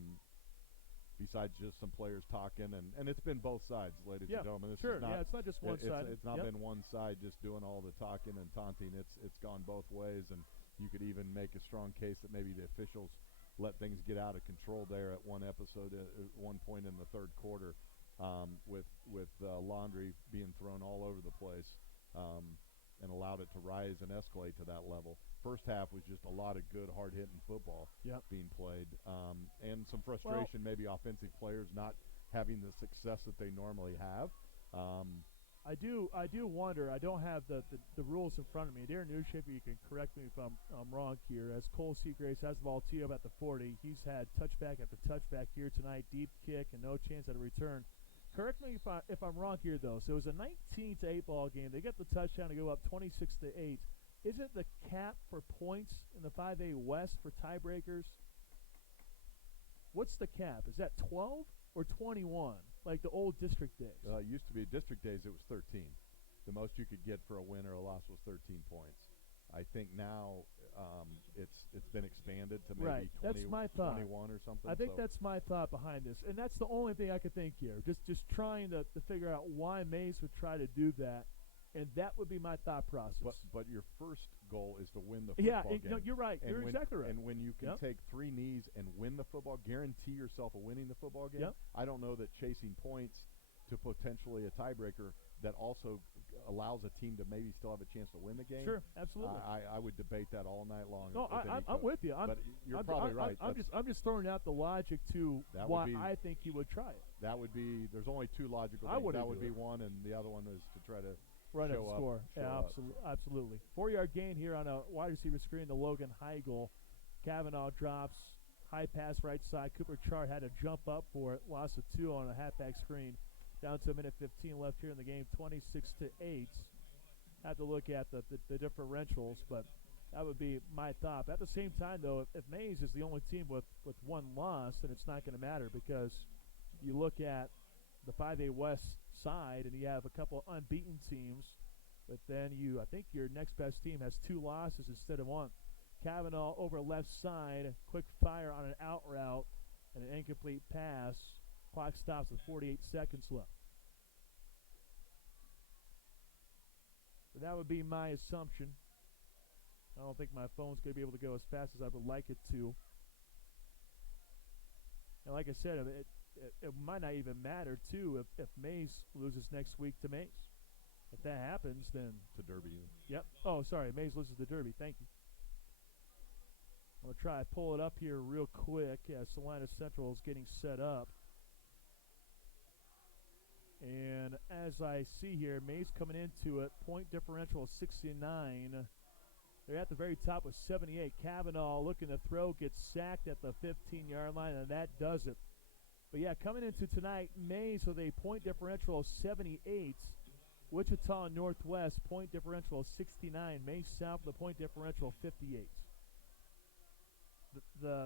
besides just some players talking, and it's been both sides, ladies and gentlemen. This is not, it's not just one side. It's not been one side just doing all the talking and taunting. It's gone both ways, and you could even make a strong case that maybe the officials let things get out of control there at one episode, at one point in the third quarter, with laundry being thrown all over the place, and allowed it to rise and escalate to that level. First half was just a lot of good, hard-hitting football being played, and some frustration, maybe offensive players not having the success that they normally have. I do wonder. I don't have the rules in front of me. Darren Newshafer, you can correct me if I'm wrong here. As Cole Seagrace has the ball tee up at the 40, he's had touchback after touchback here tonight, deep kick and no chance at a return. Correct me if I'm wrong here, though. So it was a 19-8 ball game. They get the touchdown to go up 26-8. Isn't the cap for points in the 5A West for tiebreakers? What's the cap? Is that 12 or 21, like the old district days? It used to be district days. It was 13. The most you could get for a win or a loss was 13 points. I think now it's been expanded to maybe 20, that's my thought. 21 or something. I think that's my thought behind this, and that's the only thing I could think here. Just trying to figure out why Maize would try to do that, and that would be my thought process. But your first goal is to win the football game. No, you're right. You're exactly right. And when you can take 3 knees and win the football, guarantee yourself of winning the football game. I don't know that chasing points to potentially a tiebreaker that also allows a team to maybe still have a chance to win the game. Sure, absolutely. I would debate that all night long. No, I'm with you. But you're probably right. I'm just throwing out the logic to why I think you would try it. That would be. There's only 2 logical things. That would be one, and the other one is to try to run show up score. Up. Absolutely. 4-yard gain here on a wide receiver screen to Logan Heigl. Kavanaugh drops. High pass right side. Cooper Chart had to jump up for it. Loss of 2 on a halfback screen. Down to a minute 15 left here in the game. 26-8. Have to look at the differentials, but that would be my thought. At the same time, though, if Maize is the only team with 1 loss, then it's not going to matter, because you look at the 5A West side and you have a couple unbeaten teams, but then I think your next best team has 2 losses instead of 1. Kavanaugh over left side, quick fire on an out route and an incomplete pass. Clock stops with 48 seconds left. So that would be my assumption. I don't think my phone's going to be able to go as fast as I would like it to. And like I said, it might not even matter, too, if Maize loses next week to Maize. If that happens, then... To Derby. Yep. Oh, sorry. Maize loses to Derby. Thank you. I'm going to try to pull it up here real quick as Salina Central is getting set up. And as I see here, Maize coming into it, point differential of 69. They're at the very top with 78. Kavanaugh looking to throw, gets sacked at the 15-yard line, and that does it. But, yeah, coming into tonight, Maize with a point differential of 78. Wichita Northwest, point differential of 69. Maize South with a point differential of 58.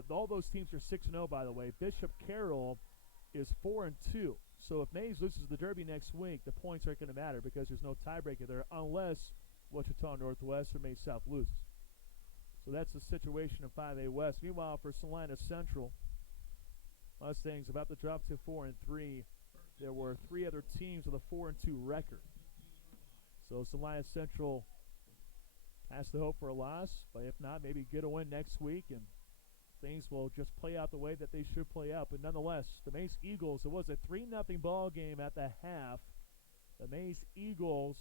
All those teams are 6-0, by the way. Bishop Carroll is 4-2. So if Maize loses the Derby next week, the points aren't going to matter because there's no tiebreaker there unless Wichita Northwest or Maize South loses. So that's the situation in 5A West. Meanwhile, for Salina Central, Mustangs about to drop to 4-3. There were 3 other teams with a 4-2 record. So Salina Central has to hope for a loss, but if not, maybe get a win next week, and things will just play out the way that they should play out. But nonetheless, the Maize Eagles, it was a 3-0 ball game at the half. The Maize Eagles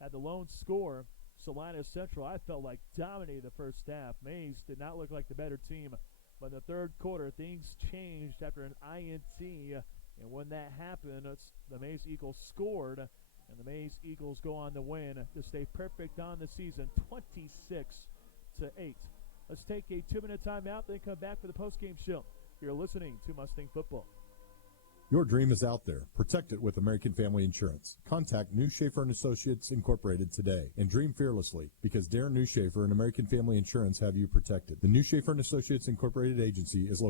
had the lone score. Salina Central, I felt like, dominated the first half. Maize did not look like the better team But in the third quarter, things changed after an INT, and when that happened, the Maize Eagles scored, and the Maize Eagles go on to win to stay perfect on the season, 26-8. Let's take a 2-minute timeout, then come back for the postgame show. You're listening to Mustang Football. Your dream is out there. Protect it with American Family Insurance. Contact New Schaefer & Associates Incorporated today and dream fearlessly because Darren New Schaefer and American Family Insurance have you protected. The New Schaefer & Associates Incorporated agency is located